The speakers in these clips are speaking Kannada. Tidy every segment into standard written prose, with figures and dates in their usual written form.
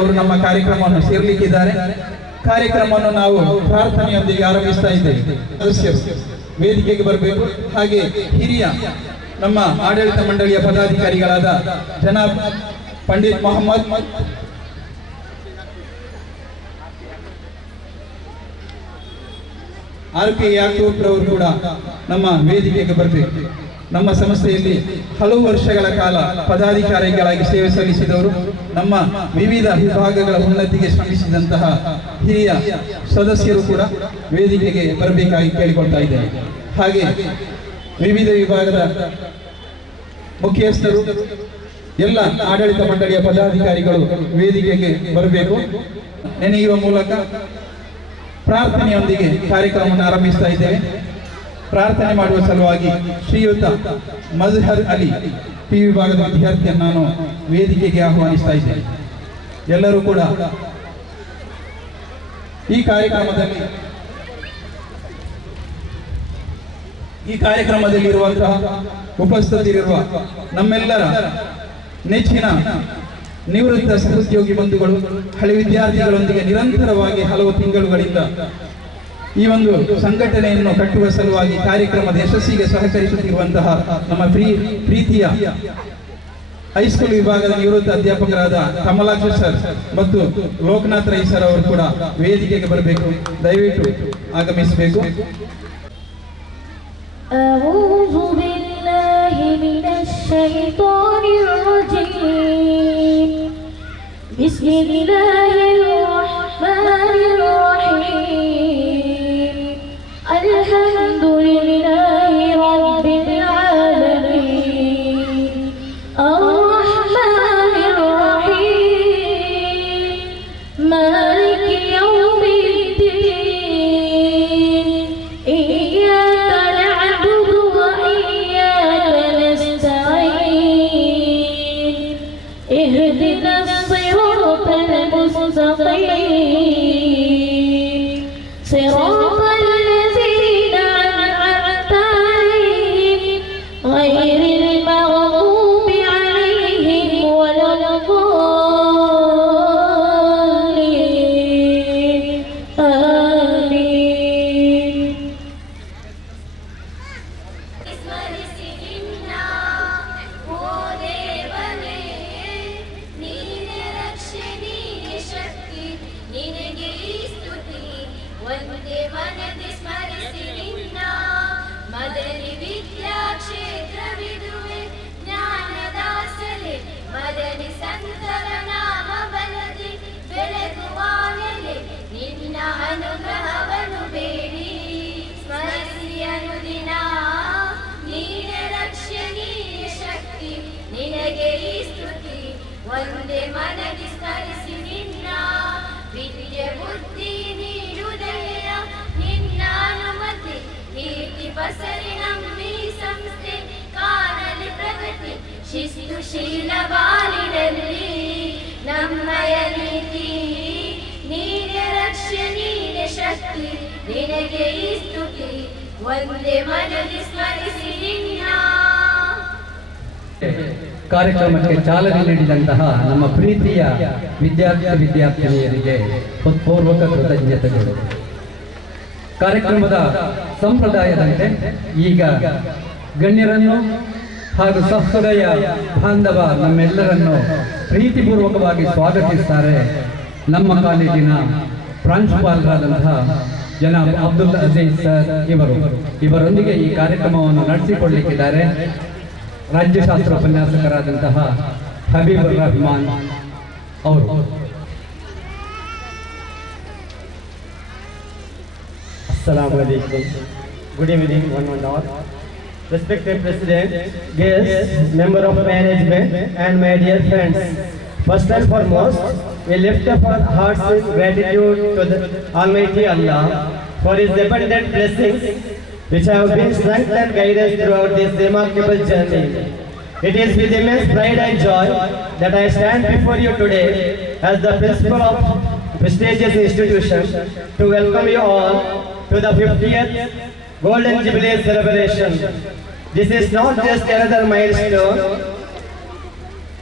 ಅವರು ನಮ್ಮ ಕಾರ್ಯಕ್ರಮವನ್ನು ಸೇರ್ಲಿಕ್ಕಿದ್ದಾರೆ. ಕಾರ್ಯಕ್ರಮವನ್ನು ನಾವು ಪ್ರಾರ್ಥನೆಯೊಂದಿಗೆ ಆರಂಭಿಸ್ತಾ ಇದ್ದೇವೆ. ಸದಸ್ಯರು ವೇದಿಕೆಗೆ ಬರಬೇಕು. ಹಾಗೆ ಹಿರಿಯ ನಮ್ಮ ಆಡಳಿತ ಮಂಡಳಿಯ ಪದಾಧಿಕಾರಿಗಳಾದ ಜನಾಬ್ ಪಂಡಿತ್ ಮೊಹಮ್ಮದ್ RP ಯಾಕೂಬ್ ರವರು ಕೂಡ ನಮ್ಮ ವೇದಿಕೆಗೆ ಬರಬೇಕು. ನಮ್ಮ ಸಂಸ್ಥೆಯಲ್ಲಿ ಹಲವು ವರ್ಷಗಳ ಕಾಲ ಪದಾಧಿಕಾರಿಗಳಾಗಿ ಸೇವೆ ಸಲ್ಲಿಸಿದವರು, ನಮ್ಮ ವಿವಿಧ ವಿಭಾಗಗಳ ಉನ್ನತಿಗೆ ಶ್ರಮಿಸಿದಂತಹ ಹಿರಿಯ ಸದಸ್ಯರು ಕೂಡ ವೇದಿಕೆಗೆ ಬರಬೇಕಾಗಿ ಕೇಳಿಕೊಳ್ತಾ ಇದ್ದೇವೆ. ಹಾಗೆ ವಿವಿಧ ವಿಭಾಗದ ಮುಖ್ಯಸ್ಥರು, ಎಲ್ಲ ಆಡಳಿತ ಮಂಡಳಿಯ ಪದಾಧಿಕಾರಿಗಳು ವೇದಿಕೆಗೆ ಬರಬೇಕು. ನೆನೆಯುವ ಮೂಲಕ ಪ್ರಾರ್ಥನೆಯೊಂದಿಗೆ ಕಾರ್ಯಕ್ರಮವನ್ನು ಆರಂಭಿಸ್ತಾ ಇದ್ದೇವೆ. ಪ್ರಾರ್ಥನೆ ಮಾಡುವ ಸಲುವಾಗಿ ಶ್ರೀಯುತ ಮಜ್ಹರ್ ಅಲಿ ಪಿ ವಿಭಾಗದ ವಿದ್ಯಾರ್ಥಿಯನ್ನು ನಾನು ವೇದಿಕೆಗೆ ಆಹ್ವಾನಿಸ್ತಾ ಇದ್ದೇನೆ. ಎಲ್ಲರೂ ಕೂಡ ಈ ಕಾರ್ಯಕ್ರಮದಲ್ಲಿರುವಂತಹ ಉಪಸ್ಥಿತರಿರುವ ನಮ್ಮೆಲ್ಲರ ನೆಚ್ಚಿನ ನಿವೃತ್ತ ಸಹೋದ್ಯೋಗಿ ಬಂಧುಗಳು, ಹಳೆ ವಿದ್ಯಾರ್ಥಿಗಳೊಂದಿಗೆ ನಿರಂತರವಾಗಿ ಹಲವು ತಿಂಗಳುಗಳಿಂದ ಈ ಒಂದು ಸಂಘಟನೆಯನ್ನು ಕಟ್ಟುವ ಸಲುವಾಗಿ ಕಾರ್ಯಕ್ರಮದ ಯಶಸ್ಸಿಗೆ ಸಹಕರಿಸುತ್ತಿರುವಂತಹ ನಮ್ಮ ಪ್ರೀತಿಯ ಹೈಸ್ಕೂಲ್ ವಿಭಾಗದ ನಿವೃತ್ತ ಅಧ್ಯಾಪಕರಾದ ಕಮಲಾಕ್ಷ ಸರ್ ಮತ್ತು ಲೋಕನಾಥ್ ರೈ ಸರ್ ಅವರು ಕೂಡ ವೇದಿಕೆಗೆ ಬರಬೇಕು. ದಯವಿಟ್ಟು ಆಗಮಿಸಬೇಕು. الحمد لله رب العالمين الرحمن الرحيم مالك يوم الدين إياك نعبد وإياك نستعين اهدنا الصراط المستقيم صراط غير المغضوب عليهم ولا الضالين آمين. ಸ್ಮರಿಸಿನಿನ್ನ ಓ ದೇವನೇ, ನೀನೆ ರಕ್ಷೆ, ನೀನೆ ಶಕ್ತಿ, ನಿನಗೆ ಸ್ತುತಿ. ಒಂದೇ ಮನದಿ ಸ್ಮರಿಸಿನಿನ್ನ ಮದನಿ ವಿದ್ಯಾ ಕ್ಷೇತ್ರವಿದುವೆ ಜ್ಞಾನದಾಸಲೆ ಮದನಿ ಸಂತರ ನಾಮ ಬಲದಿ ಬೆಳಗುವಾಗಲೇ ನಿನ್ನ ಅನುಗ್ರಹವನ್ನು ಬೇಡಿ ಸ್ಮರಿಸಿ ಅನುದಿನ. ನೀನೆ ರಕ್ಷೆ, ನೀನೆ ಶಕ್ತಿ, ನಿನಗೆ ಈ ಸ್ತುತಿ. ಒಂದೇ ಮನದಿ ಸ್ಮರಿಸಿ ನಿನ್ನ ವಿದ್ಯೆ ಬುದ್ಧಿ ನೀಡುದೆಯ ನಿನ್ನ ಅನುಮತಿ. ಕೀರ್ತಿ ಬಸರಿ ನಮ್ಮಿ ಸಂಸ್ಥೆ ಕಾಣಲಿ ಪ್ರಗತಿ. ಶಿಸ್ತು ಶೀಲ ಬಾಲಿನಲ್ಲಿ ನಮ್ಮಯ ನೀತಿ. ನೀನೆ ರಕ್ಷೆ, ನೀನೆ ಶಕ್ತಿ, ನಿನಗೆ ಈ ಸ್ತುತಿ. ಒಂದೇ ಮನದಿ ಸ್ಮರಿಸಿ ನಿನ್ನ. ಕಾರ್ಯಕ್ರಮಕ್ಕೆ ಚಾಲನೆ ನೀಡಿದಂತಹ ನಮ್ಮ ಪ್ರೀತಿಯ ವಿದ್ಯಾರ್ಥಿನಿಯರಿಗೆ ಹೃತ್ಪೂರ್ವಕ ಕೃತಜ್ಞತೆಗಳು. ಕಾರ್ಯಕ್ರಮದ ಸಂಪ್ರದಾಯದಂತೆ ಈಗ ಗಣ್ಯರನ್ನು ಹಾಗೂ ಸಹೃದಯ ಬಾಂಧವ ನಮ್ಮೆಲ್ಲರನ್ನು ಪ್ರೀತಿಪೂರ್ವಕವಾಗಿ ಸ್ವಾಗತಿಸುತ್ತಾರೆ ನಮ್ಮ ಕಾಲೇಜಿನ ಪ್ರಾಂಶುಪಾಲರಾದಂತಹ ಜನಾಬ್ ಅಬ್ದುಲ್ ಅಜೀಜ್ ಸರ್ ಇವರೊಂದಿಗೆ ಈ ಕಾರ್ಯಕ್ರಮವನ್ನು ನಡೆಸಿಕೊಳ್ಳಲಿಕ್ಕಿದ್ದಾರೆ ರಾಜ್ಯಶಾಸ್ತ್ರ ಉಪನ್ಯಾಸಕರಾದಂತಹ ಹಬೀಬುರ್ ರಹಮಾನ್ ಅವರು. Assalamu alaikum. Good evening, one and all. Respected President, guests, member of management, and my dear friends. First and foremost, we lift up our hearts in gratitude to the Almighty Allah for His abundant blessings, which have been strength and guidance throughout this remarkable journey. It is with immense pride and joy that I stand before you today as the principal of prestigious institution to welcome you all to the 50th Golden Jubilee celebration. This is not just another milestone,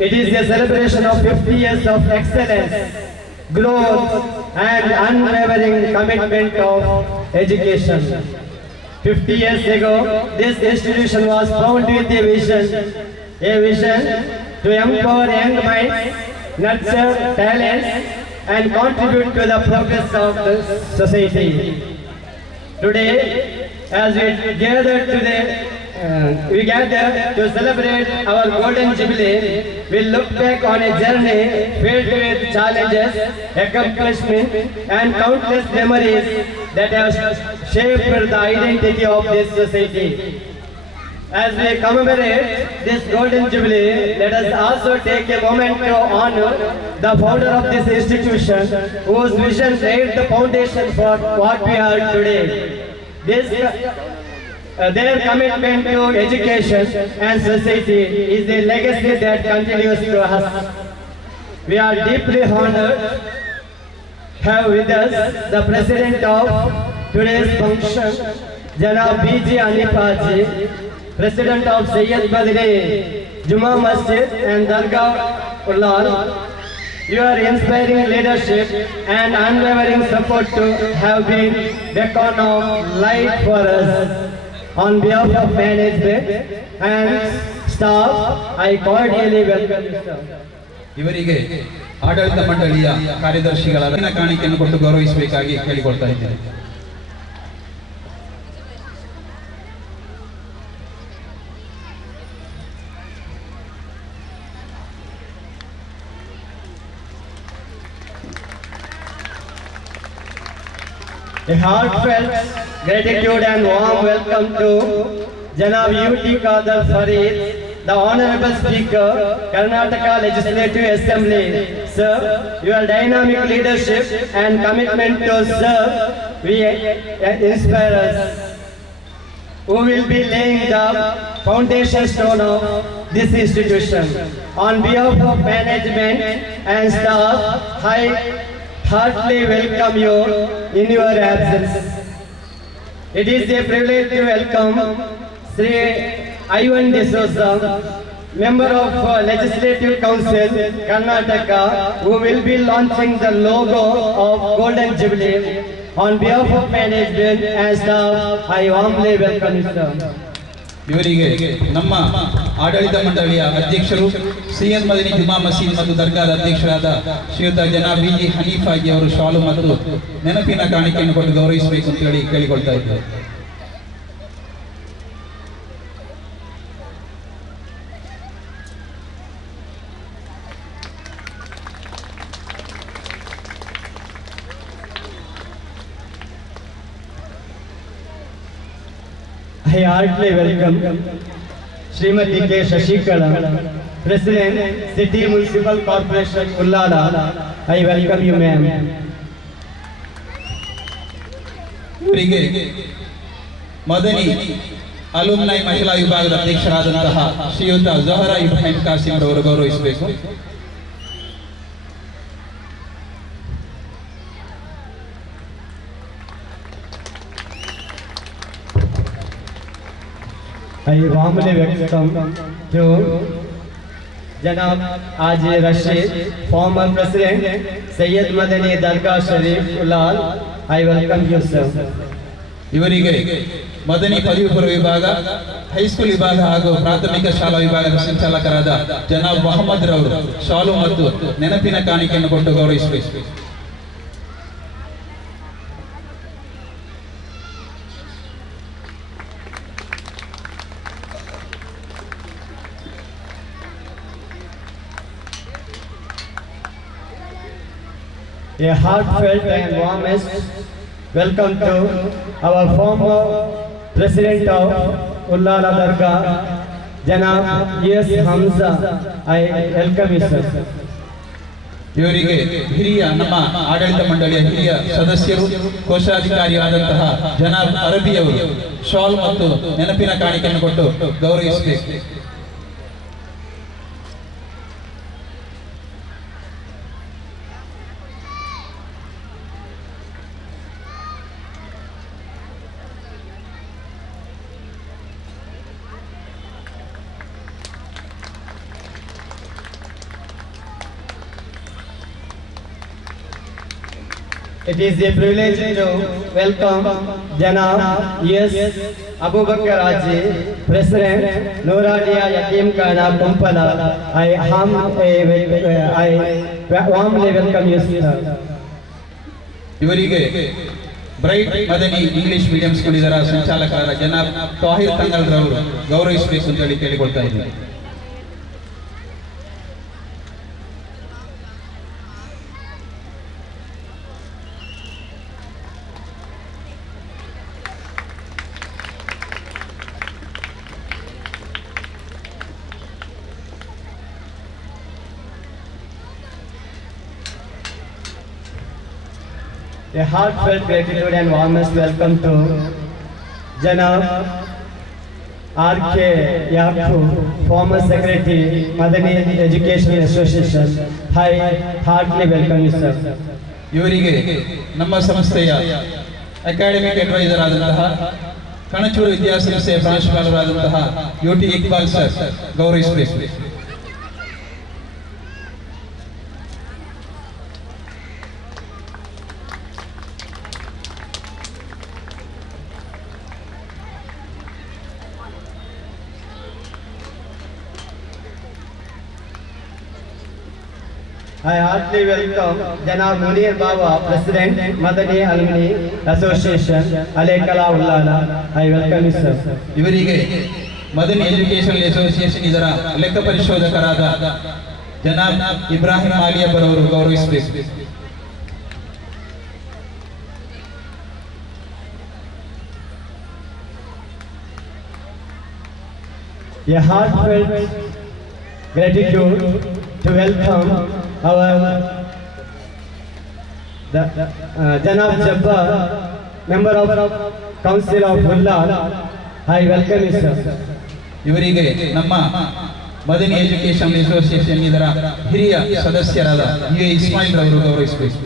It is a celebration of 50 years of excellence, growth, and unwavering commitment of education. 50 years ago, this institution was founded with a vision to empower young minds, nurture talents, and contribute to the progress of the society. Today, as we gather to celebrate our golden jubilee, we look back on a journey filled with challenges, accomplishments, and countless memories that have shaped the identity of this society. As we commemorate this golden jubilee, let us also take a moment to honor the founder of this institution, whose vision laid the foundation for what we are today. Their commitment to education and society is a legacy that continues to us. We are deeply honored to have with us the president of today's function, Janab B.G. Anipaji, President of Sayyid Badri Juma Masjid and Dargah Ulal. Your inspiring leadership and unwavering support to have been beacon of light for us. On behalf of management and staff, I cordially welcome you, sir. ಇವರಿಗೆ ಆಡಳಿತ ಮಂಡಳಿಯ ಕಾರ್ಯದರ್ಶಿಗಳಾದ ಕಾಣಿಕೆಯನ್ನು ಕೊಟ್ಟು ಗೌರವಿಸಬೇಕಾಗಿ ಕೇಳಿಕೊಳ್ತಾ ಇದ್ದೇನೆ. A heartfelt gratitude and warm welcome to Janab U.T. Qadar Farid, the Honorable Speaker, Karnataka Legislative Assembly. Sir, your dynamic leadership and commitment to serve inspire us. Who will be laying the foundation stone of this institution. On behalf of management and staff, I heartily welcome you in your absence. It is a privilege to welcome Sri Ivan D'Souza, Member of Legislative Council, Karnataka, who will be launching the logo of Golden Jubilee. On behalf of management and staff, I warmly welcome you, sir. ಇವರಿಗೆ ನಮ್ಮ ಆಡಳಿತ ಮಂಡಳಿಯ ಅಧ್ಯಕ್ಷರು ಸೈಯದ್ ಮದನಿ ಜುಮಾ ಮಸೀದ್ ಮತ್ತು ದರ್ಗಾದ ಅಧ್ಯಕ್ಷರಾದ ಶ್ರೀಯುತ ಜನಾಬ್ ಬಿ.ಜಿ. ಹನೀಫಾಜಿ ಅವರು ಶಾಲು ಮತ್ತು ನೆನಪಿನ ಕಾಣಿಕೆಯನ್ನು ಕೊಟ್ಟು ಗೌರವಿಸಬೇಕು ಅಂತ ಹೇಳಿ ಕೇಳಿಕೊಳ್ತಾ ಇದ್ದಾರೆ. I heartily welcome Srimati K. Shashikala, President, City Municipal Corporation, Ullala. I welcome you, ma'am. ಇವರಿಗೆ ಮದನಿ ಅಲುಮ್ನೈ ಮಹಿಳಾ ವಿಭಾಗದ ಅಧ್ಯಕ್ಷರಾದಂತಹ ಶ್ರೀಯುತ ಜಹರಾ ಇಬ್ರಾಹಿಂ ಕಾಸಿಂ ಅವರು ಗೌರವಿಸಬೇಕು. I warmly welcome to Janab Aji Rashid, former President, Sayyid Madani Dargah Sharif Ulal. I welcome you, sir. ಇವರಿಗೆ ಮದನಿ ಪದವಿ ಪೂರ್ವ ವಿಭಾಗ, ಹೈಸ್ಕೂಲ್ ವಿಭಾಗ ಹಾಗೂ ಪ್ರಾಥಮಿಕ ಶಾಲಾ ವಿಭಾಗದ ಸಂಚಾಲಕರಾದ ಜನಾಬ್ ಮೊಹಮ್ಮದ್ ರವರು ಶಾಲು ಮತ್ತು ನೆನಪಿನ ಕಾಣಿಕೆಯನ್ನು ಕೊಟ್ಟು ಗೌರವಿಸಬೇಕು. A heartfelt and warmest welcome to our former President of Ullala Dargah, Janab E.S. Hamza. I welcome you, sir. ಇವರಿಗೆ ಹಿರಿಯ ನಮ್ಮ ಆಡಳಿತ ಮಂಡಳಿಯ ಹಿರಿಯ ಸದಸ್ಯರು ಕೋಶಾಧಿಕಾರಿಯಾದಂತಹ ಜನಾಬ್ ಅರಬಿ ಅವರು ಶಾಲ್ ಮತ್ತು ನೆನಪಿನ ಕಾಣಿಕೆಯನ್ನು ಕೊಟ್ಟು ಗೌರವಿಸಬೇಕು. It is a privilege to welcome Janab S. Abu Bakr Haji, President Noorania Yatim Khana Kumpala. I warmly welcome you, sir. ಇವರಿಗೆ bright Madani English medium school ಇದರ ಸಂಚಾಲಕರಾದ ಜನಾಬ್ ತಾಹಿರ್ ತಂಗಲ್ ರವರು ಗೌರವಿಸಬೇಕು ಅಂತ ಹೇಳಿ ಕೇಳಿಕೊಳ್ತಾ ಇದ್ದೀನಿ. A heartfelt gratitude and warmest welcome to Janab R.K. Yaku, former Secretary, Madani Educational Association. I heartily welcome you, sir. ಇವರಿಗೆ ನಮ್ಮ ಸಂಸ್ಥೆಯ ಅಕಾಡೆಮಿಕ್ ಅಡ್ವೈಸರ್ ಆದಂತಹ ಕಣಚೂರು ವಿದ್ಯಾಸಂಸ್ಥೆಯ ಪ್ರಾಂಶುಪಾಲರಾದಂತಹ UT ಇಕ್ಬಾಲ್ ಸರ್ ಗೌರವಿಸಬೇಕು. I heartily welcome Janab Munir Baba, President, Madani Alumni Association, Alekala Ullala. I welcome you, sir. ಇವರಿಗೆ ಮದನಿ ಎಜುಕೇಶನಲ್ ಅಸೋಸಿಯೇಷನ್ ಇದರ ಲೆಕ್ಕ ಪರಿಶೋಧಕರಾದ ಜನಾಬ್ ಇಬ್ರಾಹಿಂ ಆಲಿಯಬ್ಬರವರು ಗೌರವಿಸಬೇಕು. A heartfelt gratitude to welcome our Janab Jabbar, member of Council of Ullal. I welcome you, sir. ಇವರಿಗೆ ನಮ್ಮ ಮದನಿ ಎಜುಕೇಶನ್ ಅಸೋಸಿಯೇಷನ್ ಇದರ ಹಿರಿಯ ಸದಸ್ಯರಾದ UA ಇಸ್ಮಾಯಿಲ್ ರವರು ಗೌರವಿಸಬೇಕು.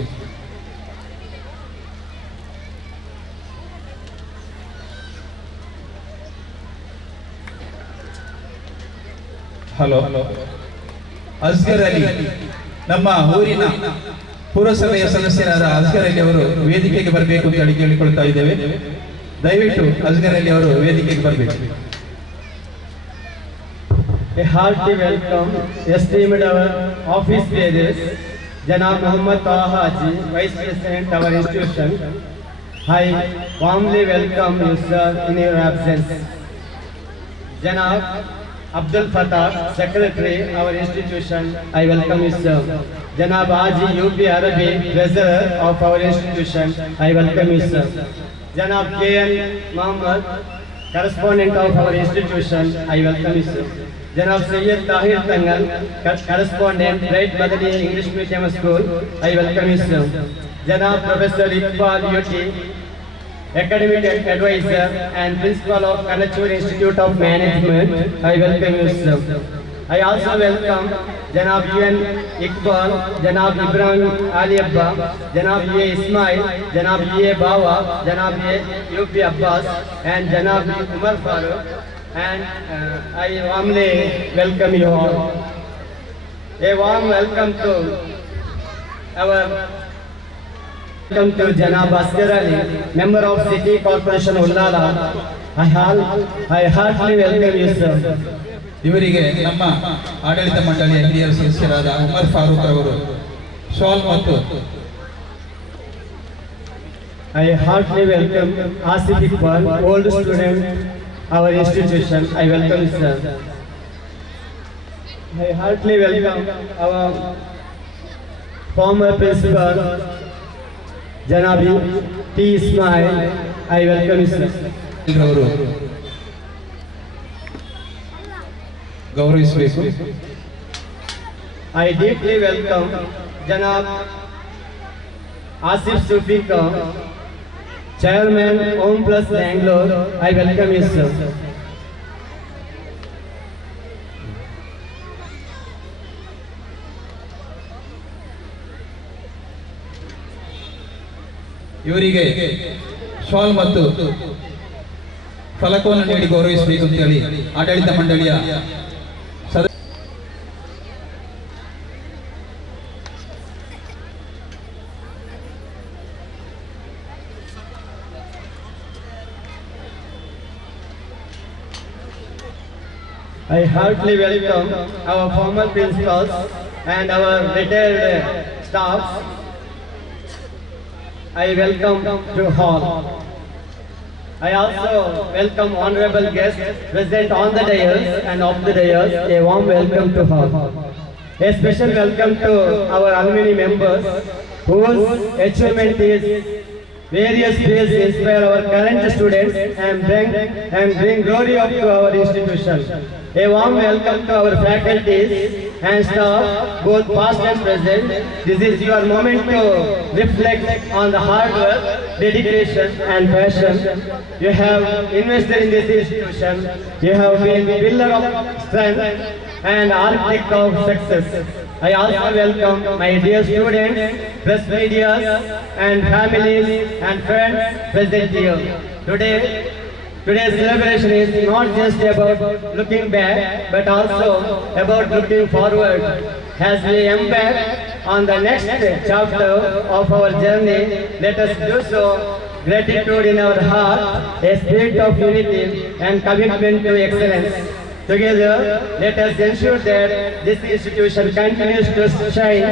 ಹಲೋ ಅಸ್ಗರ್ ಅಲಿ, ನಮ್ಮ ಊರಿನ ಪುರಸಭೆಯ ಸದಸ್ಯರಾದ ಅಸ್ಗರ್ ಅಲಿ ಅವರು ವೇದಿಕೆಗೆ ಬರಬೇಕು ಅಂತ ಹೇಳಿ ಕೇಳಿಕೊಳ್ತಾ ಇದ್ದೇವೆ. ದಯವಿಟ್ಟು ಅಸ್ಗರ್ ಅಲಿ ಅವರು ವೇದಿಕೆಗೆ ಬರಬೇಕು. A hearty welcome, esteemed our office bearers, Janab Muhammad Taha Haji, Vice President of our institution. I warmly welcome you, sir, in your absence. Janab Abdul Fattah, Secretary of our institution. I welcome you, sir. Janab Haji UP Arabi, Treasurer of our institution. I welcome you, sir. Janab KN Muhammad, Correspondent of our institution. I welcome you, sir. Janab Sayyid Tahir Tangal, Correspondent, Bright Madani English Medium School. I welcome you, sir. Janab Professor Iqbal UT, Academic Advisor and Principal of Kanachur Institute of Management. I welcome you, sir. I also welcome Janab UN Iqbal, Janab Ibrahim Ali Abba, Janab A. Ismail, Janab A. Bawa, Janab A. UP Abbas, and Janab Umar Farooq. And I warmly welcome you all. A warm welcome to Janab Asghar Ali, member of City Corporation Ullala. I heartily welcome you, sir. ಇವರಿಗೆ ನಮ್ಮ ಆಡಳಿತ ಮಂಡಳಿಯ ಹಿರಿಯ ಸದಸ್ಯರಾದ ಉಮರ್ ಫಾರೂಕ್ ಅವರು ಶಾಲ್ ಮತ್ತು I heartily welcome Asif Iqbal, old student, our institution. I welcome you, sir. I heartily welcome our former principal, Janabi T. Ismail. I welcome you, sir. ಅವರು ಗೌರವಿಸಬೇಕು. I deeply welcome Janab Asif Sufika, Chairman Om Plus Bangalore. I welcome you, sir. ಇವರಿಗೆ ಶಾಲ್ ಮತ್ತು ಫಲಕವನ್ನು ನೀಡಿ ಗೌರವಿಸಬೇಕು ಅಂತ ಹೇಳಿ ಆಡಳಿತ ಮಂಡಳಿಯ I heartily welcome our former principals and our retired staffs. I welcome to all. I also welcome honorable guests present on the dais and off the dais. A warm welcome to all. A special welcome to our alumni members whose achievement is various ways inspire our current students and bring glory up to our institution. A warm welcome to our faculties and staff, both past and present. This is your moment to reflect on the hard work, dedication and passion you have invested in this institution. You have been pillar of strength and architect of success. I also welcome my dear students, press media and families and friends present here. Today's celebration is not just about looking back, but also about looking forward. As we embark on the next chapter of our journey, let us do so. Gratitude in our heart, a spirit of unity and commitment to excellence. Together, let us ensure that this institution continues to shine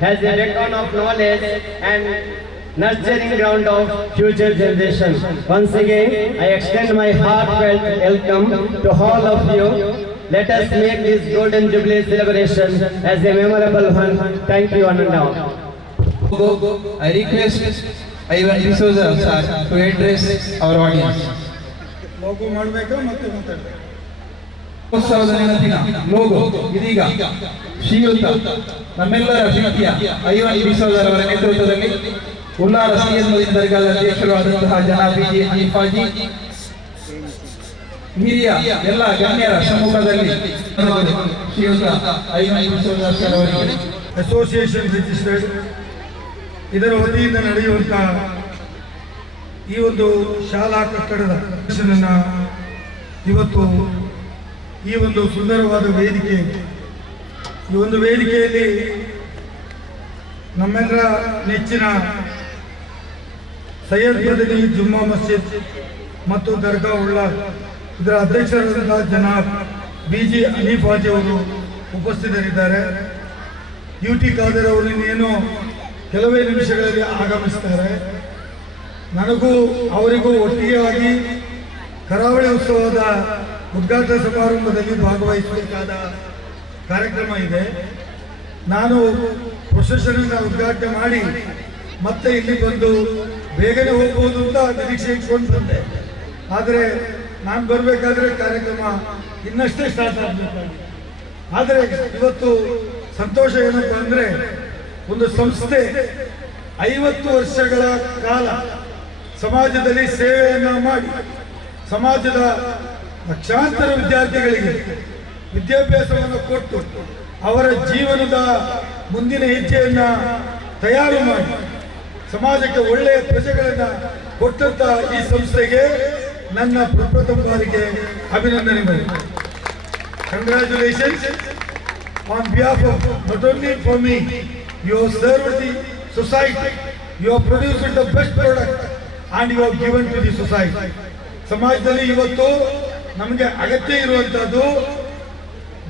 as a beacon of knowledge and nurturing ground of future generations. Once again, I extend my heartfelt welcome to all of you. Let us make this Golden Jubilee celebration as a memorable one. Thank you, one and all. I request Ivan D'Souza sir to address our audience. Logo ಮಾಡಬೇಕಾ ಮತ್ತೆ ಮಾತಾಡಬೇಕು? ಉತ್ಸವದ ನೆನಪಿನ ಲೋಗೋ ಇದೀಗ ಶ್ರೀಯುತ ನಮ್ಮೆಲ್ಲರ ಪ್ರೀತಿಯ ಐವನ್ ಡಿಸೋಜ ಅವರ ನೇತೃತ್ವದಲ್ಲಿ ಉಲ್ಲಾರ ಸಿಎಸ್ ದರ್ಗಾದ ಅಧ್ಯಕ್ಷರಾದಂತಹ ಜನಾಬ್ ಬಿಜಿ ಹನೀಫಾಜಿ ಹಿರಿಯ ಎಲ್ಲ ಗಣ್ಯರ ಸಮ್ಮುಖದಲ್ಲಿ ಶ್ರೀಯುತ ಐವನ್ ಡಿಸೋಜ ಸರ್ ಅವರಿಗೆ ಅಸೋಸಿಯೇಷನ್ ರಿಜಿಸ್ಟರ್ಡ್ ಇದರ ವತಿಯಿಂದ ನಡೆಯುವಂತಹ ಈ ಒಂದು ಶಾಲಾ ಕಟ್ಟಡದ ಇವತ್ತು ಈ ಒಂದು ಸುಂದರವಾದ ವೇದಿಕೆ, ಈ ಒಂದು ವೇದಿಕೆಯಲ್ಲಿ ನಮ್ಮೆಲ್ಲರ ನೆಚ್ಚಿನ ಸೈಯದ್ ಮದನಿ ಜುಮ್ಮಾ ಮಸ್ಜಿದ್ ಮತ್ತು ದರ್ಗಾ ಉಳ್ಳ ಇದರ ಅಧ್ಯಕ್ಷರಾದಂತಹ ಜನಾಬ್ ಬಿಜಿ ಹನೀಫಾಜಿ ಅವರು ಉಪಸ್ಥಿತರಿದ್ದಾರೆ. ಯುಟಿ ಖಾದರ್ ಅವರು ಇನ್ನೇನು ಕೆಲವೇ ನಿಮಿಷಗಳಲ್ಲಿ ಆಗಮಿಸ್ತಾರೆ. ನನಗೂ ಅವರಿಗೂ ಒಟ್ಟಿಗೆ ಆಗಿ ಕರಾವಳಿ ಉತ್ಸವದ ಉದ್ಘಾಟನಾ ಸಮಾರಂಭದಲ್ಲಿ ಭಾಗವಹಿಸಬೇಕಾದ ಕಾರ್ಯಕ್ರಮ ಇದೆ. ನಾನು ಪ್ರೊಸೆಷನ್ ಉದ್ಘಾಟನೆ ಮಾಡಿ ಮತ್ತೆ ಇಲ್ಲಿ ಬಂದು ಬೇಗನೆ ಹೋಗ್ಬೋದು ಅಂತ ನಿರೀಕ್ಷೆ ಇಟ್ಕೊಂಡು ಬಂದೆ. ಆದರೆ ನಾನು ಬರಬೇಕಾದ್ರೆ ಕಾರ್ಯಕ್ರಮ ಇನ್ನಷ್ಟೇ ಸ್ಟಾರ್ಟ್ ಆಗಬೇಕಾಗಿದೆ. ಆದರೆ ಇವತ್ತು ಸಂತೋಷ ಏನಪ್ಪ ಅಂದರೆ, ಒಂದು ಸಂಸ್ಥೆ 50 ವರ್ಷಗಳ ಕಾಲ ಸಮಾಜದಲ್ಲಿ ಸೇವೆಯನ್ನು ಮಾಡಿ ಸಮಾಜದ ಲಕ್ಷಾಂತರ ವಿದ್ಯಾರ್ಥಿಗಳಿಗೆ ವಿದ್ಯಾಭ್ಯಾಸವನ್ನು ಕೊಟ್ಟು ಅವರ ಜೀವನದ ಮುಂದಿನ ಹೆಜ್ಜೆಯನ್ನು ತಯಾರು ಮಾಡಿ ಸಮಾಜಕ್ಕೆ ಒಳ್ಳೆಯ ಪ್ರಜೆಗಳನ್ನು ಕೊಟ್ಟಂತ ಈ ಸಂಸ್ಥೆಗೆ ನನ್ನ ಪ್ರಪ್ರಥಮ ಬಾರಿಗೆ ಅಭಿನಂದನೆಗಳು. Congratulations on behalf of not only for me, you have served the society, you have produced the best product and you have given to the society. ಸಮಾಜದಲ್ಲಿ ಇವತ್ತು ನಮಗೆ ಅಗತ್ಯ ಇರುವಂತಹದ್ದು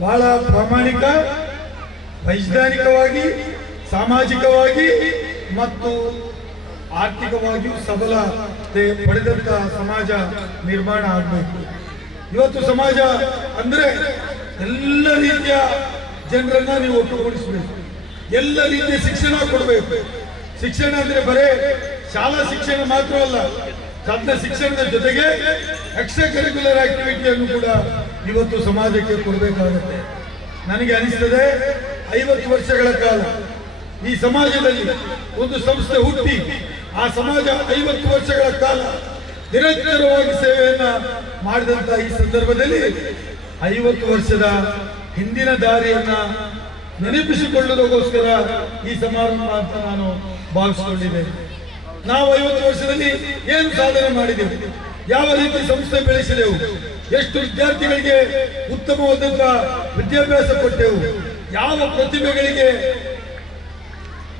ಬಹಳ ಪ್ರಾಮಾಣಿಕ, ವೈಜ್ಞಾನಿಕವಾಗಿ, ಸಾಮಾಜಿಕವಾಗಿ ಮತ್ತು ಆರ್ಥಿಕವಾಗಿಯೂ ಸಬಲತೆ ಪಡೆದಂತ ಸಮಾಜ ನಿರ್ಮಾಣ ಆಗಬೇಕು. ಇವತ್ತು ಸಮಾಜ ಅಂದ್ರೆ ಎಲ್ಲ ರೀತಿಯ ಜನರನ್ನ ನೀವು ಒಟ್ಟುಗೂಡಿಸಬೇಕು, ಎಲ್ಲ ರೀತಿಯ ಶಿಕ್ಷಣ ಕೊಡಬೇಕು. ಶಿಕ್ಷಣ ಅಂದ್ರೆ ಬರೇ ಶಾಲಾ ಶಿಕ್ಷಣ ಮಾತ್ರವಲ್ಲ, ಸದ್ದ ಶಿಕ್ಷಣದ ಜೊತೆಗೆ ಎಕ್ಸ್ಟ್ರಾ ಕರಿಕ್ಯುಲರ್ ಆಕ್ಟಿವಿಟಿಯನ್ನು ಕೂಡ ಇವತ್ತು ಸಮಾಜಕ್ಕೆ ಕೊಡಬೇಕಾಗುತ್ತೆ. ನನಗೆ ಅನಿಸ್ತದೆ 50 ವರ್ಷಗಳ ಕಾಲ ಈ ಸಮಾಜದಲ್ಲಿ ಒಂದು ಸಂಸ್ಥೆ ಹುಟ್ಟಿ ಆ ಸಮಾಜ 50 ವರ್ಷಗಳ ಕಾಲ ನಿರಂತರವಾಗಿ ಸೇವೆಯನ್ನ ಮಾಡಿದಂತ ಈ ಸಂದರ್ಭದಲ್ಲಿ 50 ವರ್ಷದ ಹಿಂದಿನ ದಾರಿಯನ್ನ ನೆನಪಿಸಿಕೊಳ್ಳುವುದಕ್ಕೋಸ್ಕರ ಈ ಸಮಾರಂಭ ಅಂತ ನಾನು ಭಾವಿಸಿಕೊಂಡಿದ್ದೇನೆ. ನಾವು 50 ವರ್ಷದಲ್ಲಿ ಏನು ಸಾಧನೆ ಮಾಡಿದೆವು, ಯಾವ ರೀತಿ ಸಂಸ್ಥೆ ಬೆಳೆಸಿದೆವು, ಎಷ್ಟು ವಿದ್ಯಾರ್ಥಿಗಳಿಗೆ ಉತ್ತಮವಾದಂತಹ ವಿದ್ಯಾಭ್ಯಾಸ ಕೊಟ್ಟೆವು, ಯಾವ ಪ್ರತಿಭೆಗಳಿಗೆ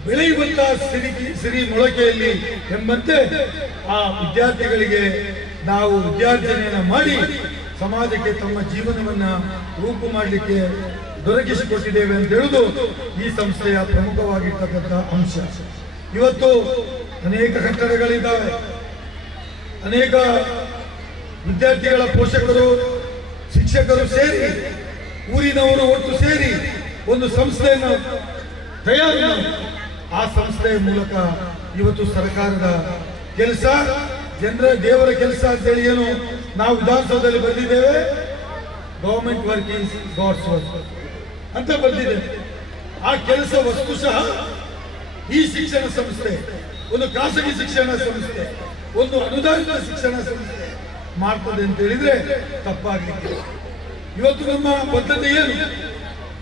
ಬೆಳೆಯುವಂತಹ ಸಿರಿ ಮೊಳಕೆಯಲ್ಲಿ ಎಂಬಂತೆ ಆ ವಿದ್ಯಾರ್ಥಿಗಳಿಗೆ ನಾವು ವಿದ್ಯಾರ್ಜನೆಯನ್ನು ಮಾಡಿ ಸಮಾಜಕ್ಕೆ ತಮ್ಮ ಜೀವನವನ್ನ ರೂಪು ಮಾಡಲಿಕ್ಕೆ ದೊರಕಿಸಿಕೊಟ್ಟಿದ್ದೇವೆ ಅಂತ ಹೇಳುವುದು ಈ ಸಂಸ್ಥೆಯ ಪ್ರಮುಖವಾಗಿರ್ತಕ್ಕಂಥ ಅಂಶ. ಇವತ್ತು ಅನೇಕ ಕಟ್ಟಡಗಳಿದ್ದಾವೆ, ಅನೇಕ ವಿದ್ಯಾರ್ಥಿಗಳ ಪೋಷಕರು ಶಿಕ್ಷಕರು ಸೇರಿ ಊರಿನವರು ಒಟ್ಟು ಸೇರಿ ಒಂದು ಸಂಸ್ಥೆಯನ್ನು ತಯಾರು ಮಾಡಿ ಆ ಸಂಸ್ಥೆಯ ಮೂಲಕ ಇವತ್ತು ಸರ್ಕಾರದ ಕೆಲಸ ಜನರ ದೇವರ ಕೆಲಸ ಅಂತೇಳಿ ಏನು ನಾವು ವಿಧಾನಸೌಧದಲ್ಲಿ ಬರೆದಿದ್ದೇವೆ, government work is god's work ಅಂತ ಬರೆದಿದ್ದೇವೆ. ಆ ಕೆಲಸ ವಸ್ತುಶಃ ಈ ಶಿಕ್ಷಣ ಸಂಸ್ಥೆ, ಒಂದು ಖಾಸಗಿ ಶಿಕ್ಷಣ ಸಂಸ್ಥೆ, ಒಂದು ಅನುದಾನಿತ ಶಿಕ್ಷಣ ಸಂಸ್ಥೆ ಮಾಡ್ತದೆ ಅಂತ ಹೇಳಿದ್ರೆ ತಪ್ಪಾಗಲಿಕ್ಕೆ. ಇವತ್ತು ನಮ್ಮ ಬದ್ಧತೆ ಏನು?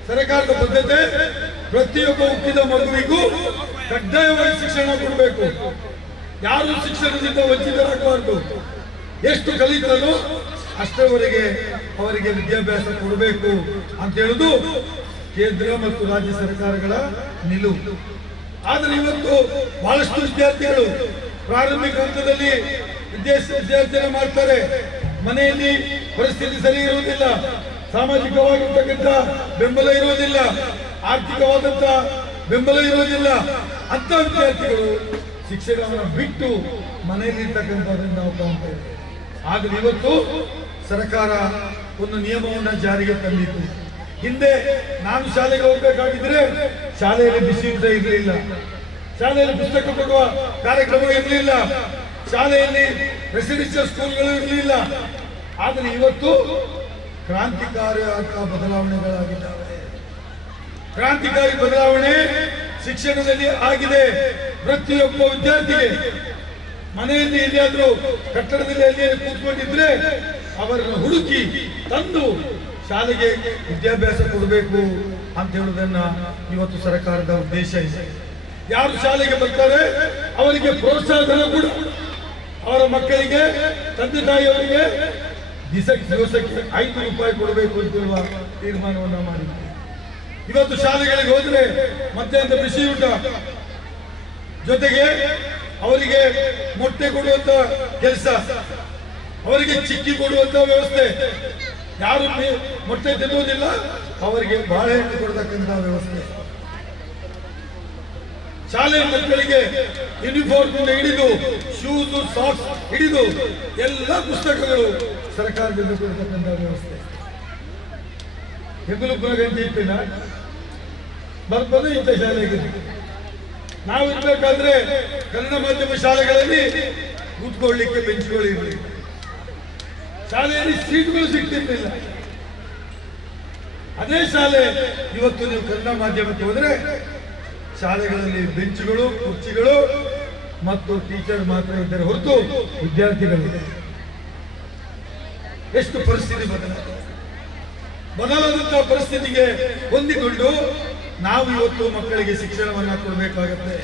ಸರ್ಕಾರದ ಬದ್ಧತೆ ಪ್ರತಿಯೊಬ್ಬ ಹುಟ್ಟಿದ ಮಗುವಿಗೂ ಕಡ್ಡಾಯವಾಗಿ ಶಿಕ್ಷಣ ಕೊಡಬೇಕು. ಯಾರು ಶಿಕ್ಷಣದಿಂದ ವಂಚಿತರಾಗಬಾರ್ದು. ಎಷ್ಟು ಕಲಿತರು ಅಷ್ಟರವರೆಗೆ ಅವರಿಗೆ ವಿದ್ಯಾಭ್ಯಾಸ ಕೊಡಬೇಕು ಅಂತ ಹೇಳುದು ಕೇಂದ್ರ ಮತ್ತು ರಾಜ್ಯ ಸರ್ಕಾರಗಳ ನಿಲುವು. ಆದರೆ ಇವತ್ತು ಬಹಳಷ್ಟು ವಿದ್ಯಾರ್ಥಿಗಳು ಪ್ರಾರಂಭಿಕ ಹಂತದಲ್ಲಿ ವಿದ್ಯಾರ್ಥಿನ ಮಾಡ್ತಾರೆ, ಮನೆಯಲ್ಲಿ ಪರಿಸ್ಥಿತಿ ಸರಿ ಇರುವುದಿಲ್ಲ, ಸಾಮಾಜಿಕವಾಗಿರ್ತಕ್ಕಂಥ ಬೆಂಬಲ ಇರುವುದಿಲ್ಲ, ಆರ್ಥಿಕವಾದಂಥ ಬೆಂಬಲ ಇರುವುದಿಲ್ಲ. ಅಂತ ವಿದ್ಯಾರ್ಥಿಗಳು ಶಿಕ್ಷಣವನ್ನು ಬಿಟ್ಟು ಮನೆಯಲ್ಲಿ ಇರ್ತಕ್ಕಂಥದ್ದನ್ನು ನಾವು ಕಾಣ್ತೇವೆ. ಆದರೆ ಇವತ್ತು ಸರ್ಕಾರ ಒಂದು ನಿಯಮವನ್ನು ಜಾರಿಗೆ ತಂದಿತ್ತು. ಹಿಂದೆ ನಾನು ಶಾಲೆಗೆ ಹೋಗಬೇಕಾಗಿದ್ರೆ ಶಾಲೆಯಲ್ಲಿ ಬಿಸಿ ಊಟ ಇರಲಿಲ್ಲ, ಶಾಲೆಯಲ್ಲಿ ಪುಸ್ತಕ ಕೊಡುವ ಕಾರ್ಯಕ್ರಮ ಇರಲಿಲ್ಲ, ಶಾಲೆಯಲ್ಲಿ ರೆಸಿಡೆನ್ಷಿಯಲ್ ಸ್ಕೂಲ್ಗಳು ಇರಲಿಲ್ಲ. ಆದರೆ ಇವತ್ತು ಕ್ರಾಂತಿಕಾರಿ ಬದಲಾವಣೆಗಳಾಗಿದ್ದಾವೆ. ಕ್ರಾಂತಿಕಾರಿ ಬದಲಾವಣೆ ಶಿಕ್ಷಣದಲ್ಲಿ ಆಗಿದೆ. ಪ್ರತಿಯೊಬ್ಬ ವಿದ್ಯಾರ್ಥಿಗೆ ಮನೆಯಲ್ಲಿ ಎಲ್ಲಿಯಾದ್ರೂ ಕಟ್ಟಡದಲ್ಲಿ ಎಲ್ಲಿಯಾದ್ರೂ ಕೂತ್ಕೊಂಡಿದ್ರೆ ಅವರನ್ನು ಹುಡುಕಿ ತಂದು ಶಾಲೆಗೆ ವಿದ್ಯಾಭ್ಯಾಸ ಕೊಡಬೇಕು ಅಂತ ಹೇಳುವುದನ್ನ ಇವತ್ತು ಸರ್ಕಾರದ ಉದ್ದೇಶ ಇದೆ. ಯಾರು ಶಾಲೆಗೆ ಬರ್ತಾರೆ ಅವರಿಗೆ ಪ್ರೋತ್ಸಾಹ ಧನ ಕೂಡ ಅವರ ಮಕ್ಕಳಿಗೆ ತಂದೆ ತಾಯಿಯವರಿಗೆ ದಿವಸಕ್ಕೆ 5 ರೂಪಾಯಿ ಕೊಡಬೇಕು ಅಂತ ಹೇಳುವ ತೀರ್ಮಾನವನ್ನ ಮಾಡಿದ್ದಾರೆ. ಇವತ್ತು ಶಾಲೆಗಳಿಗೆ ಹೋದ್ರೆ ಮಧ್ಯಾಹ್ನದ ಬಿಸಿ ಊಟ ಜೊತೆಗೆ ಅವರಿಗೆ ಮೊಟ್ಟೆ ಕೊಡುವಂತ ಕೆಲಸ, ಅವರಿಗೆ ಚಿಕ್ಕಿ ಕೊಡುವಂತ ವ್ಯವಸ್ಥೆ. ಯಾರು ಮೊಟ್ಟೆ ತಿನ್ನುವುದಿಲ್ಲ ಅವರಿಗೆ ಬಾಳೆಹಣ್ಣು ಕೊಡತಕ್ಕಂತಹ ವ್ಯವಸ್ಥೆ. ಶಾಲೆಯ ಮಕ್ಕಳಿಗೆ ಯೂನಿಫಾರ್ಮ್ ಹಿಡಿದು ಶೂಸ್ ಸಾಕ್ಸ್ ಹಿಡಿದು ಎಲ್ಲ ಪುಸ್ತಕಗಳು ಸರ್ಕಾರದಿಂದ ಕೊಡತಕ್ಕಂಥ ವ್ಯವಸ್ಥೆ. ಹೆಗಲು ಗಂಟೆ ಇಟ್ಟಿನ ಬರ್ಬೋದು ಇಂಥ ಶಾಲೆಗೆ. ನಾವು ಇರ್ಬೇಕಾದ್ರೆ ಕನ್ನಡ ಮಾಧ್ಯಮ ಶಾಲೆಗಳಲ್ಲಿ ಕೂತ್ಕೊಳ್ಳಿಕ್ಕೆ ಬೆಂಚ್ಗಳು ಇರಲಿಲ್ಲ, ಶಾಲೆಯಲ್ಲಿ ಸೀಟ್ಗಳು ಸಿಗ್ತಿರ್ಲಿಲ್ಲ. ಅದೇ ಶಾಲೆ ಇವತ್ತು ನೀವು ಕನ್ನಡ ಮಾಧ್ಯಮಕ್ಕೆ ಹೋದ್ರೆ ಶಾಲೆಗಳಲ್ಲಿ ಬೆಂಚುಗಳು, ಕುರ್ಚಿಗಳು ಮತ್ತು ಟೀಚರ್ ಮಾತ್ರ ಇದ್ದರೆ ಹೊರತು ವಿದ್ಯಾರ್ಥಿಗಳಿದೆ. ಎಷ್ಟು ಪರಿಸ್ಥಿತಿ ಬದಲಾದಂತಹ ಪರಿಸ್ಥಿತಿಗೆ ಹೊಂದಿಕೊಂಡು ನಾವು ಇವತ್ತು ಮಕ್ಕಳಿಗೆ ಶಿಕ್ಷಣವನ್ನ ಕೊಡಬೇಕಾಗತ್ತೆ.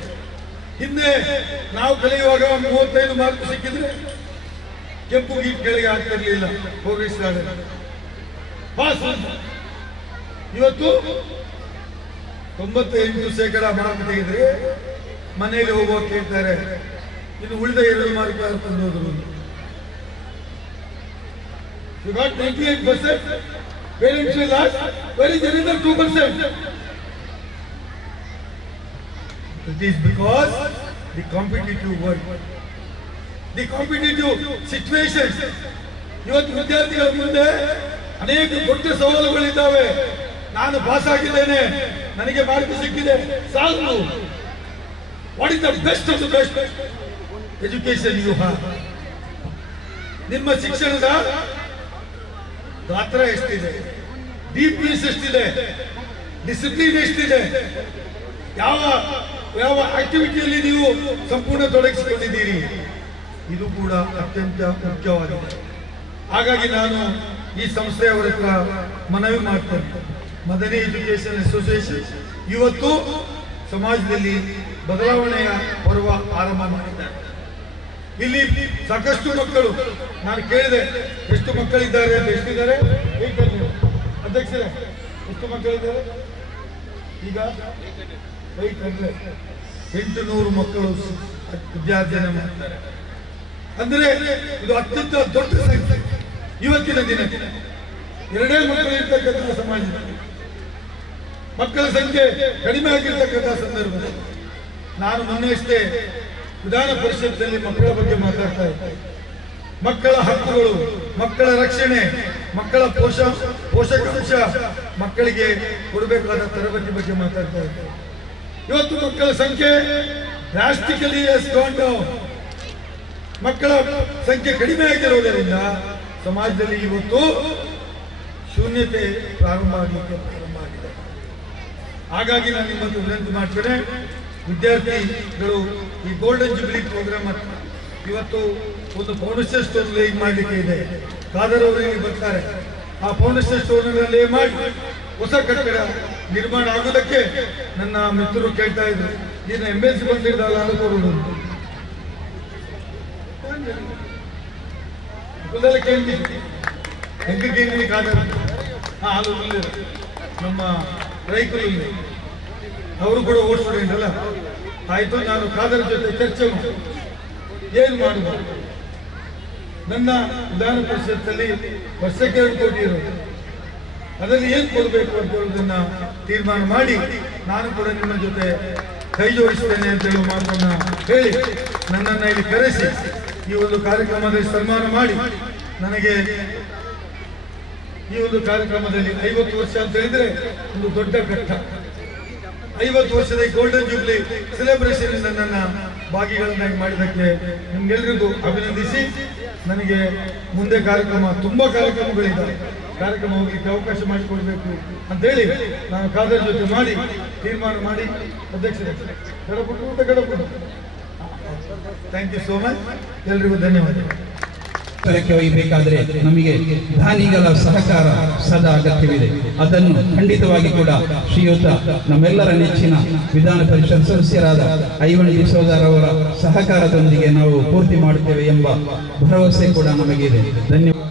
ಹಿಂದೆ ನಾವು ಕಲಿಯುವಾಗ 35 ಮಾರ್ಕ್ ಸಿಕ್ಕಿದ್ರೆ ಕೆಂಪು ಗೀಟ್ಗಳಿಗೆ ಆಗ್ತಿರ್ಲಿಲ್ಲ, ಹೋಗಿಸ್ತಾರೆ ಪಾಸ್. ಇವತ್ತು 98% ಮಾರ್ಕ್ ತೆಗೆದ್ರೆ ಮನೆಯಲ್ಲಿ ಹೋಗುವಾಗ ಕೇಳ್ತಾರೆ, ಇನ್ನು ಉಳಿದ 2 ಮಾರ್ಕ್ ಯಾರು ತಂದು ಹೋದ್ರು. You got 98%, parents will ask, where is another 2%? It is because the competitive world, the competitive situation. ಇವತ್ತು ವಿದ್ಯಾರ್ಥಿಗಳ ಮುಂದೆ ಅನೇಕ ದೊಡ್ಡ ಸವಾಲುಗಳಿದ್ದಾವೆ. ನಾನು ಪಾಸ್ ಆಗಿದ್ದೇನೆ, ನನಗೆ ಮಾರ್ಕ್ ಸಿಕ್ಕಿದೆ, ಸಾಕು. What is the best of the best education you have? ನಿಮ್ಮ ಶಿಕ್ಷಣದ ಗಾತ್ರ ಎಷ್ಟಿದೆ, ಡೀಪ್ನೆಸ್ ಎಷ್ಟಿದೆ, ಡಿಸಿಪ್ಲಿನ್ ಎಷ್ಟಿದೆ, ಯಾವ ಯಾವ ಆಕ್ಟಿವಿಟಿಯಲ್ಲಿ ನೀವು ಸಂಪೂರ್ಣ ತೊಡಗಿಸಿಕೊಂಡಿದ್ದೀರಿ, ಇದು ಕೂಡ ಅತ್ಯಂತ ಮುಖ್ಯವಾಗಿದೆ. ಹಾಗಾಗಿ ನಾನು ಈ ಸಂಸ್ಥೆಯವರ ಹತ್ರ ಮನವಿ ಮಾಡ್ತೇನೆ. ಮದನಿ ಎಜುಕೇಶನ್ ಅಸೋಸಿಯೇಷನ್ ಇವತ್ತು ಸಮಾಜದಲ್ಲಿ ಬದಲಾವಣೆಯ ಪರ್ವ ಆರಂಭ ಮಾಡಿದ್ದಾರೆ. ಇಲ್ಲಿ ಸಾಕಷ್ಟು ಮಕ್ಕಳು, ನಾನು ಕೇಳಿದೆ ಎಷ್ಟು ಮಕ್ಕಳಿದ್ದಾರೆ ಅಂತ. ಎಷ್ಟಿದ್ದಾರೆ ಅಧ್ಯಕ್ಷರೇ? ಎಷ್ಟು ಮಕ್ಕಳಿದ್ದಾರೆ ಈಗ? 800 ಮಕ್ಕಳು ವಿದ್ಯಾರ್ಜನೆ ಮಾಡ್ತಾರೆ. ಅಂದ್ರೆ ಇದು ಅತ್ಯಂತ ದೊಡ್ಡ ಸಂಖ್ಯೆ. ಇವತ್ತಿನ ದಿನ ಎರಡೇ ಮಕ್ಕಳು ಇರ್ತಕ್ಕಂಥ ಸಮಾಜದಲ್ಲಿ ಮಕ್ಕಳ ಸಂಖ್ಯೆ ಕಡಿಮೆ ಆಗಿರ್ತಕ್ಕಂಥ ಸಂದರ್ಭದಲ್ಲಿ ನಾನು ಮೊನ್ನೆಯಷ್ಟೇ ವಿಧಾನ ಪರಿಷತ್ನಲ್ಲಿ ಮಕ್ಕಳ ಬಗ್ಗೆ ಮಾತಾಡ್ತಾ ಇದ್ದೆ. ಮಕ್ಕಳ ಹಕ್ಕುಗಳು, ಮಕ್ಕಳ ರಕ್ಷಣೆ, ಮಕ್ಕಳ ಪೋಷಕಾಂಶ, ಮಕ್ಕಳಿಗೆ ಕೊಡಬೇಕಾದ ತರಬೇತಿ ಬಗ್ಗೆ ಮಾತಾಡ್ತಾ ಇದ್ದೆ. ಇವತ್ತು ಮಕ್ಕಳ ಸಂಖ್ಯೆ ಡ್ರಾಸ್ಟಿಕಲಿ ಹ್ಯಾಸ್ ಗಾನ್ ಡೌನ್. ಮಕ್ಕಳ ಸಂಖ್ಯೆ ಕಡಿಮೆ ಆಗಿರುವುದರಿಂದ ಸಮಾಜದಲ್ಲಿ ಇವತ್ತು ಶೂನ್ಯತೆ ಪ್ರಾರಂಭ ಆಗಿದೆ. ಹಾಗಾಗಿ ನಾನು ನಿಮ್ಮನ್ನು ವಿನಂತಿ ಮಾಡ್ತೇನೆ, ವಿದ್ಯಾರ್ಥಿಗಳು ಈ ಗೋಲ್ಡನ್ ಜುಬ್ಲಿ ಪ್ರೋಗ್ರಾಮ್ ಇವತ್ತು ಒಂದು ಫೌಂಡೇಶನ್ ಸ್ಟೋನ್ ಲೇಯಿಂಗ್ ಮಾಡಲಿಕ್ಕೆ ಇದೆ. ಖಾದರ್ ಅವರು ಇಲ್ಲಿ ಬರ್ತಾರೆ. ಆ ಫೌಂಡೇಶನ್ ಸ್ಟೋನ್ ಲೇ ಮಾಡಿ ಹೊಸ ಕಟ್ಟಡ ನಿರ್ಮಾಣ ಆಗೋದಕ್ಕೆ ನನ್ನ ಮಿತ್ರರು ಕೇಳ್ತಾ ಇದ್ರು, ನೀನು MLC ಬಂದಿದ್ದಲ್ಲ ಅನ್ಕೋರುದು ಕೇಳ್ತೀನಿ. ಹೆಂಗೆ ಖಾದರ್ ಹಾಲು ನಮ್ಮ ರೈತರು ಅವರು ಕೂಡ ಓಟ್ ಸ್ಟೂಡೆಂಟ್ ಅಲ್ಲ. ಆಯ್ತು, ನಾನು ಖಾದರ್ ಜೊತೆ ಚರ್ಚೆ ಮಾಡಿ ಏನು ಮಾಡುವ. ನನ್ನ ವಿಧಾನ ಪರಿಷತ್ತಲ್ಲಿ ವರ್ಷಕ್ಕೆ 2 ಕೋಟಿ ಇರೋದು, ಅದರಲ್ಲಿ ಏನು ಕೊಡಬೇಕು ಅಂತ ಹೇಳುವುದನ್ನ ತೀರ್ಮಾನ ಮಾಡಿ ನಾನು ಕೂಡ ನಿಮ್ಮ ಜೊತೆ ಕೈ ಜೋಡಿಸ್ತೇನೆ ಅಂತ ಹೇಳುವ ಮಾತನ್ನ ಹೇಳಿ ನನ್ನನ್ನ ಇಲ್ಲಿ ಕರೆಸಿ ಈ ಒಂದು ಕಾರ್ಯಕ್ರಮದಲ್ಲಿ ಸನ್ಮಾನ ಮಾಡಿ ನನಗೆ ಈ ಒಂದು ಕಾರ್ಯಕ್ರಮದಲ್ಲಿ 50 ವರ್ಷ ಅಂತ ಹೇಳಿದ್ರೆ ಒಂದು ದೊಡ್ಡ ಘಟ್ಟ. 50 ವರ್ಷದ ಗೋಲ್ಡನ್ ಜೂಬ್ಲಿ ಸೆಲೆಬ್ರೇಷನ್ ನನ್ನನ್ನ ಭಾಗಿಗಳನ್ನಾಗಿ ಮಾಡಿದ್ದಕ್ಕೆ ನಿಮ್ಗೆಲ್ಲರಿಗೂ ಅಭಿನಂದಿಸಿ, ನನಗೆ ಮುಂದೆ ತುಂಬಾ ಕಾರ್ಯಕ್ರಮಗಳಿದ್ದಾವೆ, ಕಾರ್ಯಕ್ರಮ ಹೋಗ್ಲಿಕ್ಕೆ ಅವಕಾಶ ಮಾಡಿಕೊಡ್ಬೇಕು ಅಂತ ಹೇಳಿ ನಾನು ಖಾದರ್ ಜೊತೆ ಮಾಡಿ ತೀರ್ಮಾನ ಮಾಡಿ ಅಧ್ಯಕ್ಷರೇ ಗಡಪುಟ್ಟು ಥ್ಯಾಂಕ್ ಯು ಸೋ ಮಚ್. ಎಲ್ರಿಗೂ ಧನ್ಯವಾದ. ಒಯ್ಯಬೇಕಾದ್ರೆ ನಮಗೆ ದಾನಿಗಳ ಸಹಕಾರ ಸದಾ ಅಗತ್ಯವಿದೆ. ಅದನ್ನು ಖಂಡಿತವಾಗಿ ಕೂಡ ಶ್ರೀಯುತ ನಮ್ಮೆಲ್ಲರ ನೆಚ್ಚಿನ ವಿಧಾನ ಪರಿಷತ್ ಸದಸ್ಯರಾದ ಐವನ್ ಡಿಸೋಜರ್ ಅವರ ಸಹಕಾರದೊಂದಿಗೆ ನಾವು ಪೂರ್ತಿ ಮಾಡುತ್ತೇವೆ ಎಂಬ ಭರವಸೆ ಕೂಡ ನಮಗಿದೆ. ಧನ್ಯವಾದ.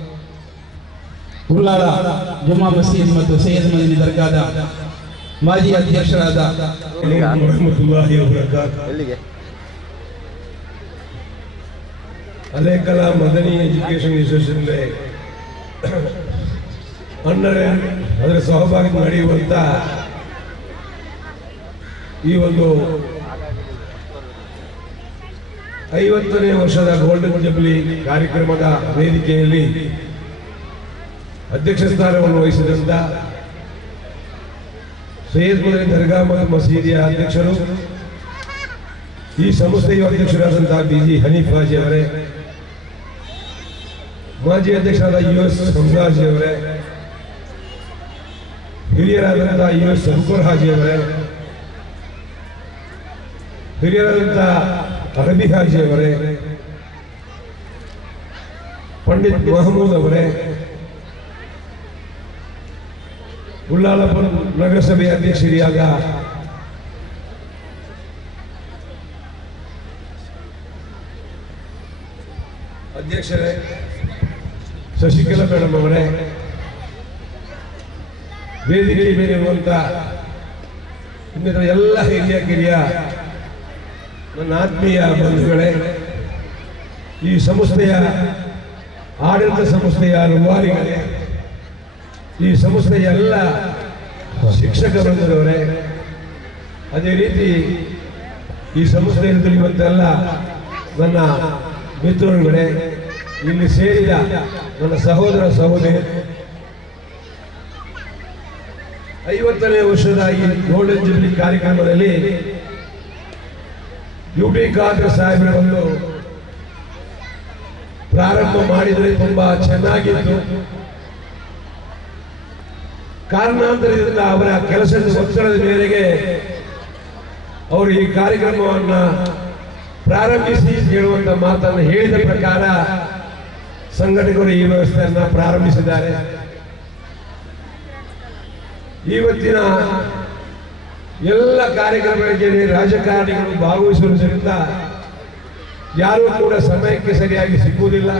ಉಳ್ಳಾಲ ಜುಮ್ಮಾ ಮಸೀದ್ ಮತ್ತು ಸೈಯದ್ ಮದನಿ ದರ್ಗಾದ ಮಾಜಿ ಅಧ್ಯಕ್ಷರಾದ അലേക്കല മദനി എഡ്യൂക്കേഷൻ ഇൻസ്റ്റിറ്റ്യൂഷനിലെ ಅದರ ಸಹಭಾಗಿ ನಡೆಯುವಂತ ಈ ಒಂದು 50ನೇ ವರ್ಷದ ಗೋಲ್ಡನ್ ಜುಬ್ಲಿ ಕಾರ್ಯಕ್ರಮದ ವೇದಿಕೆಯಲ್ಲಿ ಅಧ್ಯಕ್ಷ ಸ್ಥಾನವನ್ನು ವಹಿಸಿದಂತ ಸೈಯದ್ ಮದನಿ ದರ್ಗಾ ಮತ್ತು ಮಸೀದಿಯ ಅಧ್ಯಕ್ಷರು, ಈ ಸಂಸ್ಥೆಯ ಅಧ್ಯಕ್ಷರಾದಂತಹ BG ಹನೀಫ್ ಹಾಜಿ ಅವರೇ, ಮಾಜಿ ಅಧ್ಯಕ್ಷರಾದ US ಸಂಗಾಜಿ ಅವರೇ, ಹಿರಿಯರಾದಂತಹ US ಶಂಕರ್ ಹಾಜಿ ಅವರೇ, ಹಿರಿಯರಾದಂತಹ ಅರಬಿ ಹಾಜಿ ಅವರೇ, ಪಂಡಿತ್ ಮಹಮೂದ್ ಅವರೇ, ಉಳ್ಳಾಲ ನಗರಸಭೆಯ ಅಧ್ಯಕ್ಷರಿಯಾದ ಅಧ್ಯಕ್ಷರೇ ಶಶಿಕಲಾ ಮೇಡಮ್ ಅವರೇ, ವೇದಿಕೆ ಮೇಲೆ ಇರುವಂತ ಇನ್ನಿತರ ಎಲ್ಲ ಹಿರಿಯ ನನ್ನ ಆತ್ಮೀಯ ಬಂಧುಗಳೇ, ಈ ಸಂಸ್ಥೆಯ ಆಡಳಿತ ಸಂಸ್ಥೆಯ ರೂವಾರಿಗಳೇ, ಈ ಸಂಸ್ಥೆಯ ಎಲ್ಲ ಶಿಕ್ಷಕ ಬಂಧುಗಳವರೇ, ಅದೇ ರೀತಿ ಈ ಸಂಸ್ಥೆಯಲ್ಲಿ ದುಡಿಯುವಂತೆಲ್ಲ ನನ್ನ ಮಿತ್ರರುಗಳೇ, ಇಲ್ಲಿ ಸೇರಿದ ನನ್ನ ಸಹೋದರ ಸಹೋದರಿ, 50ನೇ ವರ್ಷದ ಈ ಗೋಲ್ಡನ್ ಜುಬ್ಲಿ ಕಾರ್ಯಕ್ರಮದಲ್ಲಿ UT ಖಾದರ್ ಸಾಹೇಬರು ಒಂದು ಪ್ರಾರಂಭ ಮಾಡಿದರೆ ತುಂಬಾ ಚೆನ್ನಾಗಿತ್ತು. ಕಾರಣಾಂತರದಿಂದ ಅವರ ಕೆಲಸದ ಒತ್ತಡದ ಮೇರೆಗೆ ಅವರು ಈ ಕಾರ್ಯಕ್ರಮವನ್ನು ಪ್ರಾರಂಭಿಸಿ ಹೇಳುವಂತ ಮಾತನ್ನು ಹೇಳಿದ ಪ್ರಕಾರ ಸಂಘಟಕರು ಈ ವ್ಯವಸ್ಥೆಯನ್ನ ಪ್ರಾರಂಭಿಸಿದ್ದಾರೆ. ಇವತ್ತಿನ ಎಲ್ಲ ಕಾರ್ಯಕ್ರಮಗಳಿಗೆ ರಾಜಕಾರಣಿಗಳು ಭಾಗವಹಿಸುವುದರಿಂದ ಯಾರೂ ಕೂಡ ಸಮಯಕ್ಕೆ ಸರಿಯಾಗಿ ಸಿಕ್ಕುವುದಿಲ್ಲ,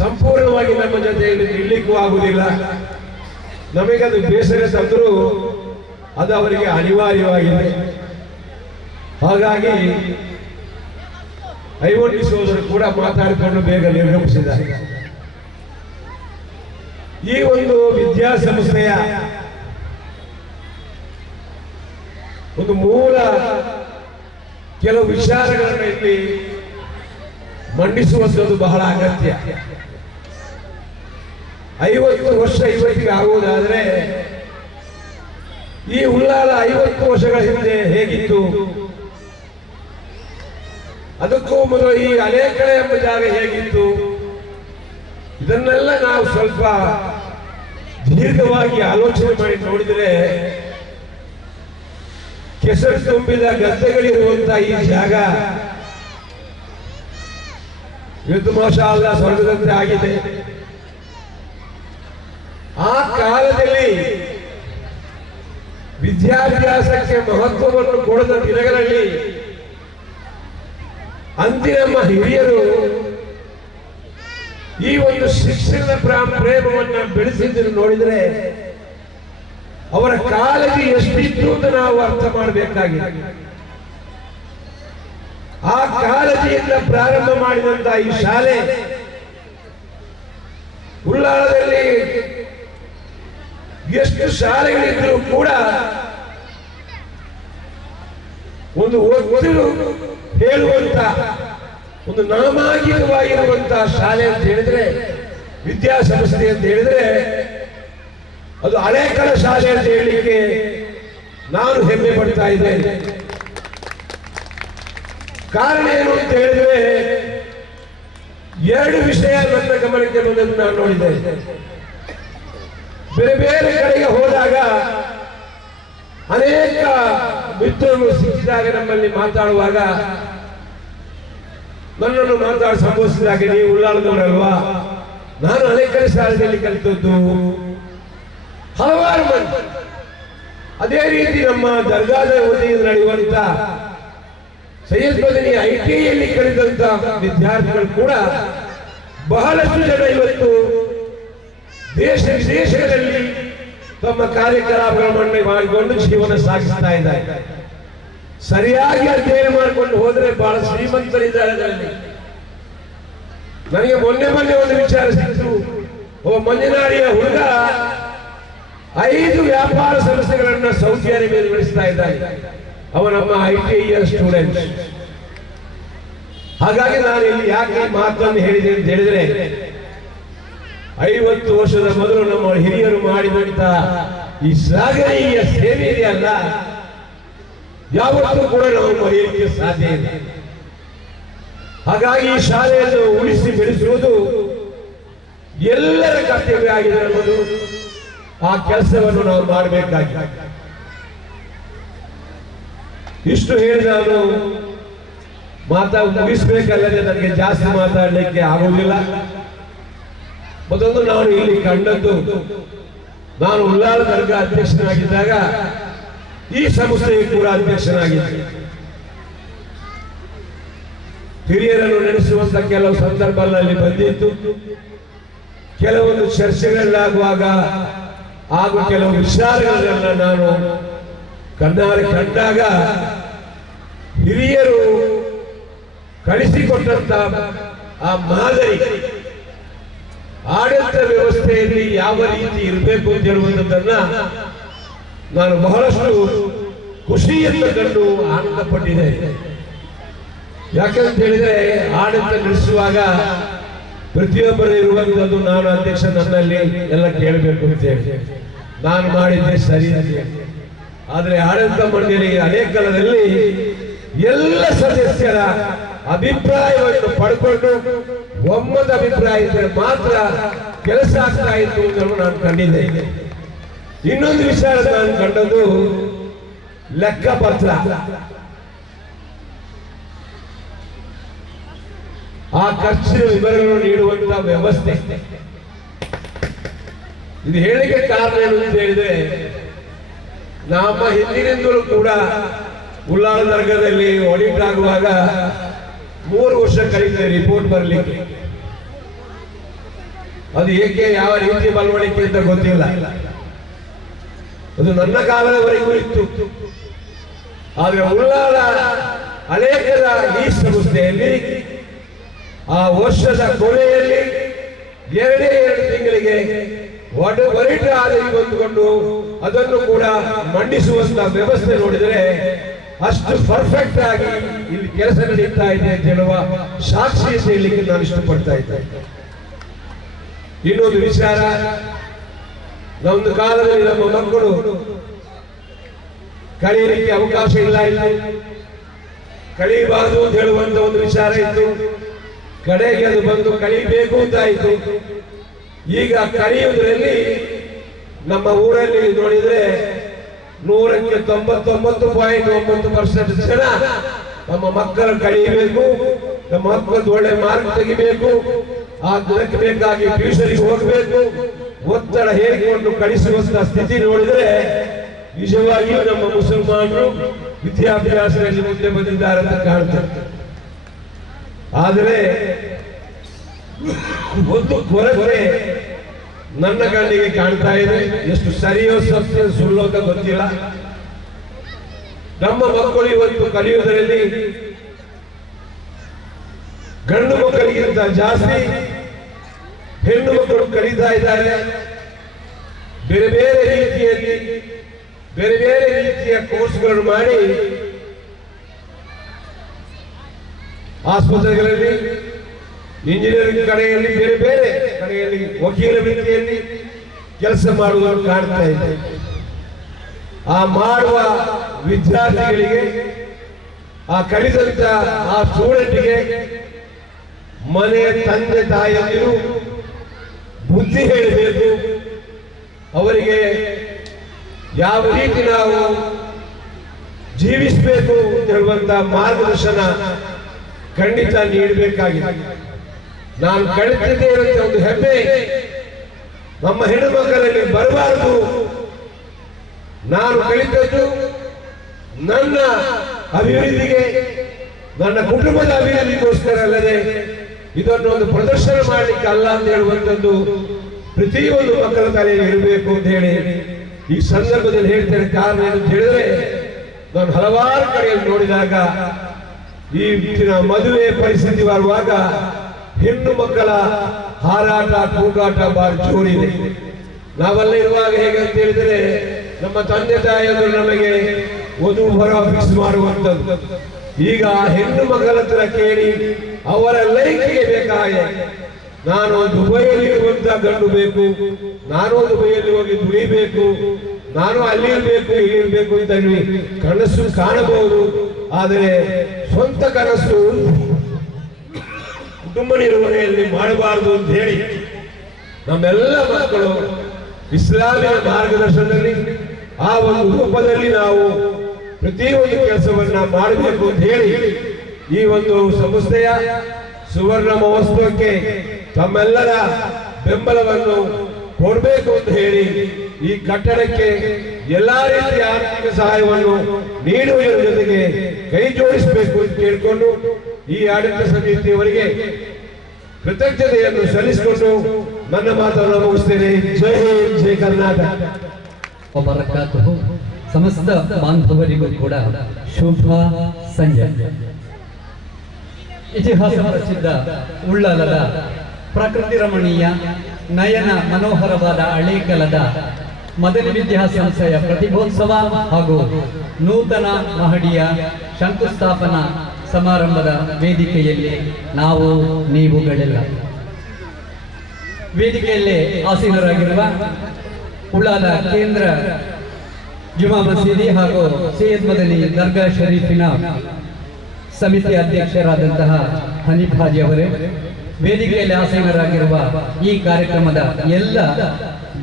ಸಂಪೂರ್ಣವಾಗಿ ನಮ್ಮ ಜೊತೆ ನಿಲ್ಲಕ್ಕೂ ಆಗುವುದಿಲ್ಲ. ನಮಗದು ಬೇಸರ ತಂದರೂ ಅದು ಅವರಿಗೆ ಅನಿವಾರ್ಯವಾಗಿದೆ. ಹಾಗಾಗಿ ಐವನ್ ಸೋದರರು ಕೂಡ ಮಾತಾಡಿಕೊಂಡು ಬೇಗ ನಿರ್ಗಮಿಸಿದ್ದಾರೆ. ಈ ಒಂದು ವಿದ್ಯಾಸಂಸ್ಥೆಯ ಒಂದು ಮೂಲ ಕೆಲವು ವಿಚಾರಗಳನ್ನು ಇಲ್ಲಿ ಮಂಡಿಸುವಂಥದ್ದು ಬಹಳ ಅಗತ್ಯ. 50 ವರ್ಷ ಇವತ್ತಿಗೆ ಆಗುವುದಾದ್ರೆ ಈ ಉಳ್ಳಾಲ 50 ವರ್ಷಗಳ ಹಿಂದೆ ಹೇಗಿತ್ತು, ಅದಕ್ಕೂ ಮೊದಲು ಈ ಅಲೇಕಳೆ ಎಂಬ ಜಾಗ ಹೇಗಿತ್ತು, ಇದನ್ನೆಲ್ಲ ನಾವು ಸ್ವಲ್ಪ ದೀರ್ಘವಾಗಿ ಆಲೋಚನೆ ಮಾಡಿ ನೋಡಿದರೆ ಕೆಸರು ತುಂಬಿದ ಗದ್ದೆಗಳಿರುವಂತಹ ಈ ಜಾಗ ಇವತ್ತು ಮಾಷಾ ಅಲ್ಲಾಹ್ ಸ್ವರ್ಗದಂತೆ ಆಗಿದೆ. ಆ ಕಾಲದಲ್ಲಿ ವಿದ್ಯಾಭ್ಯಾಸಕ್ಕೆ ಮಹತ್ವವನ್ನು ಕೊಡದ ದಿನಗಳಲ್ಲಿ ಅಂದಿನ ನಮ್ಮ ಹಿರಿಯರು ಈ ಒಂದು ಶಿಕ್ಷಣದ ಪ್ರೇಮವನ್ನು ಬೆಳೆಸಿದ್ದನ್ನು ನೋಡಿದರೆ ಅವರ ಕಾಳಜಿ ಎಷ್ಟಿತ್ತು ಅಂತ ನಾವು ಅರ್ಥ ಮಾಡಬೇಕಾಗಿದೆ. ಆ ಕಾಳಜಿಯಿಂದ ಪ್ರಾರಂಭ ಮಾಡಿದಂತಹ ಈ ಶಾಲೆ ಉಳ್ಳಾಲದಲ್ಲಿ ಎಷ್ಟು ಶಾಲೆಗಳಿದ್ರೂ ಕೂಡ ಒಂದು ಒತ್ತು ಹೇಳುವಂತ ಒಂದು ನಾಮಾಂಕಿತವಾಗಿರುವಂತಹ ಶಾಲೆ ಅಂತ ಹೇಳಿದ್ರೆ, ವಿದ್ಯಾಸಂಸ್ಥೆ ಅಂತ ಹೇಳಿದ್ರೆ ಅದು ಹಳೇಕಳ ಶಾಲೆ ಅಂತ ಹೇಳಲಿಕ್ಕೆ ನಾನು ಹೆಮ್ಮೆ ಪಡ್ತಾ ಇದ್ದೇನೆ. ಕಾರಣ ಏನು ಅಂತ ಹೇಳಿದ್ರೆ, 2 ವಿಷಯ ನನ್ನ ಗಮನಕ್ಕೆ ಬಂದದ್ದು ನಾನು ನೋಡಿದ್ದೇನೆ. ಬೇರೆ ಬೇರೆ ಕಡೆಗೆ ಹೋದಾಗ ಅನೇಕ ಮಿತ್ರರು ಸಿಕ್ಕಿದಾಗ ನಮ್ಮಲ್ಲಿ ಮಾತಾಡುವಾಗ ನನ್ನನ್ನು ಸಂಬೋಧಿಸಿದಾಗ, ನೀವು ಉಳ್ಳಾಲದವರಲ್ವಾ, ನಾನು ಹಳೇಕಳ ಶಾಲೆಯಲ್ಲಿ ಕಲಿತದ್ದು. ಹಲವಾರು ಮಂದಿ ಅದೇ ರೀತಿ ನಮ್ಮ ದರ್ಗಾದ ವತಿಯಿಂದ ನಡೆಯುವಂತ ಸೈಯದ್ ಮದನಿ ITIಯಲ್ಲಿ ಕಲಿತಂತ ವಿದ್ಯಾರ್ಥಿಗಳು ಕೂಡ ಬಹಳಷ್ಟು ಜನ ಇವತ್ತು ದೇಶ ವಿದೇಶಗಳಲ್ಲಿ ತಮ್ಮ ಕಾರ್ಯಕಲಾಪಗಳನ್ನು ಮಾಡಿಕೊಂಡು ಜೀವನ ಸಾಗಿಸ್ತಾ ಇದ್ದಾರೆ. ಸರಿಯಾಗಿ ಅಧ್ಯಯನ ಮಾಡಿಕೊಂಡು ಹೋದ್ರೆ ಬಹಳ ಶ್ರೀಮಂತರಿದ್ದಾರೆ ಅದರಲ್ಲಿ. ನನಗೆ ಮೊನ್ನೆ ಒಂದು ವಿಚಾರ ಸಿಕ್ತು. ಮಂಜನಾಡಿಯ ಹುಡುಗ 5 ವ್ಯಾಪಾರ ಸಂಸ್ಥೆಗಳನ್ನ ಸೌದಿ ಅರೇಬಿಯಾದಲ್ಲಿ ನಡೆಸ್ತಾ ಇದ್ದಾನೆ. ಅವ ನಮ್ಮ ITIಯ ಸ್ಟೂಡೆಂಟ್. ಹಾಗಾಗಿ ನಾನು ಇಲ್ಲಿ ಯಾಕೆ ಮಾತನ್ನು ಹೇಳಿದೆ ಅಂತ ಹೇಳಿದ್ರೆ, 50 ವರ್ಷದ ಮೊದಲು ನಮ್ಮ ಹಿರಿಯರು ಮಾಡಿದಂತ ಈ ಶ್ಲಾಘನೀಯ ಸೇವೆ ಇದೆಯಲ್ಲ, ಯಾವತ್ತೂ ಕೂಡ ನಾವು ಮರೆಯಲಿಕ್ಕೆ ಸಾಧ್ಯ ಇಲ್ಲ. ಹಾಗಾಗಿ ಈ ಶಾಲೆಯನ್ನು ಉಳಿಸಿ ಬೆಳೆಸುವುದು ಎಲ್ಲರ ಕರ್ತವ್ಯ ಆಗಿದೆ ಅನ್ನೋದು, ಆ ಕೆಲಸವನ್ನು ನಾವು ಮಾಡಬೇಕಾಗಿದೆ. ಇಷ್ಟು ಹೇಳಿ ನಾನು ಮುಗಿಸ್ಬೇಕಲ್ಲದೆ ನನಗೆ ಜಾಸ್ತಿ ಮಾತಾಡಲಿಕ್ಕೆ ಆಗುವುದಿಲ್ಲ. ಮೊದಲು ನಾನು ಇಲ್ಲಿ ಕಂಡದ್ದು, ನಾನು ಉಳ್ಳಾಲ ದರ್ಗಾ ಅಧ್ಯಕ್ಷನಾಗಿದ್ದಾಗ ಈ ಸಂಸ್ಥೆಯು ಕೂಡ ಅಧ್ಯಕ್ಷನಾಗಿದ್ದೆ. ಹಿರಿಯರನ್ನು ನಡೆಸುವಂತ ಕೆಲವು ಸಂದರ್ಭಗಳಲ್ಲಿ ಬಂದಿತ್ತು. ಕೆಲವೊಂದು ಚರ್ಚೆಗಳಾಗುವಾಗ ಹಾಗೂ ಕೆಲವು ವಿಚಾರಗಳನ್ನ ನಾನು ಕಣ್ಣಾರೆ ಕಂಡಾಗ ಹಿರಿಯರು ಕಳಿಸಿಕೊಟ್ಟಂತ ಆ ಮಾದರಿ ಆಡಳಿತ ವ್ಯವಸ್ಥೆಯಲ್ಲಿ ಯಾವ ರೀತಿ ಇರಬೇಕು ಅಂತ ಹೇಳುವಂಥದ್ದನ್ನ ನಾನು ಬಹಳಷ್ಟು ಖುಷಿಯಿಂದ ಕಂಡು ಆನಂದ ಪಟ್ಟಿದ್ದೇನೆ. ಯಾಕಂತ ಹೇಳಿದ್ರೆ, ಆಡಳಿತ ನಡೆಸುವಾಗ ಪ್ರತಿಯೊಬ್ಬರು ಇರುವಂತದ್ದು ನಾನು ಅಧ್ಯಕ್ಷ ನನ್ನಲ್ಲಿ ಎಲ್ಲ ಕೇಳಬೇಕು ಅಂತ ಹೇಳಿ ನಾನು ಮಾಡಿದ್ದೆ ಸರಿ ಅಂತ ಹೇಳಿ. ಆದ್ರೆ ಆಡಳಿತ ಮಂಡಳಿ ಅನೇಕದಲ್ಲಿ ಎಲ್ಲ ಸದಸ್ಯರ ಅಭಿಪ್ರಾಯವನ್ನು ಪಡ್ಕೊಂಡು ಒಮ್ಮತ ಅಭಿಪ್ರಾಯ ಇದ್ದರೆ ಮಾತ್ರ ಕೆಲಸ ಆಗ್ತಾ ಇತ್ತು ಅಂತ ನಾನು ಕಂಡಿದ್ದೆ. ಇನ್ನೊಂದು ವಿಚಾರ ನಾನು ಕಂಡದ್ದು ಲೆಕ್ಕಪತ್ರ. ಆ ಖರ್ಚಿನ ವಿವರಗಳನ್ನು ನೀಡುವಂತಹ ವ್ಯವಸ್ಥೆ. ಇದು ಹೇಳಿಕೆ ಕಾರಣ ಏನು ಅಂತ ಹೇಳಿದ್ರೆ, ನಮ್ಮ ಹಿಂದಿನಿಂದಲೂ ಕೂಡ ಉಳ್ಳಾಲ ದರ್ಗಾದಲ್ಲಿ ಆಡಿಟ್ ಆಗುವಾಗ 3 ವರ್ಷ ಕರೀತೇವೆ ರಿಪೋರ್ಟ್ ಬರಲಿಕ್ಕೆ. ಅದು ಏಕೆ ಯಾವ ರೀತಿ ಬಲವಣಿಗೆ ಅಂತ ಗೊತ್ತಿಲ್ಲ. ಅದು ನನ್ನ ಕಾಲದವರೆಗೂ ಇತ್ತು. ಆದ್ರೆ ಉಳ್ಳಾಲ ಅನೇಕರ ಈ ಸಂಸ್ಥೆಯಲ್ಲಿ ಆ ವರ್ಷದ ಕೊನೆಯಲ್ಲಿ 2 ತಿಂಗಳಿಗೆ ವರಿಷ್ಠ ಆದಾಯ ಹೊಂದಿಕೊಂಡು ಅದನ್ನು ಕೂಡ ಮಂಡಿಸುವಂತ ವ್ಯವಸ್ಥೆ ನೋಡಿದರೆ ಅಷ್ಟು ಪರ್ಫೆಕ್ಟ್ ಆಗಿ ಇಲ್ಲಿ ಕೆಲಸ ನಡೀತಾ ಇದೆ ಅಂತ ಹೇಳುವ ಸಾಕ್ಷಿ ಅಂತ ಹೇಳಲಿಕ್ಕೆ ನಾನು ಇಷ್ಟಪಡ್ತಾ ಇದ್ದೇನೆ. ಇನ್ನೊಂದು ವಿಚಾರ, ಒಂದು ಕಾಲದಲ್ಲಿ ನಮ್ಮ ಮಕ್ಕಳು ಕಲಿಯಲಿಕ್ಕೆ ಅವಕಾಶ ಇಲ್ಲ ಇತ್ತು, ಕಲಿಯಬಾರದು ಅಂತ ಹೇಳುವಂತ ಒಂದು ವಿಚಾರ ಇತ್ತು. ಕಡೆಗೆ ಅದು ಬಂದು ಕಲಿಬೇಕು ಅಂತ ಆಯಿತು. ಈಗ ಕಲಿಯುವುದರಲ್ಲಿ ನಮ್ಮ ಊರಲ್ಲಿ ನೋಡಿದ್ರೆ 100ಕ್ಕೆ 99.9% ಜನ ನಮ್ಮ ಮಕ್ಕಳು ಕಲಿಯಬೇಕು, ನಮ್ಮ ಮಕ್ಕಳು ಒಳ್ಳೆ ಮಾರ್ಕ್ ತೆಗಿಬೇಕು, ಆ ಗುಣಕ್ಕೆ ಬೇಕಾಗಿ ಟ್ಯೂಷನ್ಗೆ ಹೋಗಬೇಕು, ಒತ್ತಡ ಹೇರಿಕೊಂಡು ಕಳಿಸುವಂತ ಸ್ಥಿತಿ ನೋಡಿದ್ರೆ ನಿಜವಾಗಿಯೂ ನಮ್ಮ ಮುಸಲ್ಮಾನರು ವಿದ್ಯಾಭ್ಯಾಸದಲ್ಲಿ ಮುಂದೆ ಬಂದಿದ್ದಾರೆ ಅಂತ ಕಾಣ್ತಾರೆ. ಆದರೆ ಒಂದು ಕೊರತೆ ನನ್ನ ಕಣ್ಣಿಗೆ ಕಾಣ್ತಾ ಇದೆ. ಎಷ್ಟು ಸರಿಯೋ ಸತ್ಯ ಸುಳ್ಳೋ ಅಂತ ಗೊತ್ತಿಲ್ಲ. ನಮ್ಮ ಮಕ್ಕಳು ಇವತ್ತು ಕಲಿಯುವುದರಲ್ಲಿ ಗಂಡು ಮಕ್ಕಳಿಗಿಂತ ಜಾಸ್ತಿ ಹೆಣ್ಣು ಮಕ್ಕಳು ಕಲಿತಾ ಇದ್ದಾರೆ. ಬೇರೆ ಬೇರೆ ರೀತಿಯಲ್ಲಿ ಬೇರೆ ಬೇರೆ ರೀತಿಯ ಕೋರ್ಸ್ಗಳನ್ನು ಮಾಡಿ ಆಸ್ಪತ್ರೆಗಳಲ್ಲಿ, ಇಂಜಿನಿಯರಿಂಗ್ ಕಡೆಯಲ್ಲಿ, ಬೇರೆ ಬೇರೆ ಕಡೆಯಲ್ಲಿ, ವಕೀಲ ವೃತ್ತಿಯಲ್ಲಿ ಕೆಲಸ ಮಾಡುವುದನ್ನು ಕಾಣ್ತಾ ಇದೆ. ಆ ಮಾಡುವ ವಿದ್ಯಾರ್ಥಿಗಳಿಗೆ, ಆ ಕಲಿತಂತ ಆ ಸ್ಟೂಡೆಂಟ್ಗೆ ಮನೆ ತಂದೆ ತಾಯಿಯರು ಬುದ್ಧಿ ಹೇಳಬೇಕು. ಅವರಿಗೆ ಯಾವ ರೀತಿ ನಾವು ಜೀವಿಸಬೇಕು ಅಂತ ಹೇಳುವಂತ ಮಾರ್ಗದರ್ಶನ ಖಂಡಿತ ನೀಡಬೇಕಾಗಿದೆ. ನಾನು ಕಲಿತಿದ್ದೆ ಇರುತ್ತೆ ಒಂದು ಹೆಮ್ಮೆ ನಮ್ಮ ಹೆಣ್ಣು ಮಕ್ಕಳಲ್ಲಿ ಬರಬಾರದು. ನಾನು ಕಲಿತದ್ದು ನನ್ನ ಅಭಿವೃದ್ಧಿಗೆ, ನನ್ನ ಕುಟುಂಬದ ಅಭಿವೃದ್ಧಿಗೋಸ್ಕರ ಅಲ್ಲದೆ ಇದನ್ನು ಒಂದು ಪ್ರದರ್ಶನ ಮಾಡಲಿಕ್ಕೆ ಅಲ್ಲ ಅಂತ ಹೇಳುವಂಥದ್ದು ಪ್ರತಿಯೊಂದು ಮಕ್ಕಳ ತಲೆಯಲ್ಲಿ ಇರಬೇಕು ಅಂತ ಹೇಳಿ ಈ ಸಂದರ್ಭದಲ್ಲಿ ಹೇಳ್ತೇನೆ. ಕಾರಣ ಏನು ಹೇಳಿದ್ರೆ, ನಾನು ಹಲವಾರು ಕಡೆಯಲ್ಲಿ ನೋಡಿದಾಗ ಈ ಮದುವೆ ಪರಿಸ್ಥಿತಿ ಬರುವಾಗ ಹೆಣ್ಣು ಮಕ್ಕಳ ಹಾರಾಟ ಕೂಗಾಟ ಬಾರಿ ಜೋರಿದೆ. ನಾವೆಲ್ಲ ಇರುವಾಗ ಹೇಗೆ ಅಂತ ಹೇಳಿದರೆ, ನಮ್ಮ ತಂದೆ ತಾಯಿಯವರು ನಮಗೆ ವಧು ವರ ಫಿಕ್ಸ್ ಮಾಡುವಂಥದ್ದು. ಈಗ ಹೆಣ್ಣು ಮಕ್ಕಳ ಹತ್ರ ಕೇಳಿ ಅವರ ಲೈಫಿಗೆ ಬೇಕಾಗಿದೆ. ನಾನು ದುಬೈಯಲ್ಲಿ ಇರುವಂತ ಗಂಡು ಬೇಕು, ನಾನು ದುಬೈಯಲ್ಲಿ ಹೋಗಿ ದುಡಿಬೇಕು, ನಾನು ಅಲ್ಲಿ ಇರಬೇಕು ಇಲ್ಲಿ ಇರಬೇಕು ಅಂತ ಕನಸು ಕಾಣಬಹುದು. ಆದರೆ ಸ್ವಂತ ಕನಸು ಕುಟುಂಬ ನಿರ್ವಹಣೆಯಲ್ಲಿ ಮಾಡಬಾರದು ಅಂತ ಹೇಳಿ ನಮ್ಮೆಲ್ಲ ಮಕ್ಕಳು ಇಸ್ಲಾಮಿನ ಮಾರ್ಗದರ್ಶನದಲ್ಲಿ ಆ ಒಂದು ರೂಪದಲ್ಲಿ ನಾವು ಪ್ರತಿಯೊಂದು ಕೆಲಸವನ್ನ ಮಾಡಬೇಕು ಅಂತ ಹೇಳಿ ಈ ಒಂದು ಸಂಸ್ಥೆಯ ಸುವರ್ಣ ಮಹೋತ್ಸವಕ್ಕೆ ತಮ್ಮೆಲ್ಲರ ಬೆಂಬಲವನ್ನು ಕೊಡಬೇಕು ಅಂತ ಹೇಳಿ ಈ ಕಟ್ಟಡಕ್ಕೆ ಎಲ್ಲಾ ರೀತಿಯ ಆರ್ಥಿಕ ಸಹಾಯವನ್ನು ನೀಡುವುದರ ಜೊತೆಗೆ ಕೈ ಜೋಡಿಸಬೇಕು ಅಂತ ಕೇಳಿಕೊಂಡು ಈ ಆಡಳಿತ ಸಮಿತಿಯವರಿಗೆ ಕೃತಜ್ಞತೆಯನ್ನು ಸಲ್ಲಿಸಿಕೊಂಡು ನನ್ನ ಮಾತನ್ನು ಮುಗಿಸ್ತೇನೆ. ಜೈ ಹಿಂದ್, ಜೈ ಕರ್ನಾಟಕ. ವಬರಕಾತುಹು. ಸಮಸ್ತ ಬಾಂಧವರಿಗೂ ಕೂಡ ಶುಭ ಸಂಜೆ. ಇತಿಹಾಸ ಪ್ರಸಿದ್ಧ ಉಳ್ಳಾಲದ ಪ್ರಕೃತಿ ರಮಣೀಯ ನಯನ ಮನೋಹರವಾದ ಹಳೇಕಲದ ಮದನಿ ವಿದ್ಯಾಸಂಸ್ಥೆಯ ಪ್ರತಿಭೋತ್ಸವ ಹಾಗೂ ನೂತನ ಮಹಡಿಯ ಶಂಕುಸ್ಥಾಪನಾ ಸಮಾರಂಭದ ವೇದಿಕೆಯಲ್ಲಿ ನಾವು ನೀವುಗಳೆಲ್ಲ ವೇದಿಕೆಯಲ್ಲೇ ಆಸೀನರಾಗಿರುವ ಉಳ್ಳಾಲ ಕೇಂದ್ರ ಜುಮಾ ಮಸೀದಿ ಹಾಗೂ ಸೈಯದ್ ಮದನಿ ದರ್ಗಾ ಶರೀಫಿನ ಸಮಿತಿ ಅಧ್ಯಕ್ಷರಾದಂತಹ ಹನೀಫ್ ಹಾಜಿ ಅವರೇ, ವೇದಿಕೆಯಲ್ಲಿ ಆಸೀನರಾಗಿರುವ ಈ ಕಾರ್ಯಕ್ರಮದ ಎಲ್ಲ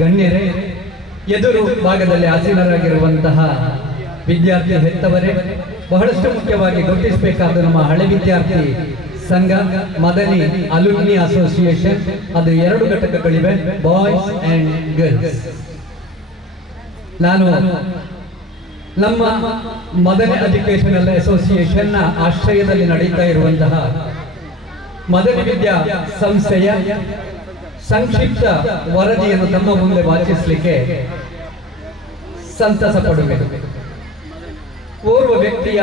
ಗಣ್ಯರೇ, ಎದುರು ಭಾಗದಲ್ಲಿ ಆಸೀನರಾಗಿರುವಂತಹ ವಿದ್ಯಾರ್ಥಿ ಹೆತ್ತವರೇ, ಬಹಳಷ್ಟು ಮುಖ್ಯವಾಗಿ ಗುರುತಿಸಬೇಕಾದ ನಮ್ಮ ಹಳೆ ವಿದ್ಯಾರ್ಥಿ ಸಂಘ ಮದನಿ ಅಲುಮ್ನಿ ಅಸೋಸಿಯೇಷನ್, ಅದು 2 ಘಟಕಗಳಿವೆ, ಬಾಯ್ಸ್ ಅಂಡ್ ಗರ್ಲ್ಸ್. ನಾನು ನಮ್ಮ ಮದನಿ ಎಜುಕೇಶನಲ್ ಅಸೋಸಿಯೇಷನ್ನ ಆಶ್ರಯದಲ್ಲಿ ನಡೀತಾ ಇರುವಂತಹ ಮದನಿ ವಿದ್ಯಾ ಸಂಸ್ಥೆಯ ಸಂಕ್ಷಿಪ್ತ ವರದಿಯನ್ನು ತಮ್ಮ ಮುಂದೆ ವಾಚಿಸಲಿಕ್ಕೆ ಸಂತಸ ಪಡಬೇಕು. ಓರ್ವ ವ್ಯಕ್ತಿಯ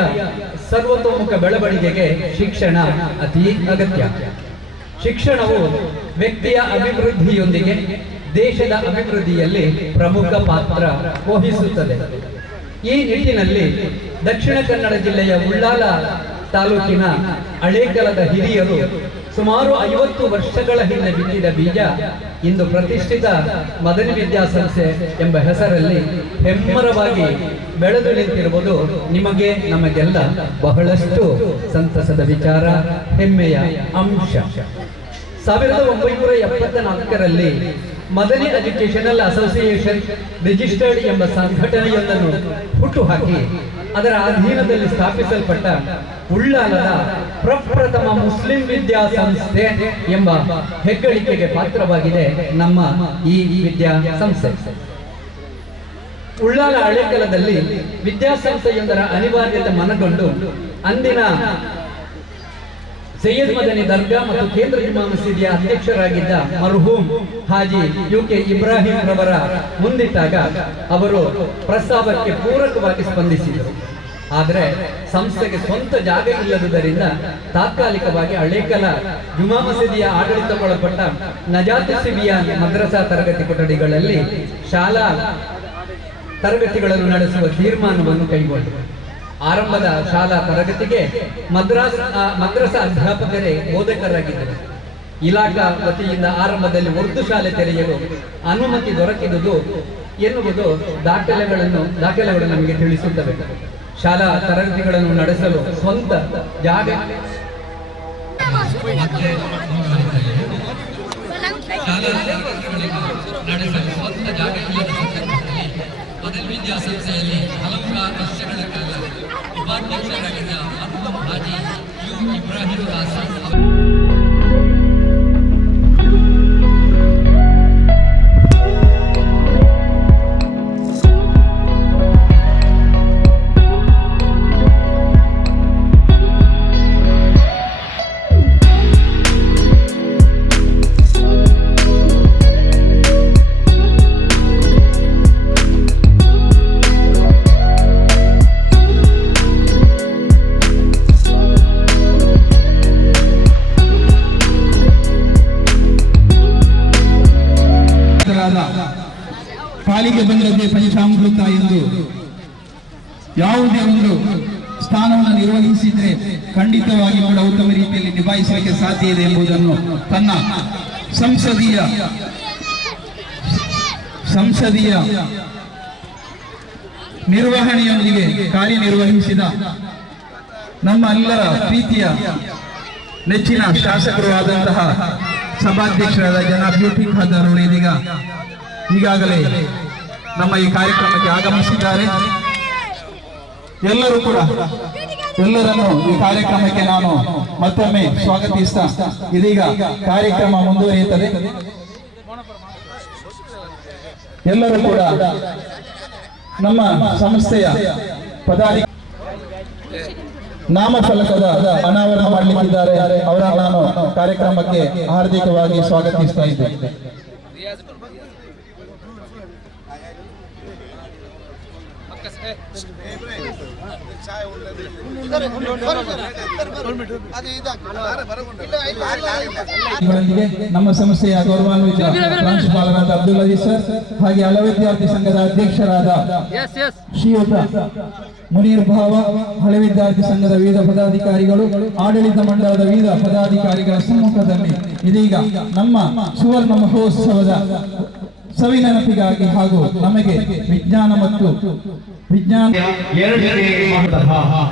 ಸರ್ವತೋಮುಖ ಬೆಳವಣಿಗೆಗೆ ಶಿಕ್ಷಣ ಅತಿ ಅಗತ್ಯ. ಶಿಕ್ಷಣವು ವ್ಯಕ್ತಿಯ ಅಭಿವೃದ್ಧಿಯೊಂದಿಗೆ ದೇಶದ ಅಭಿವೃದ್ಧಿಯಲ್ಲಿ ಪ್ರಮುಖ ಪಾತ್ರ ವಹಿಸುತ್ತದೆ. ಈ ನಿಟ್ಟಿನಲ್ಲಿ ದಕ್ಷಿಣ ಕನ್ನಡ ಜಿಲ್ಲೆಯ ಉಳ್ಳಾಲ ತಾಲೂಕಿನ ಹಳೇಕಲದ ಹಿರಿಯರು ಸುಮಾರು 50 ವರ್ಷಗಳ ಹಿಂದೆ ಬಿತ್ತಿದ ಬೀಜ ಇಂದು ಪ್ರತಿಷ್ಠಿತ ಮದನಿ ವಿದ್ಯಾಸಂಸ್ಥೆ ಎಂಬ ಹೆಸರಲ್ಲಿ ಹೆಮ್ಮರವಾಗಿ ಬೆಳೆದು ನಿಂತಿರುವುದು ನಿಮಗೆ ನಮಗೆಲ್ಲ ಬಹಳಷ್ಟು ಸಂತಸದ ವಿಚಾರ, ಹೆಮ್ಮೆಯ ಅಂಶ. 1974ರಲ್ಲಿ ಮದನಿ ಎಜುಕೇಶನಲ್ ಅಸೋಸಿಯೇಷನ್ ರಿಜಿಸ್ಟರ್ಡ್ ಎಂಬ ಸಂಘಟನೆಯೊಂದನ್ನು ಹುಟ್ಟುಹಾಕಿ ಅದರ ಅಧೀನದಲ್ಲಿ ಸ್ಥಾಪಿಸಲ್ಪಟ್ಟ ಉಳ್ಳಾಲದ ಪ್ರಪ್ರಥಮ ಮುಸ್ಲಿಂ ವಿದ್ಯಾಸಂಸ್ಥೆ ಎಂಬ ಹೆಗ್ಗಳಿಕೆಗೆ ಪಾತ್ರವಾಗಿದೆ ನಮ್ಮ ಈ ವಿದ್ಯಾಸಂಸ್ಥೆ. ಉಳ್ಳಾಲ ಹಳೇಕಲದಲ್ಲಿ ವಿದ್ಯಾಸಂಸ್ಥೆಯೊಂದರ ಅನಿವಾರ್ಯತೆ ಮನಗೊಂಡು ಅಂದಿನ ಸೈಯದ್ ಮದನಿ ದರ್ಗಾ ಮತ್ತು ಕೇಂದ್ರ ಜುಮಾ ಮಸೀದಿಯ ಅಧ್ಯಕ್ಷರಾಗಿದ್ದ ಮರ್ಹೂಮ್ ಹಾಜಿ UK ಇಬ್ರಾಹಿಂ ರವರ ಮುಂದಿಟ್ಟಾಗ ಅವರು ಪ್ರಸ್ತಾವಕ್ಕೆ ಪೂರಕವಾಗಿ ಸ್ಪಂದಿಸಿದರು. ಆದರೆ ಸಂಸ್ಥೆಗೆ ಸ್ವಂತ ಜಾಗ ಇಲ್ಲದುದರಿಂದ ತಾತ್ಕಾಲಿಕವಾಗಿ ಹಳೇಕಲ ಜುಮಾ ಮಸೀದಿಯ ಆಡಳಿತಕ್ಕೊಳಪಟ್ಟ ನಜಾತ್ ಸಿಬಿಯಾನ್ ಮದ್ರಸಾ ತರಗತಿ ಕೊಠಡಿಗಳಲ್ಲಿ ಶಾಲಾ ತರಗತಿಗಳನ್ನು ನಡೆಸುವ ತೀರ್ಮಾನವನ್ನು ಕೈಗೊಂಡರು. ಆರಂಭದ ಶಾಲಾ ತರಗತಿಗೆ ಮದ್ರಸಾ ಅಧ್ಯಾಪಕರೇ ಬೋಧಕರಾಗಿದ್ದರು. ಇಲಾಖಾ ವತಿಯಿಂದ ಆರಂಭದಲ್ಲಿ ಉರ್ದು ಶಾಲೆ ತೆರೆಯಲು ಅನುಮತಿ ದೊರಕಿದುದು ಎನ್ನುವುದು ದಾಖಲೆಗಳು ನಮಗೆ ತಿಳಿಸುತ್ತವೆ. ಶಾಲಾ ತರಗತಿಗಳನ್ನು ನಡೆಸಲು ಸ್ವಂತ ಜಾಗ ಮದನಿ ವಿದ್ಯಾಸಂಸ್ಥೆಯಲ್ಲಿ ಹಲವಾರು ವರ್ಷಗಳ ಕಾಲ ಉಪಾಧ್ಯಕ್ಷರಾಗಿದ್ದ ಮರ್ಹೂಮ್ ಹಾಜಿ ಇಬ್ರಾಹಿಂ ರಾಸಿ ಪಾಲಿಗೆ ಬಂದದ್ದೇ ಪಂಚಾಮೃತ ಎಂದು ಯಾವುದೇ ಒಂದು ಸ್ಥಾನವನ್ನು ನಿರ್ವಹಿಸಿದ್ರೆ ಖಂಡಿತವಾಗಿ ಕೂಡ ಉತ್ತಮ ರೀತಿಯಲ್ಲಿ ನಿಭಾಯಿಸಲಿಕ್ಕೆ ಸಾಧ್ಯ ಇದೆ ಎಂಬುದನ್ನು ತನ್ನ ಸಂಸದೀಯ ನಿರ್ವಹಣೆಯೊಂದಿಗೆ ಕಾರ್ಯನಿರ್ವಹಿಸಿದ ನಮ್ಮ ಎಲ್ಲರ ಪ್ರೀತಿಯ ನೆಚ್ಚಿನ ಶಾಸಕರು ಆದಂತಹ ಸಭಾಧ್ಯಕ್ಷರಾದ ಜನಾಬ್ ಬ್ಯೂಟಿ ಖಾದರ್ ಅವರು ಈಗಾಗಲೇ ನಮ್ಮ ಈ ಕಾರ್ಯಕ್ರಮಕ್ಕೆ ಆಗಮಿಸಿದ್ದಾರೆ. ಎಲ್ಲರನ್ನು ಈ ಕಾರ್ಯಕ್ರಮಕ್ಕೆ ನಾನು ಮತ್ತೊಮ್ಮೆ ಸ್ವಾಗತಿಸ್ತಾ ಇದೀಗ ಕಾರ್ಯಕ್ರಮ ಮುಂದುವರಿಯುತ್ತದೆ. ಎಲ್ಲರೂ ಕೂಡ ನಮ್ಮ ಸಂಸ್ಥೆಯ ನಾಮಫಲಕದ ಅನಾವರಣ ಮಾಡಲಿಕ್ಕಿದ್ದಾರೆ. ಅವರನ್ನು ನಾನು ಕಾರ್ಯಕ್ರಮಕ್ಕೆ ಹಾರ್ದಿಕವಾಗಿ ಸ್ವಾಗತಿಸ್ತಾ ಇದ್ದೇನೆ. ನಮ್ಮ ಸಂಸ್ಥೆಯ ಗೌರವಾನ್ವಿತ ಪ್ರಾಂಶುಪಾಲರಾದ ಅಬ್ದುಲ್ ಅಜೀಜ್ ಸರ್ ಹಾಗೆ ಹಲ ವಿದ್ಯಾರ್ಥಿ ಸಂಘದ ಅಧ್ಯಕ್ಷರಾದ ಶ್ರೀಯುತ ಮುನೀರ್ ಭಾವ, ಹಳೆ ವಿದ್ಯಾರ್ಥಿ ಸಂಘದ ವಿವಿಧ ಪದಾಧಿಕಾರಿಗಳು, ಆಡಳಿತ ಮಂಡಳದ ವಿವಿಧ ಪದಾಧಿಕಾರಿಗಳ ಸಮ್ಮುಖದಲ್ಲಿ ಇದೀಗ ನಮ್ಮ ಸುವರ್ಣ ಮಹೋತ್ಸವದ ಸವಿನೆನಪಿಗಾಗಿ ಹಾಗೂ ನಮಗೆ ವಿಜ್ಞಾನ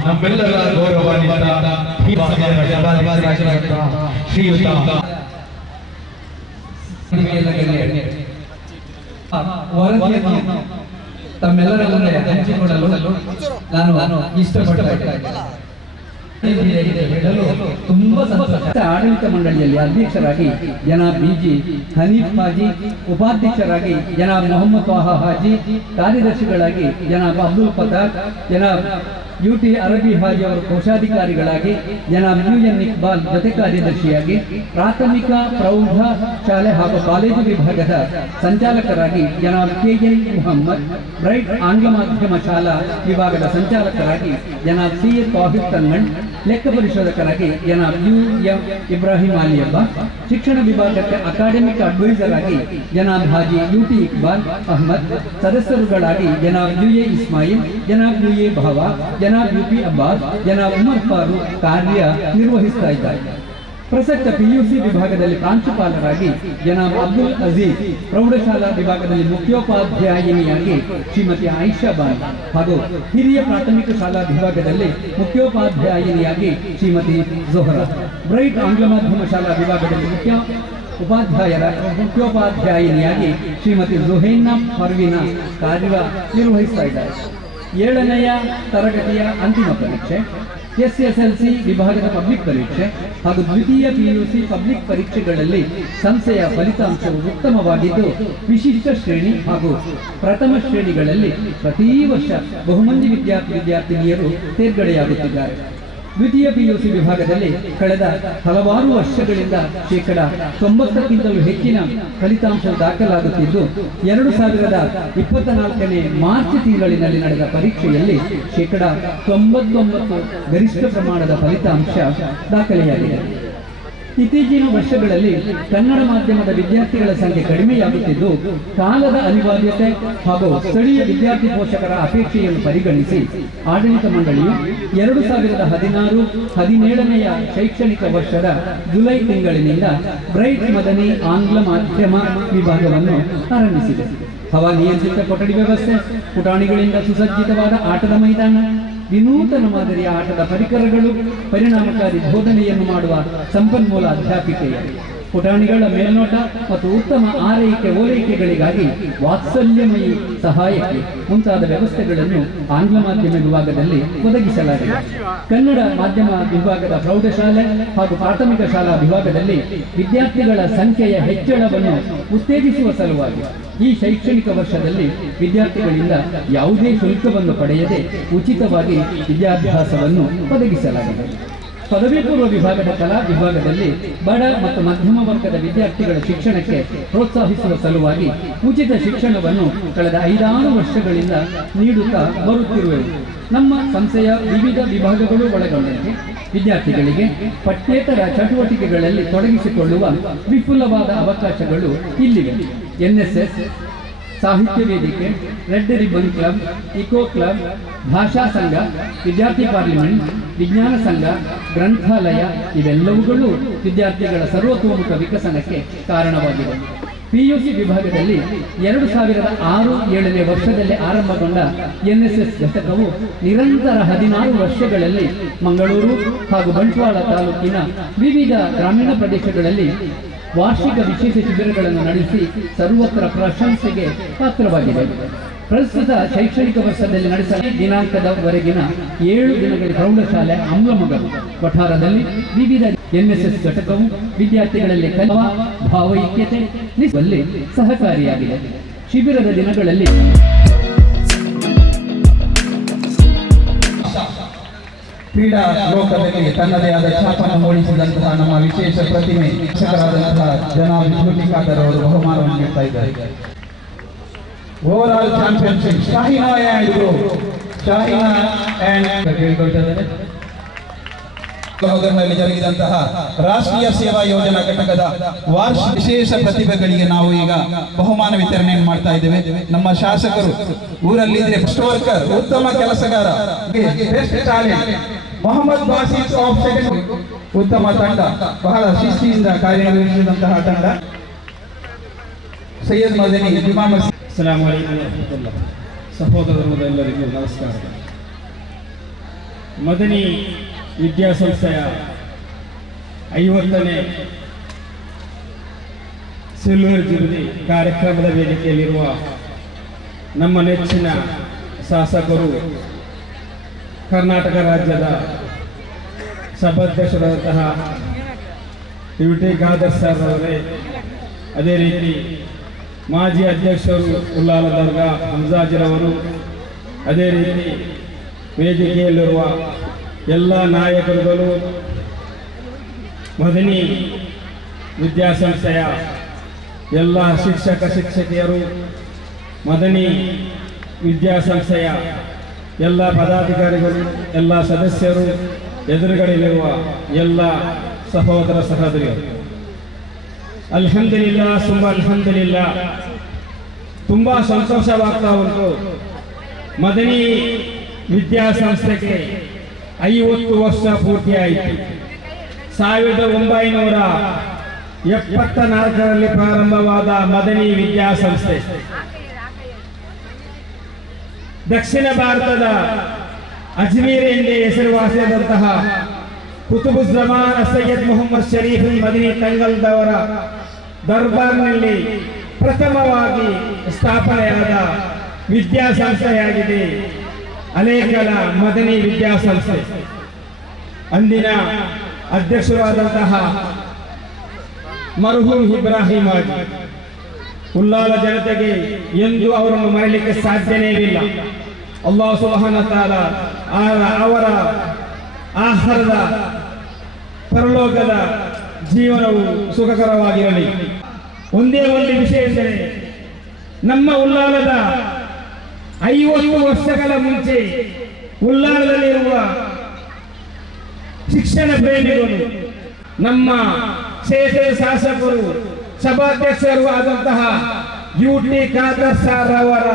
ನಮ್ಮೆಲ್ಲರ ಗೌರವಾನ್ವಿತ ಶ್ರೀಯುತ ತಮ್ಮೆಲ್ಲರ ಮುಂದೆ ಹಂಚಿಕೊಳ್ಳಲು ನಾನು ಇಷ್ಟಪಡ್ತೇನೆ. ತುಂಬಾ ಸಂತೋಷ. ಆಡಳಿತ ಮಂಡಳಿಯಲ್ಲಿ ಅಧ್ಯಕ್ಷರಾಗಿ ಜನಾಬ್ BG ಹನೀಫ್ ಹಾಜಿ, ಉಪಾಧ್ಯಕ್ಷರಾಗಿ ಜನಾಬ್ ಮೊಹಮ್ಮದ್ ತ್ವಾಹಾ ಹಾಜಿ, ಕಾರ್ಯದರ್ಶಿಗಳಾಗಿ ಜನಾಬ್ ಅಬ್ದುಲ್ ಫತಾಹ್, ಜನಾಬ್ UT ಅರಬಿ ಹಾಜಿ ಅವರು ಕೋಶಾಧಿಕಾರಿಗಳಾಗಿ, ಜನಾಬ್ UN ಇಕ್ಬಾಲ್ ಜೊತೆ ಕಾರ್ಯದರ್ಶಿಯಾಗಿ, ಪ್ರಾಥಮಿಕ ಪ್ರೌಢ ಶಾಲೆ ಹಾಗೂ ಕಾಲೇಜು ವಿಭಾಗದ ಸಂಚಾಲಕರಾಗಿ ಜನಾಬ್ KN ಮುಹಮ್ಮದ್, ಬ್ರೈಟ್ ಆಂಗ್ಲ ಮಾಧ್ಯಮ ಶಾಲಾ ವಿಭಾಗದ ಸಂಚಾಲಕರಾಗಿ ಜನಾಬ್ CA ತಾಹಿರ್ ತನ್ಮಣ್, ಲೆಕ್ಕ ಪರಿಶೋಧಕರಾಗಿ ಜನಾಬ್ UM ಇಬ್ರಾಹಿಂ ಅಲಿ ಅಬ್ಬಾ, ಶಿಕ್ಷಣ ವಿಭಾಗಕ್ಕೆ ಅಕಾಡೆಮಿಕ್ ಅಡ್ವೈಸರ್ ಆಗಿ ಜನಾಬ್ Haji UT Iqbal Ahmed, ಸದಸ್ಯರುಗಳಾಗಿ ಜನಾಬ್ UA Ismail, ಜನಾಬ್ UA ಭಾವ, ಜನಾಬ್ UP ಅಬ್ಬಾಸ್, ಜನಾಬ್ ಉಮರ್ ಫಾರೂಕ್ ಕಾರ್ಯ ನಿರ್ವಹಿಸ್ತಾ ಇದ್ದಾರೆ. ಪ್ರಸಕ್ತ PUC ವಿಭಾಗದಲ್ಲಿ ಪ್ರಾಂಶುಪಾಲರಾಗಿ ಜನಾಬ್ ಅಬ್ದುಲ್ ಅಜೀಜ್, ಪ್ರೌಢಶಾಲಾ ವಿಭಾಗದಲ್ಲಿ ಮುಖ್ಯೋಪಾಧ್ಯಾಯಿನಿಯಾಗಿ ಶ್ರೀಮತಿ ಆಯಿಷಾ ಬಾನ್ ಹಾಗೂ ಹಿರಿಯ ಪ್ರಾಥಮಿಕ ಶಾಲಾ ವಿಭಾಗದಲ್ಲಿ ಮುಖ್ಯೋಪಾಧ್ಯಾಯಿನಿಯಾಗಿ ಶ್ರೀಮತಿ ಜೊಹರಾ, ಬ್ರೈಟ್ ಆಂಗ್ಲ ಮಾಧ್ಯಮ ಶಾಲಾ ವಿಭಾಗದಲ್ಲಿ ಮುಖ್ಯೋಪಾಧ್ಯಾಯಿನಿಯಾಗಿ ಶ್ರೀಮತಿ ಜುಹೈನಾ ಪರ್ವಿನಾ ಕಾರ್ಯ ನಿರ್ವಹಿಸ್ತಾ ಇದ್ದಾರೆ. 7ನೆಯ ತರಗತಿಯ ಅಂತಿಮ ಪರೀಕ್ಷೆ, SSLC ವಿಭಾಗದ ಪಬ್ಲಿಕ್ ಪರೀಕ್ಷೆ ಹಾಗೂ ದ್ವಿತೀಯ PUC ಪಬ್ಲಿಕ್ ಪರೀಕ್ಷೆಗಳಲ್ಲಿ ಸಂಸ್ಥೆಯ ಫಲಿತಾಂಶವು ಉತ್ತಮವಾಗಿದ್ದು, ವಿಶಿಷ್ಟ ಶ್ರೇಣಿ ಹಾಗೂ ಪ್ರಥಮ ಶ್ರೇಣಿಗಳಲ್ಲಿ ಪ್ರತಿ ವರ್ಷ ಬಹುಮಂದಿ ವಿದ್ಯಾರ್ಥಿನಿಯರು ತೇರ್ಗಡೆಯಾಗುತ್ತಿದ್ದಾರೆ. ದ್ವಿತೀಯ PUC ವಿಭಾಗದಲ್ಲಿ ಕಳೆದ ಹಲವಾರು ವರ್ಷಗಳಿಂದ ಶೇಕಡ 90ಕ್ಕಿಂತಲೂ ಹೆಚ್ಚಿನ ಫಲಿತಾಂಶ ದಾಖಲಾಗುತ್ತಿದ್ದು, 2024ನೇ ಮಾರ್ಚ್ ತಿಂಗಳಿನಲ್ಲಿ ನಡೆದ ಪರೀಕ್ಷೆಯಲ್ಲಿ ಶೇಕಡ 99 ಗರಿಷ್ಠ ಪ್ರಮಾಣದ ಫಲಿತಾಂಶ ದಾಖಲೆಯಾಗಿದೆ. ಇತ್ತೀಚಿನ ವರ್ಷಗಳಲ್ಲಿ ಕನ್ನಡ ಮಾಧ್ಯಮದ ವಿದ್ಯಾರ್ಥಿಗಳ ಸಂಖ್ಯೆ ಕಡಿಮೆಯಾಗುತ್ತಿದ್ದು, ಕಾಲದ ಅನಿವಾರ್ಯತೆ ಹಾಗೂ ಸ್ಥಳೀಯ ವಿದ್ಯಾರ್ಥಿ ಪೋಷಕರ ಅಪೇಕ್ಷೆಯನ್ನು ಪರಿಗಣಿಸಿ ಆಡಳಿತ ಮಂಡಳಿಯು 2016-17ನೆಯ ಶೈಕ್ಷಣಿಕ ವರ್ಷದ ಜುಲೈ ತಿಂಗಳಿನಿಂದ ಬ್ರೈಟ್ ಮದನಿ ಆಂಗ್ಲ ಮಾಧ್ಯಮ ವಿಭಾಗವನ್ನು ಆರಂಭಿಸಿದೆ. ಹವಾನಿಯಂತ್ರಿತ ಕೊಠಡಿ ವ್ಯವಸ್ಥೆ, ಪುಟಾಣಿಗಳಿಂದ ಸುಸಜ್ಜಿತವಾದ ಆಟದ ಮೈದಾನ, ವಿನೂತನ ಮಾದರಿಯ ಆಟದ ಪರಿಕರಗಳು, ಪರಿಣಾಮಕಾರಿ ಬೋಧನೆಯನ್ನು ಮಾಡುವ ಸಂಪನ್ಮೂಲ ಅಧ್ಯಾಪಿಕೆಯ ಪುಟಾಣಿಗಳ ಮೇಲ್ನೋಟ ಮತ್ತು ಉತ್ತಮ ಓಲೈಕೆಗಳಿಗಾಗಿ ವಾತ್ಸಲ್ಯಮಯಿ ಸಹಾಯಕ್ಕೆ ಮುಂತಾದ ವ್ಯವಸ್ಥೆಗಳನ್ನು ಆಂಗ್ಲ ಮಾಧ್ಯಮ ವಿಭಾಗದಲ್ಲಿ ಒದಗಿಸಲಾಗಿದೆ. ಕನ್ನಡ ಮಾಧ್ಯಮ ವಿಭಾಗದ ಪ್ರೌಢಶಾಲೆ ಹಾಗೂ ಪ್ರಾಥಮಿಕ ಶಾಲಾ ವಿಭಾಗದಲ್ಲಿ ವಿದ್ಯಾರ್ಥಿಗಳ ಸಂಖ್ಯೆಯ ಹೆಚ್ಚಳವನ್ನು ಉತ್ತೇಜಿಸುವ ಸಲುವಾಗಿ ಈ ಶೈಕ್ಷಣಿಕ ವರ್ಷದಲ್ಲಿ ವಿದ್ಯಾರ್ಥಿಗಳಿಂದ ಯಾವುದೇ ಶುಲ್ಕವನ್ನು ಪಡೆಯದೆ ಉಚಿತವಾಗಿ ವಿದ್ಯಾಭ್ಯಾಸವನ್ನು ಒದಗಿಸಲಾಗಿದೆ. ಪದವಿ ಪೂರ್ವ ವಿಭಾಗದ ಕಲಾ ವಿಭಾಗದಲ್ಲಿ ಬಡ ಮತ್ತು ಮಧ್ಯಮ ವರ್ಗದ ವಿದ್ಯಾರ್ಥಿಗಳ ಶಿಕ್ಷಣಕ್ಕೆ ಪ್ರೋತ್ಸಾಹಿಸುವ ಸಲುವಾಗಿ ಉಚಿತ ಶಿಕ್ಷಣವನ್ನು ಕಳೆದ 5-6 ವರ್ಷಗಳಿಂದ ನೀಡುತ್ತಾ ಬರುತ್ತಿರುವೆವು. ನಮ್ಮ ಸಂಸ್ಥೆಯ ವಿವಿಧ ವಿಭಾಗಗಳು ಒಳಗೊಂಡಂತೆ ವಿದ್ಯಾರ್ಥಿಗಳಿಗೆ ಪಠ್ಯೇತರ ಚಟುವಟಿಕೆಗಳಲ್ಲಿ ತೊಡಗಿಸಿಕೊಳ್ಳುವ ವಿಪುಲವಾದ ಅವಕಾಶಗಳು ಇಲ್ಲಿವೆ. NSS, ಸಾಹಿತ್ಯ ವೇದಿಕೆ, red ribbon club, eco club, ಭಾಷಾ ಸಂಘ, ವಿದ್ಯಾರ್ಥಿ ಪಾರ್ಲಿಮೆಂಟ್, ವಿಜ್ಞಾನ ಸಂಘ, ಗ್ರಂಥಾಲಯ ಇವೆಲ್ಲವುಗಳು ವಿದ್ಯಾರ್ಥಿಗಳ ಸರ್ವತೋಮುಖ ವಿಕಸನಕ್ಕೆ ಕಾರಣವಾಗಿದೆ. PUC ವಿಭಾಗದಲ್ಲಿ 2006-07ನೇ ವರ್ಷದಲ್ಲಿ ಆರಂಭಗೊಂಡ NSS ಘಟಕವು ನಿರಂತರ 16 ವರ್ಷಗಳಲ್ಲಿ ಮಂಗಳೂರು ಹಾಗೂ ಬಂಟ್ವಾಳ ತಾಲೂಕಿನ ವಿವಿಧ ಗ್ರಾಮೀಣ ಪ್ರದೇಶಗಳಲ್ಲಿ ವಾರ್ಷಿಕ ವಿಶೇಷ ಶಿಬಿರಗಳನ್ನು ನಡೆಸಿ ಸರ್ವತ್ರ ಪ್ರಶಂಸೆಗೆ ಪಾತ್ರವಾಗಿದೆ. ಪ್ರಸ್ತುತ ಶೈಕ್ಷಣಿಕ ವರ್ಷದಲ್ಲಿ ನಡೆಸಿದ ದಿನಾಂಕದವರೆಗಿನ 7 ದಿನಗಳ ಪ್ರೌಢಶಾಲೆ ಅಮ್ಲಮಗಲು ವಠಾರದಲ್ಲಿ ವಿವಿಧ NSS ಘಟಕವು ವಿದ್ಯಾರ್ಥಿಗಳಲ್ಲಿ ಕಲಿಯುವ ಭಾವೈಕ್ಯತೆ ನಿಲ್ಲಿಸುವಲ್ಲಿ ಸಹಕಾರಿಯಾಗಿದೆ. ಶಿಬಿರದ ದಿನಗಳಲ್ಲಿ ಕ್ರೀಡಾ ಲೋಕದಲ್ಲಿ ತನ್ನದೇ ಆದ ಛಾಪನ್ನು ಮೂಡಿಸಿದಂತಹ ನಮ್ಮ ವಿಶೇಷ ಪ್ರತಿಮೆ ಶಿಕ್ಷಕರಾದಂತಹ ಜನಾಬ್ ಖಾದರ್ ಅವರು ಬಹುಮಾನವನ್ನು ನೀಡ್ತಾ ಇದ್ದಾರೆ. ಓವರ್ ಆಲ್ ಚಾಂಪಿಯನ್ಶಿಪ್ ಶಾಹಿನಾ ಕೇಳಿಕೊಳ್ತಿದ್ದಾರೆ. ನಲ್ಲಿ ಜರುಗಿದಂತಹ ರಾಷ್ಟ್ರೀಯ ಸೇವಾ ಯೋಜನಾ ಘಟಕದ ವಾರ್ಷಿಕ ವಿಶೇಷ ಪ್ರತಿಭೆಗಳಿಗೆ ನಾವು ಈಗ ಬಹುಮಾನ ವಿತರಣೆಯನ್ನು ಮಾಡ್ತಾ ಇದ್ದೇವೆ. ನಮ್ಮ ಶಾಸಕರು ಊರಲ್ಲಿದ್ರೆ ಬೆಸ್ಟ್ ವರ್ಕರ್, ಉತ್ತಮ ಕೆಲಸಗಾರ, best talent Mohammed Basit of second, ಉತ್ತಮ ತಂಡ, ಬಹಳ ಶಿಸ್ತಿನಿಂದ ಕಾರ್ಯನಿರ್ವಹಿಸಿದಂತಹ ತಂಡ. ಸೈಯದ್ ಮದನಿ ಇಮಾಮ್. ಅಸ್ಸಲಾಮು ಅಲೈಕುಂ ವರಹಮತುಲ್ಲಾಹ್. ಸಹೋದರರೆಲ್ಲರಿಗೂ ನಮಸ್ಕಾರ. ಮದನಿ ವಿದ್ಯಾಸಂಸ್ಥೆಯ 50ನೇ ಸಿಲ್ವರ್ ಜೂಬಿಲಿ ಕಾರ್ಯಕ್ರಮದ ವೇದಿಕೆಯಲ್ಲಿರುವ ನಮ್ಮ ನೆಚ್ಚಿನ ಶಾಸಕರು, ಕರ್ನಾಟಕ ರಾಜ್ಯದ ಸಭಾಧ್ಯಕ್ಷರಾದಂತಹ UT ಖಾದರ್ ಸರ್ ಅವರೇ, ಅದೇ ರೀತಿ ಮಾಜಿ ಅಧ್ಯಕ್ಷರು ಉಲ್ಲಾಲ ದರ್ಗಾ ಹಂಜಾಜಿರವರು, ಅದೇ ರೀತಿ ವೇದಿಕೆಯಲ್ಲಿರುವ ಎಲ್ಲ ನಾಯಕರುಗಳು, ಮದನಿ ವಿದ್ಯಾಸಂಸ್ಥೆಯ ಎಲ್ಲ ಶಿಕ್ಷಕಿಯರು, ಮದನಿ ವಿದ್ಯಾಸಂಸ್ಥೆಯ ಎಲ್ಲ ಪದಾಧಿಕಾರಿಗಳು, ಎಲ್ಲ ಸದಸ್ಯರು, ಎದುರುಗಡೆಯಿರುವ ಎಲ್ಲ ಸಹೋದರ ಸಹೋದರಿಯರು, ಅಲ್ಹಮ್ದುಲಿಲ್ಲಾ ಸುಮ್ಮ ಅಲ್ಹಮ್ದುಲಿಲ್ಲಾ. ತುಂಬ ಸಂತೋಷವಾಗ್ತಾ ಉಂಟು. ಮದನಿ ವಿದ್ಯಾಸಂಸ್ಥೆಗೆ 50 ವರ್ಷ ಪೂರ್ತಿಯಾಯಿತು. 1974ರಲ್ಲಿ ಪ್ರಾರಂಭವಾದ ಮದನಿ ವಿದ್ಯಾಸಂಸ್ಥೆ ದಕ್ಷಿಣ ಭಾರತದ ಅಜ್ಮೀರ್ ಎಂದೇ ಹೆಸರುವಾಸಿಯಾದಂತಹ ಕುತುಬುಜ್ಜಮಾನ್ ಸೈಯದ್ ಮೊಹಮ್ಮದ್ ಶರೀಫ್ ಮದನಿ ತಂಗಲ್ದವರ ದರ್ಬಾರ್ನಲ್ಲಿ ಪ್ರಥಮವಾಗಿ ಸ್ಥಾಪನೆಯಾದ ವಿದ್ಯಾಸಂಸ್ಥೆಯಾಗಿದೆ ಅಲೇಕಲ ಮದನಿ ವಿದ್ಯಾಸಂಸ್ಥೆ. ಅಂದಿನ ಅಧ್ಯಕ್ಷರಾದಂತಹ ಮರ್ಹೂಮ್ ಇಬ್ರಾಹಿಂ ಹಾಜಿ ಉಲ್ಲಾಲ ಜನತೆಗೆ ಎಂದು ಅವರನ್ನು ಮರೆಯಲಿಕ್ಕೆ ಸಾಧ್ಯನೇ ಇಲ್ಲ. ಅಲ್ಲಾಹ್ ಸುಬ್ಹಾನಹು ವ ತಆಲಾ ಅವರ ಆಹಾರದ ಪರಲೋಕದ ಜೀವನವು ಸುಖಕರವಾಗಿರಲಿ. ಒಂದೇ ಒಂದು ವಿಷಯ ಎಂದರೆ, ನಮ್ಮ ಉಲ್ಲಾಲದ 50 ವರ್ಷಗಳ ಮುಂಚೆ ಉಲ್ಲಾಲದಲ್ಲಿರುವ ಶಿಕ್ಷಣ ಪ್ರೇಮಿಗಳು, ನಮ್ಮ ಕ್ಷೇತ್ರದ ಶಾಸಕರು ಸಭಾಧ್ಯಕ್ಷರು ಆದಂತಹ UT ಖಾದರ್ ಸಾರ್ ಅವರ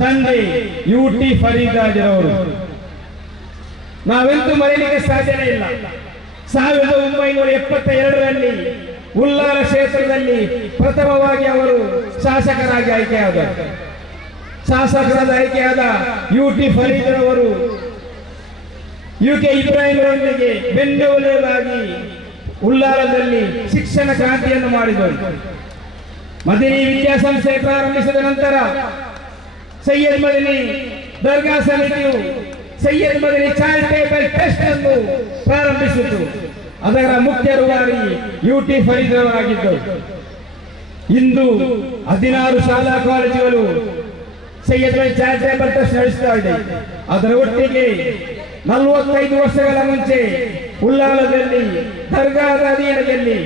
ತಂದೆ UT ಫರೀದಾಜ್ರವರು ನಾವೆಂತೂ ಮರೆಯಲಿಕ್ಕೆ ಸಾಧ್ಯನೇ ಇಲ್ಲ. 1972ರಲ್ಲಿ ಉಲ್ಲಾಲ ಕ್ಷೇತ್ರದಲ್ಲಿ ಪ್ರಥಮವಾಗಿ ಅವರು ಶಾಸಕರಾಗಿ ಆಯ್ಕೆಯಾದ UT ಫರೀದ್ರವರು UK ಇಬ್ರಾಹಿಂರೊಂದಿಗೆ ಬೆನ್ನೆಲುಬಾಗಿ ಉಲ್ಲಾಲದಲ್ಲಿ ಶಿಕ್ಷಣ ಕ್ರಾಂತಿಯನ್ನು ಮಾಡಿದರು. ಮದನಿ ವಿದ್ಯಾಸಂಸ್ಥೆ ಪ್ರಾರಂಭಿಸಿದ ನಂತರ ಸೈಯದ್ ಮದನಿ ದರ್ಗಾ ಸಮಿತಿಯು ಸೈಯದ್ ಮದನಿ ಚಾರಿಟೇಬಲ್ ಟ್ರಸ್ಟ್ ಅನ್ನು ಪ್ರಾರಂಭಿಸಿತು. ಅದರ ಮುಖ್ಯ ರೂವಾರಿ UT ಫರೀದ್ರವರಾಗಿದ್ದರು. ಇಂದು 16 ಶಾಲಾ ಕಾಲೇಜುಗಳು ಸೈಯದ್ ಮದನಿ ಚಾರಿಟೇಬಲ್ ಟ್ರಸ್ಟ್ ನಡೆಸ್ತಾ ಇದೆ. ಅದರ ಒಟ್ಟಿಗೆ 45 ವರ್ಷಗಳ ಮುಂಚೆ ಉಲ್ಲಾಲದಲ್ಲಿ ದರ್ಗಾದ ಅಧೀನದಲ್ಲಿ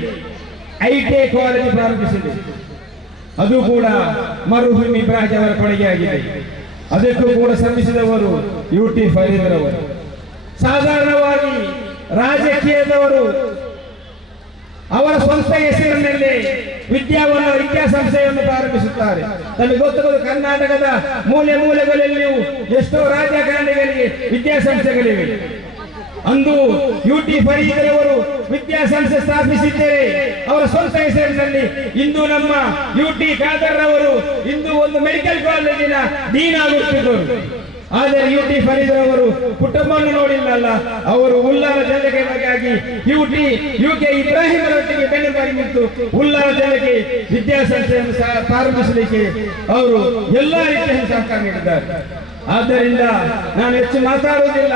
ITA ಕಾಲೇಜು ಪ್ರಾರಂಭಿಸಿದೆ. ಅದು ಕೂಡ ಮರ್ಹೂಮ್ ಇಬ್ರಾಹಿಂ ಅವರ ಕೊಡುಗೆಯಾಗಿದೆ. ಅದಕ್ಕೂ ಕೂಡ ಶ್ರಮಿಸಿದವರು UT ಫರೀದ್ರವರು. ಸಾಧಾರಣವಾಗಿ ರಾಜಕೀಯದವರು ಅವರ ಸ್ವಂತ ಹೆಸರಿನಲ್ಲಿ ವಿದ್ಯಾಸಂಸ್ಥೆಯನ್ನು ಪ್ರಾರಂಭಿಸುತ್ತಾರೆ. ನಮಗೆ ಗೊತ್ತಿರೋದು, ಕರ್ನಾಟಕದ ಮೂಲೆಗಳಲ್ಲಿಯೂ ಎಷ್ಟೋ ರಾಜಕಾರಣಿಗಳಿಗೆ ವಿದ್ಯಾಸಂಸ್ಥೆಗಳಿವೆ. ಅಂದು UT ಫರೀದ್ರವರು ವಿದ್ಯಾಸಂಸ್ಥೆ ಸ್ಥಾಪಿಸಿದ್ದರೆ ಅವರ ಸ್ವಂತ ಹೆಸರಿನಲ್ಲಿ. ಇಂದು ನಮ್ಮ UT ಖಾದರ್ ಅವರು ಇಂದು ಒಂದು ಮೆಡಿಕಲ್ ಕಾಲೇಜಿನ ಡೀನ್ ಆಗುತ್ತಿದ್ದರು. ಆದರೆ UT ಫರೀದ್ರವರು ಕುಟುಂಬವನ್ನು ನೋಡಿಲ್ಲ. ಅವರು ಉಲ್ಲಾಲ ಜನತೆಗಾಗಿ UK ಇಬ್ರಾಹಿಂರೊಟ್ಟಿಗೆ ಬೆನ್ನೆಲುಬಾಗಿ ನಿಂತು ಉಲ್ಲಾಲ ಜನತೆಗೆ ವಿದ್ಯಾಸಂಸ್ಥೆಯನ್ನು ಪ್ರಾರಂಭಿಸಲಿಕ್ಕೆ ಅವರು ಎಲ್ಲಾ ರೀತಿಯ ಸಹಕಾರ ನೀಡಿದ್ದಾರೆ. ಆದ್ದರಿಂದ ನಾನು ಹೆಚ್ಚು ಮಾತಾಡುವುದಿಲ್ಲ.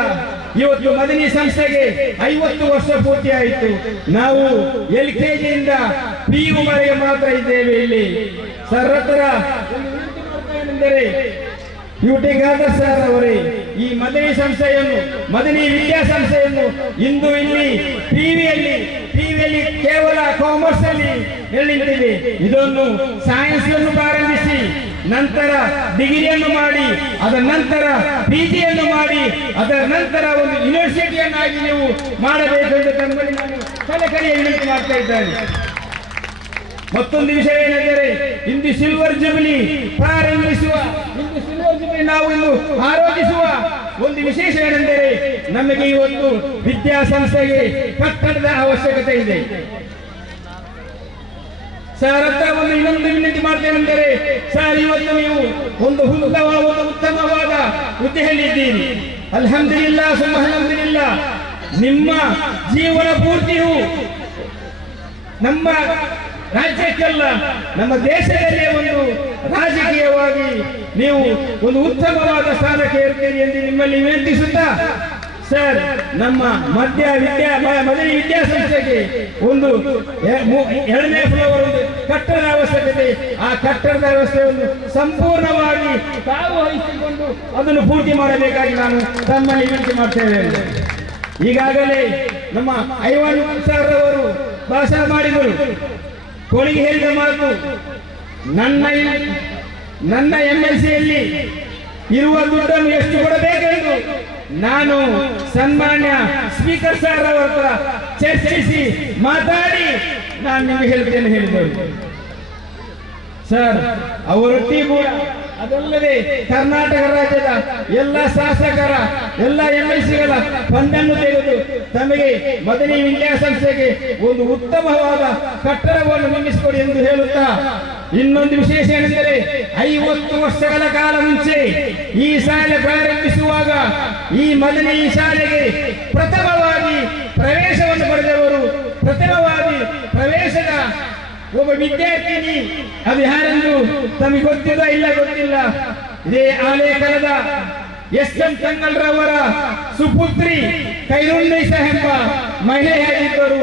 ಇವತ್ತು ಮದನಿ ಸಂಸ್ಥೆಗೆ 50 ವರ್ಷ ಪೂರ್ತಿಯಾಯಿತು. ನಾವು LKG ಯಿಂದ PU ವರೆಗೆ ಮಾತ್ರ ಇದ್ದೇವೆ. ಇಲ್ಲಿ ಸರ್ ಹತ್ರ ಎಂದರೆ UT ಖಾದರ್ ಸಾರ್ ಅವರೇ ಈ ಮದನಿ ಸಂಸ್ಥೆಯನ್ನು, ಮದನಿ ವಿದ್ಯಾಸಂಸ್ಥೆಯನ್ನು ಇಂದು ಇಲ್ಲಿ ಪಿವಿಯಲ್ಲಿ ಕೇವಲ ಕಾಮರ್ಸ್ ಅಲ್ಲಿ ನಿಂತಿದೆ. ಇದನ್ನು ಸೈನ್ಸ್ ಅನ್ನು ಪ್ರಾರಂಭಿಸಿ ನಂತರ ಡಿಗ್ರಿಯನ್ನು ಮಾಡಿ ಅದರ ನಂತರ PG ಯನ್ನು ಮಾಡಿ ಅದರ ನಂತರ ಒಂದು ಯೂನಿವರ್ಸಿಟಿಯನ್ನಾಗಿ ನೀವು ಮಾಡಬೇಕು ಎಂದು ತಮ್ಮಲ್ಲಿ ನಾನು ಕಳಕಳಿಯ ವಿನಂತಿ ಮಾಡ್ತಾ ಇದ್ದೇನೆ. ಮತ್ತೊಂದು ವಿಷಯ ಏನೆಂದರೆ, ಇಂದು ಸಿಲ್ವರ್ ಜುಬಿಲಿ ನಾವು ಇಂದು ಆರೋಗಿಸುವ ಒಂದು ವಿಶೇಷ ಏನೆಂದರೆ, ನಮಗೆ ಇವತ್ತು ವಿದ್ಯಾಸಂಸ್ಥೆಗೆ ಕಟ್ಟಡದ ಅವಶ್ಯಕತೆ ಇದೆ. ಸರ್ ಹತ್ರ ಇನ್ನೊಂದು ವಿನಂತಿ ಮಾಡ್ತೇನೆಂದರೆ, ಸರ್ ಇವತ್ತು ನೀವು ಒಂದು ಉತ್ತಮವಾದ ಹುದ್ದೆಯಲ್ಲಿದ್ದೀರಿ. ಅಲ್ಹಮ್ದುಲಿಲ್ಲಾ ಸುಮ್ಮ ಅಲ್ಹಮ್ದುಲಿಲ್ಲಾ. ನಿಮ್ಮ ಜೀವನ ಪೂರ್ತಿಯು ನಮ್ಮ ರಾಜ್ಯಕ್ಕೆಲ್ಲ ನಮ್ಮ ದೇಶದಲ್ಲೇ ಒಂದು ರಾಜಕೀಯವಾಗಿ ನೀವು ಒಂದು ಉತ್ತಮವಾದ ಸ್ಥಾನಕ್ಕೆ ಇರ್ತೀರಿ ಎಂದು ನಿಮ್ಮಲ್ಲಿ ವಿನಂತಿಸುತ್ತಾ, ಸರ್ ನಮ್ಮ ಮದನಿ ವಿದ್ಯಾಸಂಸ್ಥೆಗೆ ಒಂದು 2ನೇ ಫ್ಲೋರ್ ಒಂದು ಕಟ್ಟಡದ ಅವಶ್ಯಕತೆ. ಆ ಕಟ್ಟಡದ ವ್ಯವಸ್ಥೆಯನ್ನು ಸಂಪೂರ್ಣವಾಗಿ ತಾವು ವಹಿಸಿಕೊಂಡು ಅದನ್ನು ಪೂರ್ತಿ ಮಾಡಬೇಕಾಗಿ ನಾನು ತಮ್ಮಲ್ಲಿ ವಿನಂತಿ ಮಾಡ್ತೇವೆ. ಈಗಾಗಲೇ ನಮ್ಮ ಐವಾನ್ ಸರ್ ಅವರು ಭಾಷಣ ಮಾಡಿದರು. ಕೊನೆಗೆ ಹೇಳಿದ ಮಾತು, ನನ್ನ MLC ಯಲ್ಲಿ ಇರುವ ದುಡ್ಡನ್ನು ಎಷ್ಟು ಕೊಡಬೇಕೆಂದು ನಾನು ಸನ್ಮಾನ್ಯ ಸ್ಪೀಕರ್ ಸರ್ ಅವರ ಹತ್ರ ಚರ್ಚಿಸಿ ಮಾತಾಡಿ ನಾನು ನಿಮಗೆ ಹೇಳ್ತೇನೆ ಹೇಳಿದರು ಸರ್. ಅವರೊಟ್ಟಿಗೆ ಕೂಡ ಅದಲ್ಲದೆ ಕರ್ನಾಟಕ ರಾಜ್ಯದ ಎಲ್ಲ ಶಾಸಕರ ಎಲ್ಲ MLCಗಳ ಫಂಡನ್ನು ತೆಗೆದು ತಮಗೆ ಮದನಿ ವಿದ್ಯಾಸಂಸ್ಥೆಗೆ ಒಂದು ಉತ್ತಮವಾದ ಕಟ್ಟಡವನ್ನು ನಿರ್ಮಿಸಿಕೊಡಿ ಎಂದು ಹೇಳುತ್ತಾ, ಇನ್ನೊಂದು ವಿಶೇಷ ಏನೆಂದರೆ 50 ವರ್ಷಗಳ ಕಾಲ ಮುಂಚೆ ಈ ಶಾಲೆ ಪ್ರಾರಂಭಿಸುವಾಗ ಈ ಮದನಿ ಶಾಲೆಗೆ ಪ್ರಥಮವಾಗಿ ಪ್ರವೇಶವನ್ನು ಪಡೆದವರು, ಪ್ರಥಮವಾಗಿ ಪ್ರವೇಶದ ಒಬ್ಬ ವಿದ್ಯಾರ್ಥಿನಿ, ಅದು ಯಾರೆಂದು ತಮಗೆ ಗೊತ್ತಿಲ್ಲ ಗೊತ್ತಿಲ್ಲ. ಇದೇ ಆಲೇಕಲದ SM ತಂಗಲ್ರವರ ಸುಪುತ್ರಿ ಕೈರುನ್ನೈಸ ಎಂಬ ಮಹಿಳೆಯಾಗಿದ್ದರು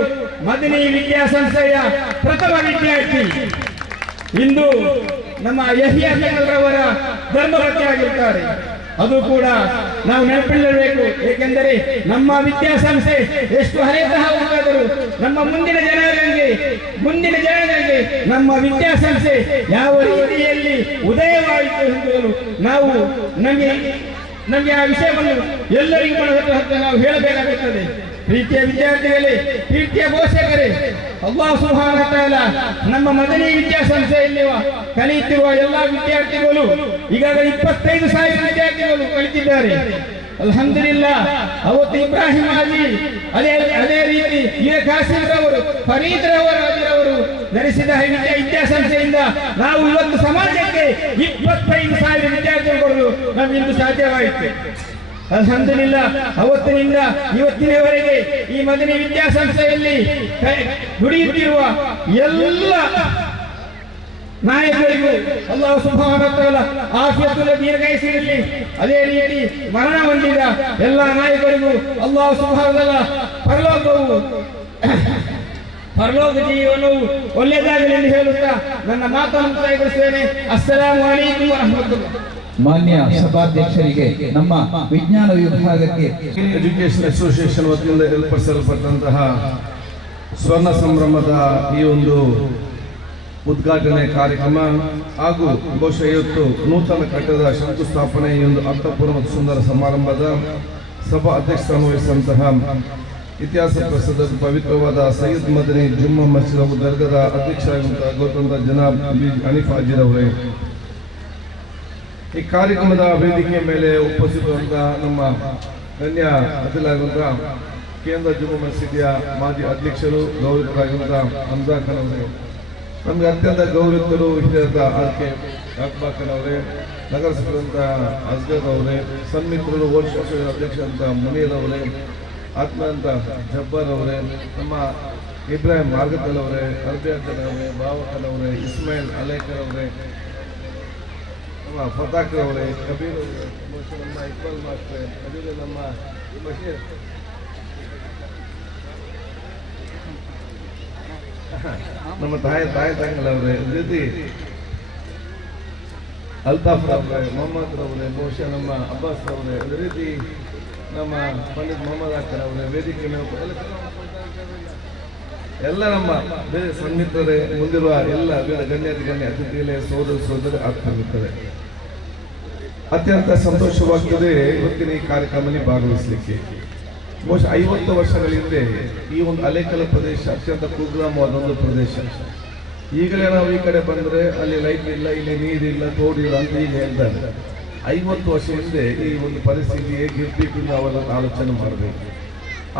ಮದನಿ ವಿದ್ಯಾಸಂಸ್ಥೆಯ ಪ್ರಥಮ ವಿದ್ಯಾರ್ಥಿ. ಇಂದು ನಮ್ಮ ಯಹಿಯಾ ತಂಗಲ್ರವರ ಧರ್ಮಪತ್ನಿ ಆಗಿರ್ತಾರೆ. ಅದು ಕೂಡ ನಾವು ನೆನಪಿಡಬೇಕು. ಏಕೆಂದರೆ ನಮ್ಮ ವಿದ್ಯಾಸಂಸ್ಥೆ ಎಷ್ಟು ಹಳೆತನ ಹೋಗಾದರೂ ನಮ್ಮ ಮುಂದಿನ ಜನಾಂಗಕ್ಕೆ ನಮ್ಮ ವಿದ್ಯಾಸಂಸ್ಥೆ ಯಾವ ರೀತಿಯಲ್ಲಿ ಉದಯವಾಯಿತು ಎಂದು ನಾವು ನಮಗೆ ಆ ವಿಷಯವನ್ನು ಎಲ್ಲರಿಗೂ ನಾವು ಹೇಳಬೇಕಾಗುತ್ತದೆ. ಪ್ರೀತಿಯ ವಿದ್ಯಾರ್ಥಿಗಳೇ, ಪ್ರೀತಿಯ ಪೋಷಕರೇ, ಅಲ್ಲಾಹ್ ಸುಬ್ಹಾನಹು ವ ತಆಲಾ ನಮ್ಮ ಮದನಿ ವಿದ್ಯಾಸಂಸ್ಥೆಯಲ್ಲಿ ಕಲಿಯುತ್ತಿರುವ ಎಲ್ಲ ವಿದ್ಯಾರ್ಥಿಗಳು ಈಗಾಗಲೇ 25,000 ವಿದ್ಯಾರ್ಥಿಗಳು ಕಲಿತಿದ್ದಾರೆ. ಅಲ್ಹಮ್ದುಲಿಲ್ಲಾ. ಅವತ್ತು ಇಬ್ರಾಹಿಂ ಹಾಜಿ, ಅದೇ ರೀತಿ ಕಾಸಿಂ ರವರು, ಫರೀದ್ ರವರು ನಡೆಸಿದ ವಿದ್ಯಾಸಂಸ್ಥೆಯಿಂದ ನಾವು ಇವತ್ತು ಸಮಾಜಕ್ಕೆ 25,000 ವಿದ್ಯಾರ್ಥಿಗಳು ಕೊಡಲು ನಮ್ಮಿಂದು ಸಾಧ್ಯವಾಯಿತು. ಅಲ್ಹಮ್ದುಲಿಲ್ಲಾ. ಅವತ್ತಿನಿಂದ ಇವತ್ತಿನವರೆಗೆ ಈ ಮದನಿ ವಿದ್ಯಾಸಂಸ್ಥೆಯಲ್ಲಿ ದುಡಿಯುತ್ತಿರುವ ಎಲ್ಲ ನಾಯಕರಿಗೂ ಅಲ್ಲಾಹ್ ಸುಬ್ಹಾನಹು ವ ತಆಲಾ ಆಫಿಯತುಲ್ ದೀರ್ಘಾಯುಷ್ಯದಲ್ಲಿ, ಅದೇ ರೀತಿ ಮರಣ ಹೊಂದಿದ ಎಲ್ಲ ನಾಯಕರಿಗೂ ಅಲ್ಲಾಹ್ ಸುಬ್ಹಾನಹು ವ ತಆಲಾ ಪರಲೋಕ ಜೀವನವು ಒಳ್ಳೆಯದಾಗಲಿ ಎಂದು ಹೇಳುತ್ತಾ ನನ್ನ ಮಾತನ್ನು ಮುಕ್ತಾಯಗೊಳಿಸುತ್ತೇನೆ. ಅಸ್ಸಲಾಮು ಅಲೈಕುಂ ವ ರಹಮತುಲ್ಲಾಹ್. ಮಾನ್ಯ ಸಭಾಧ್ಯಕ್ಷರಿಗೆ, ನಮ್ಮ ವಿಜ್ಞಾನ ವಿಭಾಗಕ್ಕೆ ಎಜುಕೇಶನ್ ಅಸೋಸಿಯೇಷನ್ ವತಿಯಿಂದ ಏರ್ಪಡಿಸಲ್ಪಟ್ಟಂತಹ ಸ್ವರ್ಣ ಸಂಭ್ರಮದ ಈ ಒಂದು ಉದ್ಘಾಟನೆ ಕಾರ್ಯಕ್ರಮ ಹಾಗೂ ಬಹುಶಃ ಇವತ್ತು ನೂತನ ಕಟ್ಟಡದ ಶಂಕುಸ್ಥಾಪನೆ ಈ ಒಂದು ಅರ್ಥಪೂರ್ಣ ಮತ್ತು ಸುಂದರ ಸಮಾರಂಭದ ಸಭಾ ಅಧ್ಯಕ್ಷರನ್ನು ವಹಿಸಿದಂತಹ ಇತಿಹಾಸ ಪ್ರಸಿದ್ಧ ಪವಿತ್ರವಾದ ಸೈಯದ್ ಮದನಿ ಜುಮ್ಮಾ ಮಸ್ಜಿದ್ ಹಾಗೂ ದರ್ಗಾದ ಅಧ್ಯಕ್ಷರಾಗಿರುವಂತಹ ಜನಾಬ್ ಹನೀಫ್ ಹಾಜಿರವರೇ, ಈ ಕಾರ್ಯಕ್ರಮದ ವೇದಿಕೆ ಮೇಲೆ ಉಪಸ್ಥಿತರಾದ ನಮ್ಮ ಗಣ್ಯ ಅತಿಥಿಗಳಾಗಿರುವಂತಹ ಕೇಂದ್ರ ಜುಮ್ಮಾ ಮಸೀದಿಯ ಮಾಜಿ ಅಧ್ಯಕ್ಷರು ಗೌರವರಾಗಿರುವಂತಹ ಹಮ್ಜಾ ಖಾನ್ ಅವರೇ, ನಮಗೆ ಅತ್ಯಂತ ಗೌರವಿತರು ಹಿರಿಯರಾದ ಆರ್ಕೆ ಅಕ್ಬರ್ ಖಾನ್ ಅವರೇ, ನಗರಸಭೆಯಂತ ಅಸ್ಗರ್ ಅವರೇ, ಸನ್ಮಿತ್ರರು ಓಲ್ಡ್ ಸೊಸೈಟಿ ಅಧ್ಯಕ್ಷರಂತ ಮುನೀರ್ ಅವರೇ, ಆತ್ಮಂತ ಜಬ್ಬರ್ ಅವರೇ, ನಮ್ಮ ಇಬ್ರಾಹಿಂ ಮಾರ್ಗತಲ್ ಅವರೇ, ಅರ್ಬಿಯಾ ಖಾನ್ ಅವರೇ, ಬಾವಖಾನ್ ಅವರೇ, ಇಸ್ಮಾಯಿಲ್ ಅಲೇಕರ್ ಅವರೇ, ನಮ್ಮ ಫತಾಕರ್ ಅವರೇ, ಕಬೀರ್ ಅವರೇ, ನಮ್ಮ ಇಕ್ಬಾಲ್ ಮಾಸ್ಟರ್, ಅದೇ ನಮ್ಮ ಬಶೀರ್, ನಮ್ಮ ತಾಯಿ ತಂಗಲವ್ರೆ, ಜೊತೆ ಅಲ್ತಾಫ್ ಅವರೇ, ಮೊಹಮ್ಮದ್ ಅವರೇ, ಬಹುಶಃ ನಮ್ಮ ಅಬ್ಬಾಸ್ ಅವರೇ, ಅದೇ ರೀತಿ ನಮ್ಮ ಪಂಡಿತ್ ಮೊಹಮ್ಮದ್ ಅಖ್ತರ್ ಅವರೇ, ವೇದಿಕೆ ಎಲ್ಲ ನಮ್ಮ ಬೇರೆ ಸನ್ಮಿತ್ರರೇ, ಮುಂದಿರುವ ಎಲ್ಲ ಗಣ್ಯ ಅತಿಥಿಗಳೇ, ಸೋದರಿ ಆಗ್ತಿರುತ್ತದೆ. ಅತ್ಯಂತ ಸಂತೋಷವಾಗ್ತದೆ ಇವತ್ತಿನ ಈ ಕಾರ್ಯಕ್ರಮದಲ್ಲಿ ಭಾಗವಹಿಸಲಿಕ್ಕೆ. ಬಹುಶಃ 50 ವರ್ಷಗಳ ಹಿಂದೆ ಈ ಒಂದು ಅಲೇಕಲ ಪ್ರದೇಶ ಅತ್ಯಂತ ಕುಗ್ರಾಮವಾದ ಒಂದು ಪ್ರದೇಶ. ಈಗಲೇ ನಾವು ಈ ಕಡೆ ಬಂದರೆ ಅಲ್ಲಿ ಲೈಟ್ ಇಲ್ಲ, ಇಲ್ಲಿ ನೀರಿಲ್ಲ, ತೋಡಿಲ್ಲ ಅಂತ ಈಗ ಹೇಳ್ತಾರೆ. 50 ವರ್ಷ ಹಿಂದೆ ಈ ಒಂದು ಪರಿಸ್ಥಿತಿ ಹೇಗಿರ್ಬೇಕು ನಾವೆಲ್ಲ ಆಲೋಚನೆ ಮಾಡಬೇಕು.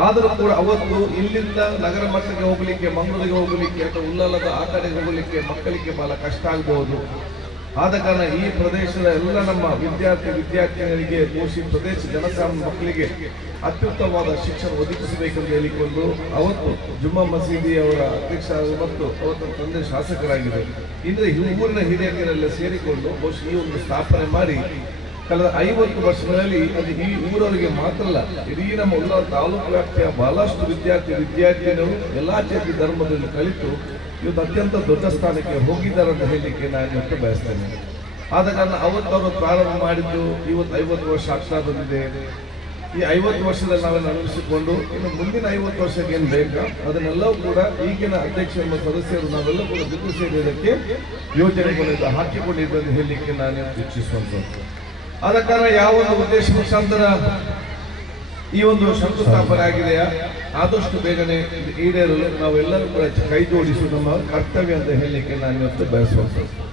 ಆದರೂ ಕೂಡ ಅವತ್ತು ಇಲ್ಲಿಂದ ನಗರ ಮಟ್ಟಕ್ಕೆ ಹೋಗಲಿಕ್ಕೆ, ಮಂಗಳೂರಿಗೆ ಹೋಗಲಿಕ್ಕೆ ಅಥವಾ ಉಳ್ಳಾಲದ ಆ ಕಡೆಗೆ ಹೋಗಲಿಕ್ಕೆ ಮಕ್ಕಳಿಗೆ ಬಹಳ ಕಷ್ಟ ಆಗಬಹುದು. ಆದ ಕಾರಣ ಈ ಪ್ರದೇಶದ ಎಲ್ಲ ನಮ್ಮ ವಿದ್ಯಾರ್ಥಿನಿಯರಿಗೆ ಬಹುಶಃ ಪ್ರದೇಶ ಜನಸಾಮಾನ್ಯ ಮಕ್ಕಳಿಗೆ ಅತ್ಯುತ್ತಮವಾದ ಶಿಕ್ಷಣ ಒದಗಿಸಬೇಕೆಂದು ಹೇಳಿಕೊಂಡು ಅವತ್ತು ಜುಮ್ಮಾ ಮಸೀದಿಯವರ ಅಧ್ಯಕ್ಷ ಮತ್ತು ಅವತ್ತು ತಂದೆ ಶಾಸಕರಾಗಿದ್ದರು. ಇಂದ್ರೆ ಊರಿನ ಹಿರಿಯರೆಲ್ಲ ಸೇರಿಕೊಂಡು ಬಹುಶಃ ಈ ಒಂದು ಸ್ಥಾಪನೆ ಮಾಡಿ ಕಳೆದ 50 ವರ್ಷಗಳಲ್ಲಿ ಅದು ಈ ಊರವರಿಗೆ ಮಾತ್ರ ಅಲ್ಲ, ಇಡೀ ನಮ್ಮ ಉಳ್ಳಾಲ ತಾಲೂಕು ವ್ಯಾಪ್ತಿಯ ಬಹಳಷ್ಟು ವಿದ್ಯಾರ್ಥಿನಿಯರು ಎಲ್ಲಾ ಜಾತಿ ಧರ್ಮದಲ್ಲಿ ಕಲಿತು ಇವತ್ತು ಅತ್ಯಂತ ದೊಡ್ಡ ಸ್ಥಾನಕ್ಕೆ ಹೋಗಿದ್ದಾರೆ ಅಂತ ಹೇಳಲಿಕ್ಕೆ ನಾನು ಇವತ್ತು ಬಯಸ್ತೇನೆ. ಆದ ಕಾರಣ ಅವತ್ತು ಪ್ರಾರಂಭ ಮಾಡಿದ್ದು ಇವತ್ತು 50 ವರ್ಷ ಆಗ್ತಾ ಬಂದಿದೆ. ಈ 50 ವರ್ಷದಲ್ಲಿ ನಾವೆಲ್ಲ ಅನುಭವಿಸಿಕೊಂಡು ಇನ್ನು ಮುಂದಿನ 50 ವರ್ಷಕ್ಕೆ ಏನು ಬೇಕಾ ಅದನ್ನೆಲ್ಲವೂ ಕೂಡ ಈಗಿನ ಅಧ್ಯಕ್ಷ ಎಂಬ ಸದಸ್ಯರು ನಾವೆಲ್ಲ ಕೂಡ ಜೊತೆ ಸೇರಿದಕ್ಕೆ ಯೋಜನೆಗಳನ್ನು ಹಾಕಿಕೊಂಡಿದ್ದು ಅಂತ ಹೇಳಲಿಕ್ಕೆ ನಾನು ಇಚ್ಛಿಸುವಂಥದ್ದು. ಆದ ಕಾರಣ ಯಾವ ಒಂದು ಉದ್ದೇಶ ಮುಖಾಂತರ ಈ ಒಂದು ಶಂಕುಸ್ಥಾಪನೆ ಆಗಿದೆಯಾ ಆದಷ್ಟು ಬೇಗನೆ ಈಡೇರಲು ನಾವೆಲ್ಲರೂ ಕೂಡ ಕೈ ಜೋಡಿಸುವುದು ನಮ್ಮ ಕರ್ತವ್ಯ ಅಂತ ಹೇಳಲಿಕ್ಕೆ ನಾನು ಇವತ್ತು ಬಯಸುವಂಥದ್ದು.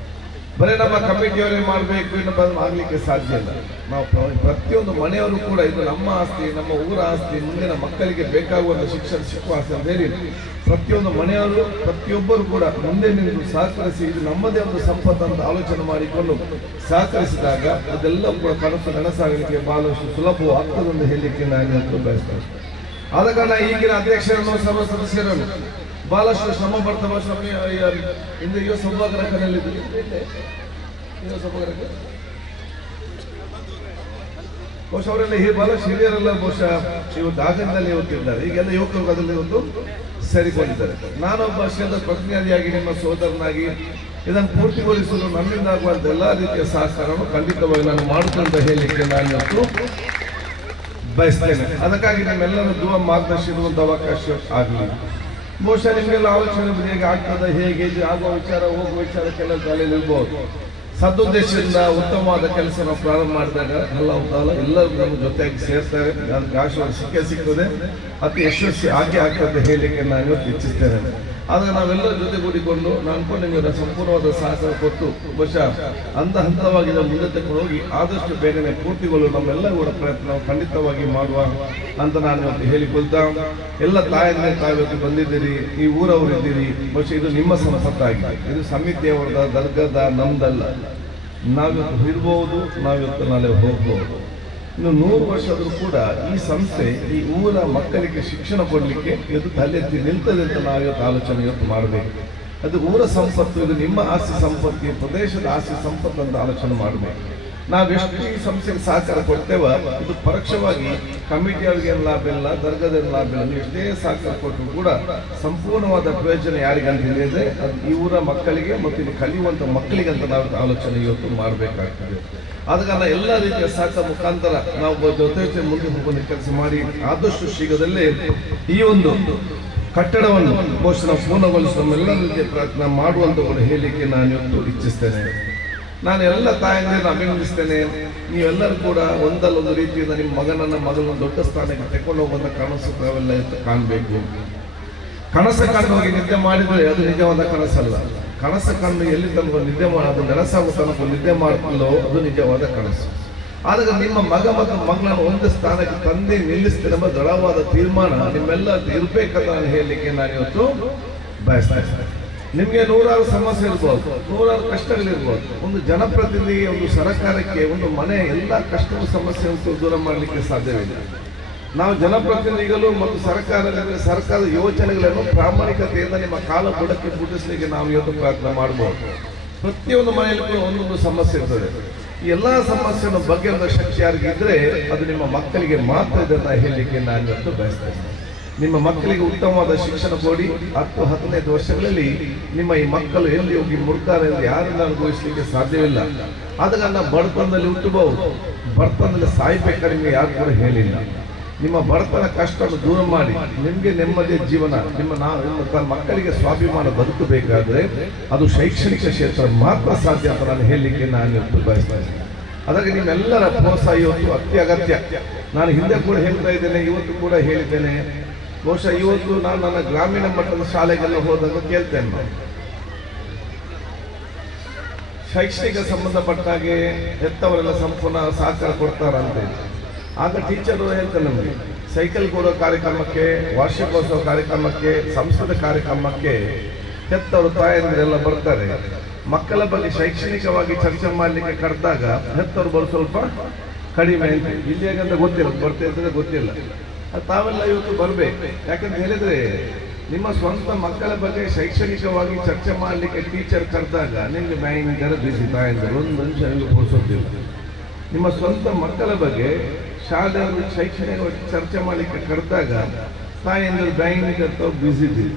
ಬರೀ ನಮ್ಮ ಕಮಿಟಿಯವರೇ ಮಾಡಬೇಕು ಇನ್ನೊಬ್ಬ ಆಗಲಿಕ್ಕೆ ಸಾಧ್ಯ ಇಲ್ಲ. ನಾವು ಪ್ರತಿಯೊಂದು ಮನೆಯವರು ಕೂಡ ಇದು ನಮ್ಮ ಆಸ್ತಿ, ನಮ್ಮ ಊರ ಆಸ್ತಿ, ಮುಂದಿನ ಮಕ್ಕಳಿಗೆ ಬೇಕಾಗುವಂಥ ಶಿಕ್ಷಣ ಸಿಕ್ಕುವ ಆಸ್ತಿ ಅಂತ ಹೇಳಿ ಪ್ರತಿಯೊಂದು ಮನೆಯವರು ಪ್ರತಿಯೊಬ್ಬರು ಕೂಡ ಮುಂದೆ ನಿಂತು ಸಹಕರಿಸಿ ಇದು ನಮ್ಮದೇ ಒಂದು ಸಂಪತ್ತು ಅಂತ ಆಲೋಚನೆ ಮಾಡಿಕೊಂಡು ಸಹಕರಿಸಿದಾಗ ಅದೆಲ್ಲ ಕೂಡ ಕನಸು ನನಸಾಗಲಿಕ್ಕೆ ಬಹಳಷ್ಟು ಸುಲಭವಾಗ್ತದಂತ ಹೇಳಲಿಕ್ಕೆ ನಾನು ಇವತ್ತು ಬಯಸ್ತೇನೆ. ಆದ ಕಾರಣ ಈಗಿನ ಅಧ್ಯಕ್ಷರನ್ನು ಸಭಾ ಸದಸ್ಯರನ್ನು ಬಹಳಷ್ಟು ಶ್ರಮ ಪಡ್ತಾ ಇಂದು ಯುವ ಸಭಾಗೃಹದಲ್ಲಿ ಬಹುಶಃ ಅವರೆಲ್ಲ ಬಹಳಷ್ಟು ಹಿರಿಯರೆಲ್ಲ ಬಹುಶಃ ಇವತ್ತು ಆಗಂದಲ್ಲಿ ಓದ್ತಿದ್ದಾರೆ. ಈಗೆಲ್ಲ ಯುವಕರು ಅದರಲ್ಲಿ ಒಂದು ಸೇರಿಕೊಂಡಿದ್ದಾರೆ. ನಾನೊಬ್ಬ ಕ್ಷೇತ್ರದ ಪ್ರತಿನಿಧಿಯಾಗಿ ನಿಮ್ಮ ಸೋದರನಾಗಿ ಇದನ್ನು ಪೂರ್ತಿಗೊಳಿಸಲು ನನ್ನಿಂದ ಆಗುವಂತ ಎಲ್ಲಾ ರೀತಿಯ ಸಹಕಾರವನ್ನು ಖಂಡಿತವಾಗಿ ನಾನು ಮಾಡುತ್ತೇನೆ ಹೇಳಲಿಕ್ಕೆ ನಾನು ಇವತ್ತು ಬಯಸ್ತೇನೆ. ಅದಕ್ಕಾಗಿ ನಿಮ್ಮೆಲ್ಲರೂ ದುವಾ ಮಾರ್ಗದರ್ಶನ ಇರುವಂತ ಅವಕಾಶ ಆಗಲಿ. ಬಹುಶಃ ನಿಮಗೆಲ್ಲ ಆಲೋಚನೆ ಹೇಗೆ ಆಗ್ತದೆ, ಹೇಗೆ ಆಗುವ ವಿಚಾರ ಹೋಗುವ ವಿಚಾರ ಕೆಲವು ತಲೆಯಲ್ಲಿ ಇರ್ಬೋದು. ಸದುದ್ದೇಶದಿಂದ ಉತ್ತಮವಾದ ಕೆಲಸ ನಾವು ಪ್ರಾರಂಭ ಮಾಡಿದಾಗ ಎಲ್ಲರೂ ನಮ್ಮ ಜೊತೆಯಾಗಿ ಸೇರ್ತಾರೆ. ಅದಕ್ಕೆ ಆಶೀರ್ವಾದ ಸಿಕ್ಕದೆ ಅತಿ ಯಶಸ್ವಿ ಆಗ್ತದೆ ಹೇಳಲಿಕ್ಕೆ ನಾನು ಇವತ್ತು ಇಚ್ಛಿಸ್ತೇನೆ. ಆದರೆ ನಾವೆಲ್ಲರ ಜೊತೆಗೂಡಿಕೊಂಡು ನಾನು ಅನ್ಕೊಂಡು ನಿಮಗೆ ಸಂಪೂರ್ಣವಾದ ಸಹಕಾರ ಕೊಟ್ಟು ಬಹುಶಃ ಹಂತವಾಗಿ ಮುಂದೆ ತಗೊಂಡು ಹೋಗಿ ಆದಷ್ಟು ಬೇಗನೆ ಪೂರ್ತಿಗೊಳ್ಳಲು ನಮ್ಮೆಲ್ಲ ಕೂಡ ಪ್ರಯತ್ನ ನಾವು ಖಂಡಿತವಾಗಿ ಮಾಡುವ ಅಂತ ನಾನು ಇವತ್ತು ಹೇಳಿಕೊಳ್ತಾ, ಎಲ್ಲ ತಾಯಂದ್ರೆ ತಾವಿವತ್ತು ಬಂದಿದ್ದೀರಿ, ಈ ಊರವರಿದ್ದೀರಿ. ಬಹುಶಃ ಇದು ನಿಮ್ಮ ಸಂಪತ್ತಾಗಿದೆ. ಇದು ಸಮಿತಿಯವರದ ದರ್ಗದ ನಮ್ದಲ್ಲ. ನಾವಿವತ್ತು ಇರ್ಬೋದು, ನಾವಿವತ್ತು ನಾಳೆ ಹೋಗ್ಬೋದು. ಇನ್ನು 100 ವರ್ಷಾದರೂ ಕೂಡ ಈ ಸಂಸ್ಥೆ ಈ ಊರ ಮಕ್ಕಳಿಗೆ ಶಿಕ್ಷಣ ಕೊಡಲಿಕ್ಕೆ ಇವತ್ತು ತಲೆತ್ತಿ ನಿಲ್ತದೆ ಅಂತ ನಾವು ಇವತ್ತು ಆಲೋಚನೆ ಇವತ್ತು ಮಾಡಬೇಕು. ಅದು ಊರ ಸಂಪತ್ತು, ಇದು ನಿಮ್ಮ ಆಸ್ತಿ ಸಂಪತ್ತು, ಪ್ರದೇಶದ ಆಸ್ತಿ ಸಂಪತ್ತು ಅಂತ ಆಲೋಚನೆ ಮಾಡಬೇಕು. ನಾವೆಷ್ಟು ಈ ಸಂಸ್ಥೆಗೆ ಸಹಕಾರ ಕೊಡ್ತೇವ ಇದು ಪರೋಕ್ಷವಾಗಿ ಕಮಿಟಿಯವರಿಗೆ ಲಾಭ ಇಲ್ಲ, ದರ್ಗದ ಲಾಭ ಇಲ್ಲ. ನೀವು ಎಷ್ಟೇ ಸಹಕಾರ ಕೊಟ್ಟರು ಕೂಡ ಸಂಪೂರ್ಣವಾದ ಪ್ರಯೋಜನ ಯಾರಿಗಂತ ಹೇಳಿದ್ರೆ ಅದು ಈ ಊರ ಮಕ್ಕಳಿಗೆ ಮತ್ತು ಇಲ್ಲಿ ಕಲಿಯುವಂಥ ಮಕ್ಕಳಿಗೆ ಅಂತ ನಾವು ಆಲೋಚನೆ ಇವತ್ತು ಮಾಡಬೇಕಾಗ್ತದೆ. ಆದ ಕಾರಣ ಎಲ್ಲ ರೀತಿಯ ಸಹಕಾರ ಮುಖಾಂತರ ನಾವು ಜೊತೆ ಮುಂದೆ ಹೋಗುವ ಕೆಲಸ ಮಾಡಿ ಆದಷ್ಟು ಶೀಘ್ರದಲ್ಲೇ ಈ ಒಂದು ಕಟ್ಟಡವನ್ನು ಬಹುಶಃ ನಾವು ಪೂರ್ಣಗೊಳಿಸುವ ನಮ್ಮೆಲ್ಲ ರೀತಿಯ ಪ್ರಯತ್ನ ಮಾಡುವಂತ ಕೂಡ ಹೇಳಲಿಕ್ಕೆ ನಾನು ಇವತ್ತು ಇಚ್ಛಿಸ್ತೇನೆ. ನಾನು ಎಲ್ಲ ತಾಯಂದಿರನ್ನು ಅಭಿನಂದಿಸ್ತೇನೆ. ನೀವೆಲ್ಲರೂ ಕೂಡ ಒಂದಲ್ಲೊಂದು ರೀತಿಯಿಂದ ನಿಮ್ಮ ಮಗನನ್ನು ದೊಡ್ಡ ಸ್ಥಾನಕ್ಕೆ ತಗೊಂಡು ಹೋಗುವಂತ ಕನಸು ನಾವೆಲ್ಲ ಕಾಣಬೇಕು. ಕನಸು ಕಂಡು ಹೋಗಿ ನಿದ್ದೆ ಮಾಡಿದ್ರೆ ಅದು ನಿಜವಾದ ಕನಸಲ್ಲ. ಕನಸು ಕಂಡು ಎಲ್ಲಿ ತನಕ ನಿದ್ದೆ ಅದು ನೆನಸಾಗುವ ತನಕ ನಿದ್ದೆ ಮಾಡ್ಕೊಳ್ಳೋ ಅದು ನಿಜವಾದ ಕನಸು. ಆದಾಗ ನಿಮ್ಮ ಮಗ ಮತ್ತು ಮಗಳನ್ನು ಒಂದು ಸ್ಥಾನಕ್ಕೆ ತಂದೆ ನಿಲ್ಲಿಸ್ತೇನೆಂಬ ದೃಢವಾದ ತೀರ್ಮಾನ ನಿಮ್ಮೆಲ್ಲ ಇರ್ಬೇಕಂತ ನಾನು ಹೇಳಲಿಕ್ಕೆ ನಾನು ಇವತ್ತು ಬಯಸ್ತಾ ಇದ್ದೇನೆ. ನಿಮಗೆ 100 ಸಮಸ್ಯೆ ಇರ್ಬೋದು, 100 ಕಷ್ಟಗಳಿರ್ಬೋದು. ಒಂದು ಜನಪ್ರತಿನಿಧಿಗೆ, ಒಂದು ಸರ್ಕಾರಕ್ಕೆ, ಒಂದು ಮನೆ ಎಲ್ಲ ಕಷ್ಟದ ಸಮಸ್ಯೆಯನ್ನು ದೂರ ಮಾಡಲಿಕ್ಕೆ ಸಾಧ್ಯವಿಲ್ಲ. ನಾವು ಜನಪ್ರತಿನಿಧಿಗಳು ಮತ್ತು ಸರ್ಕಾರದ ಯೋಜನೆಗಳನ್ನು ಪ್ರಾಮಾಣಿಕತೆಯಿಂದ ನಿಮ್ಮ ಕಾಲ ಬುಡಕ್ಕೆ ಮುಟ್ಟಿಸಲಿಕ್ಕೆ ನಾವು ಇವತ್ತು ಪ್ರಯತ್ನ ಮಾಡಬಹುದು. ಪ್ರತಿಯೊಂದು ಮನೆಯಲ್ಲಿ ಕೂಡ ಒಂದೊಂದು ಸಮಸ್ಯೆ ಇರ್ತದೆ. ಈ ಎಲ್ಲ ಸಮಸ್ಯೆಯನ್ನು ಬಗೆಹರಿಸುವ ಶಕ್ತಿ ಯಾರಿಗಿದ್ರೆ ಅದು ನಿಮ್ಮ ಮಕ್ಕಳಿಗೆ ಮಾತ್ರ ಇದನ್ನ ಹೇಳಲಿಕ್ಕೆ ನಾನು ಇವತ್ತು ಬಯಸ್ತಾ ಇದ್ದೇನೆ. ನಿಮ್ಮ ಮಕ್ಕಳಿಗೆ ಉತ್ತಮವಾದ ಶಿಕ್ಷಣ ಕೊಡಿ. 10-15 ವರ್ಷಗಳಲ್ಲಿ ನಿಮ್ಮ ಈ ಮಕ್ಕಳು ಎಲ್ಲಿ ಹೋಗಿ ಮುಡ್ತಾರೆ ಎಂದು ಯಾರನ್ನ ಅನುಭವಿಸಲಿಕ್ಕೆ ಸಾಧ್ಯವಿಲ್ಲ. ಆದ ಕಾರಣ ಬಡತನದಲ್ಲಿ ಹುಟ್ಟಬಹುದು, ಬಡತನದಲ್ಲಿ ಸಾಯ್ಬೇಕಾದ್ರೆ ನಿಮಗೆ ಯಾರು ಕೂಡ ಹೇಳಿಲ್ಲ. ನಿಮ್ಮ ಬಡತನ ಕಷ್ಟವನ್ನು ದೂರ ಮಾಡಿ ನಿಮಗೆ ನೆಮ್ಮದಿಯ ಜೀವನ, ನಿಮ್ಮ ಮಕ್ಕಳಿಗೆ ಸ್ವಾಭಿಮಾನ ಬದುಕಬೇಕಾದ್ರೆ ಅದು ಶೈಕ್ಷಣಿಕ ಕ್ಷೇತ್ರ ಮಾತ್ರ ಸಾಧ್ಯ ಅಂತ ನಾನು ಹೇಳಲಿಕ್ಕೆ ನಾನು ಇವತ್ತು ಬಯಸ್ತಾ ಇದ್ದೇನೆ. ಅದಕ್ಕೆ ನಿಮ್ಮೆಲ್ಲರ ಪ್ರೋತ್ಸಾಹ ಇವತ್ತು ಅತಿ ಅಗತ್ಯ. ನಾನು ಹಿಂದೆ ಕೂಡ ಹೇಳ್ತಾ ಇದ್ದೇನೆ, ಇವತ್ತು ಕೂಡ ಹೇಳಿದ್ದೇನೆ. ಬಹುಶಃ ಇವತ್ತು ನಾನು ನನ್ನ ಗ್ರಾಮೀಣ ಮಟ್ಟದ ಶಾಲೆಗೆಲ್ಲ ಹೋದಾಗ ಕೇಳ್ತೇನೆ, ನಾನು ಶೈಕ್ಷಣಿಕ ಸಂಬಂಧಪಟ್ಟ ಹಾಗೆ ಹೆತ್ತವರೆಲ್ಲ ಸಂಪೂರ್ಣ ಸಹಕಾರ ಕೊಡ್ತಾರಂತೆ. ಆಗ ಟೀಚರು ಹೇಳ್ತಾರೆ ನಮಗೆ ಸೈಕಲ್ ಕೊಡೋ ಕಾರ್ಯಕ್ರಮಕ್ಕೆ, ವಾರ್ಷಿಕೋತ್ಸವ ಕಾರ್ಯಕ್ರಮಕ್ಕೆ, ಸಂಸ್ಕೃತ ಕಾರ್ಯಕ್ರಮಕ್ಕೆ ಹೆತ್ತವರು ತಾಯಂದಿರೆಲ್ಲ ಬರ್ತಾರೆ. ಮಕ್ಕಳ ಬಗ್ಗೆ ಶೈಕ್ಷಣಿಕವಾಗಿ ಚರ್ಚೆ ಮಾಡಲಿಕ್ಕೆ ಕರೆದಾಗ ಹೆತ್ತವರು ಬರೋ ಸ್ವಲ್ಪ ಕಡಿಮೆ ಅಂತ. ಇಲ್ಲಿ ಹೇಗಂತ ಗೊತ್ತಿಲ್ಲ, ಬರ್ತಿರ್ತದೆ ಗೊತ್ತಿಲ್ಲ. ತಾವೆಲ್ಲ ಇವತ್ತು ಬರಬೇಕು. ಯಾಕಂತ ಹೇಳಿದ್ರೆ ನಿಮ್ಮ ಸ್ವಂತ ಮಕ್ಕಳ ಬಗ್ಗೆ ಶೈಕ್ಷಣಿಕವಾಗಿ ಚರ್ಚೆ ಮಾಡಲಿಕ್ಕೆ ಟೀಚರ್ ಕರೆದಾಗ ನಿಮಗೆ ಭಯಂಕರ ಬಿಸಿ ತಾಯಂದಿರು ಒಂದು ನಿಮಿಷ ಕೊಡಿಸೋದಿಲ್ಲ. ನಿಮ್ಮ ಸ್ವಂತ ಮಕ್ಕಳ ಬಗ್ಗೆ ಶಾಲೆಯವರು ಶೈಕ್ಷಣಿಕವಾಗಿ ಚರ್ಚೆ ಮಾಡಲಿಕ್ಕೆ ಕರೆದಾಗ ತಾಯಂದಿರು ಭಯಂಕರ ಬಿಸಿ ಇದ್ದೀವಿ.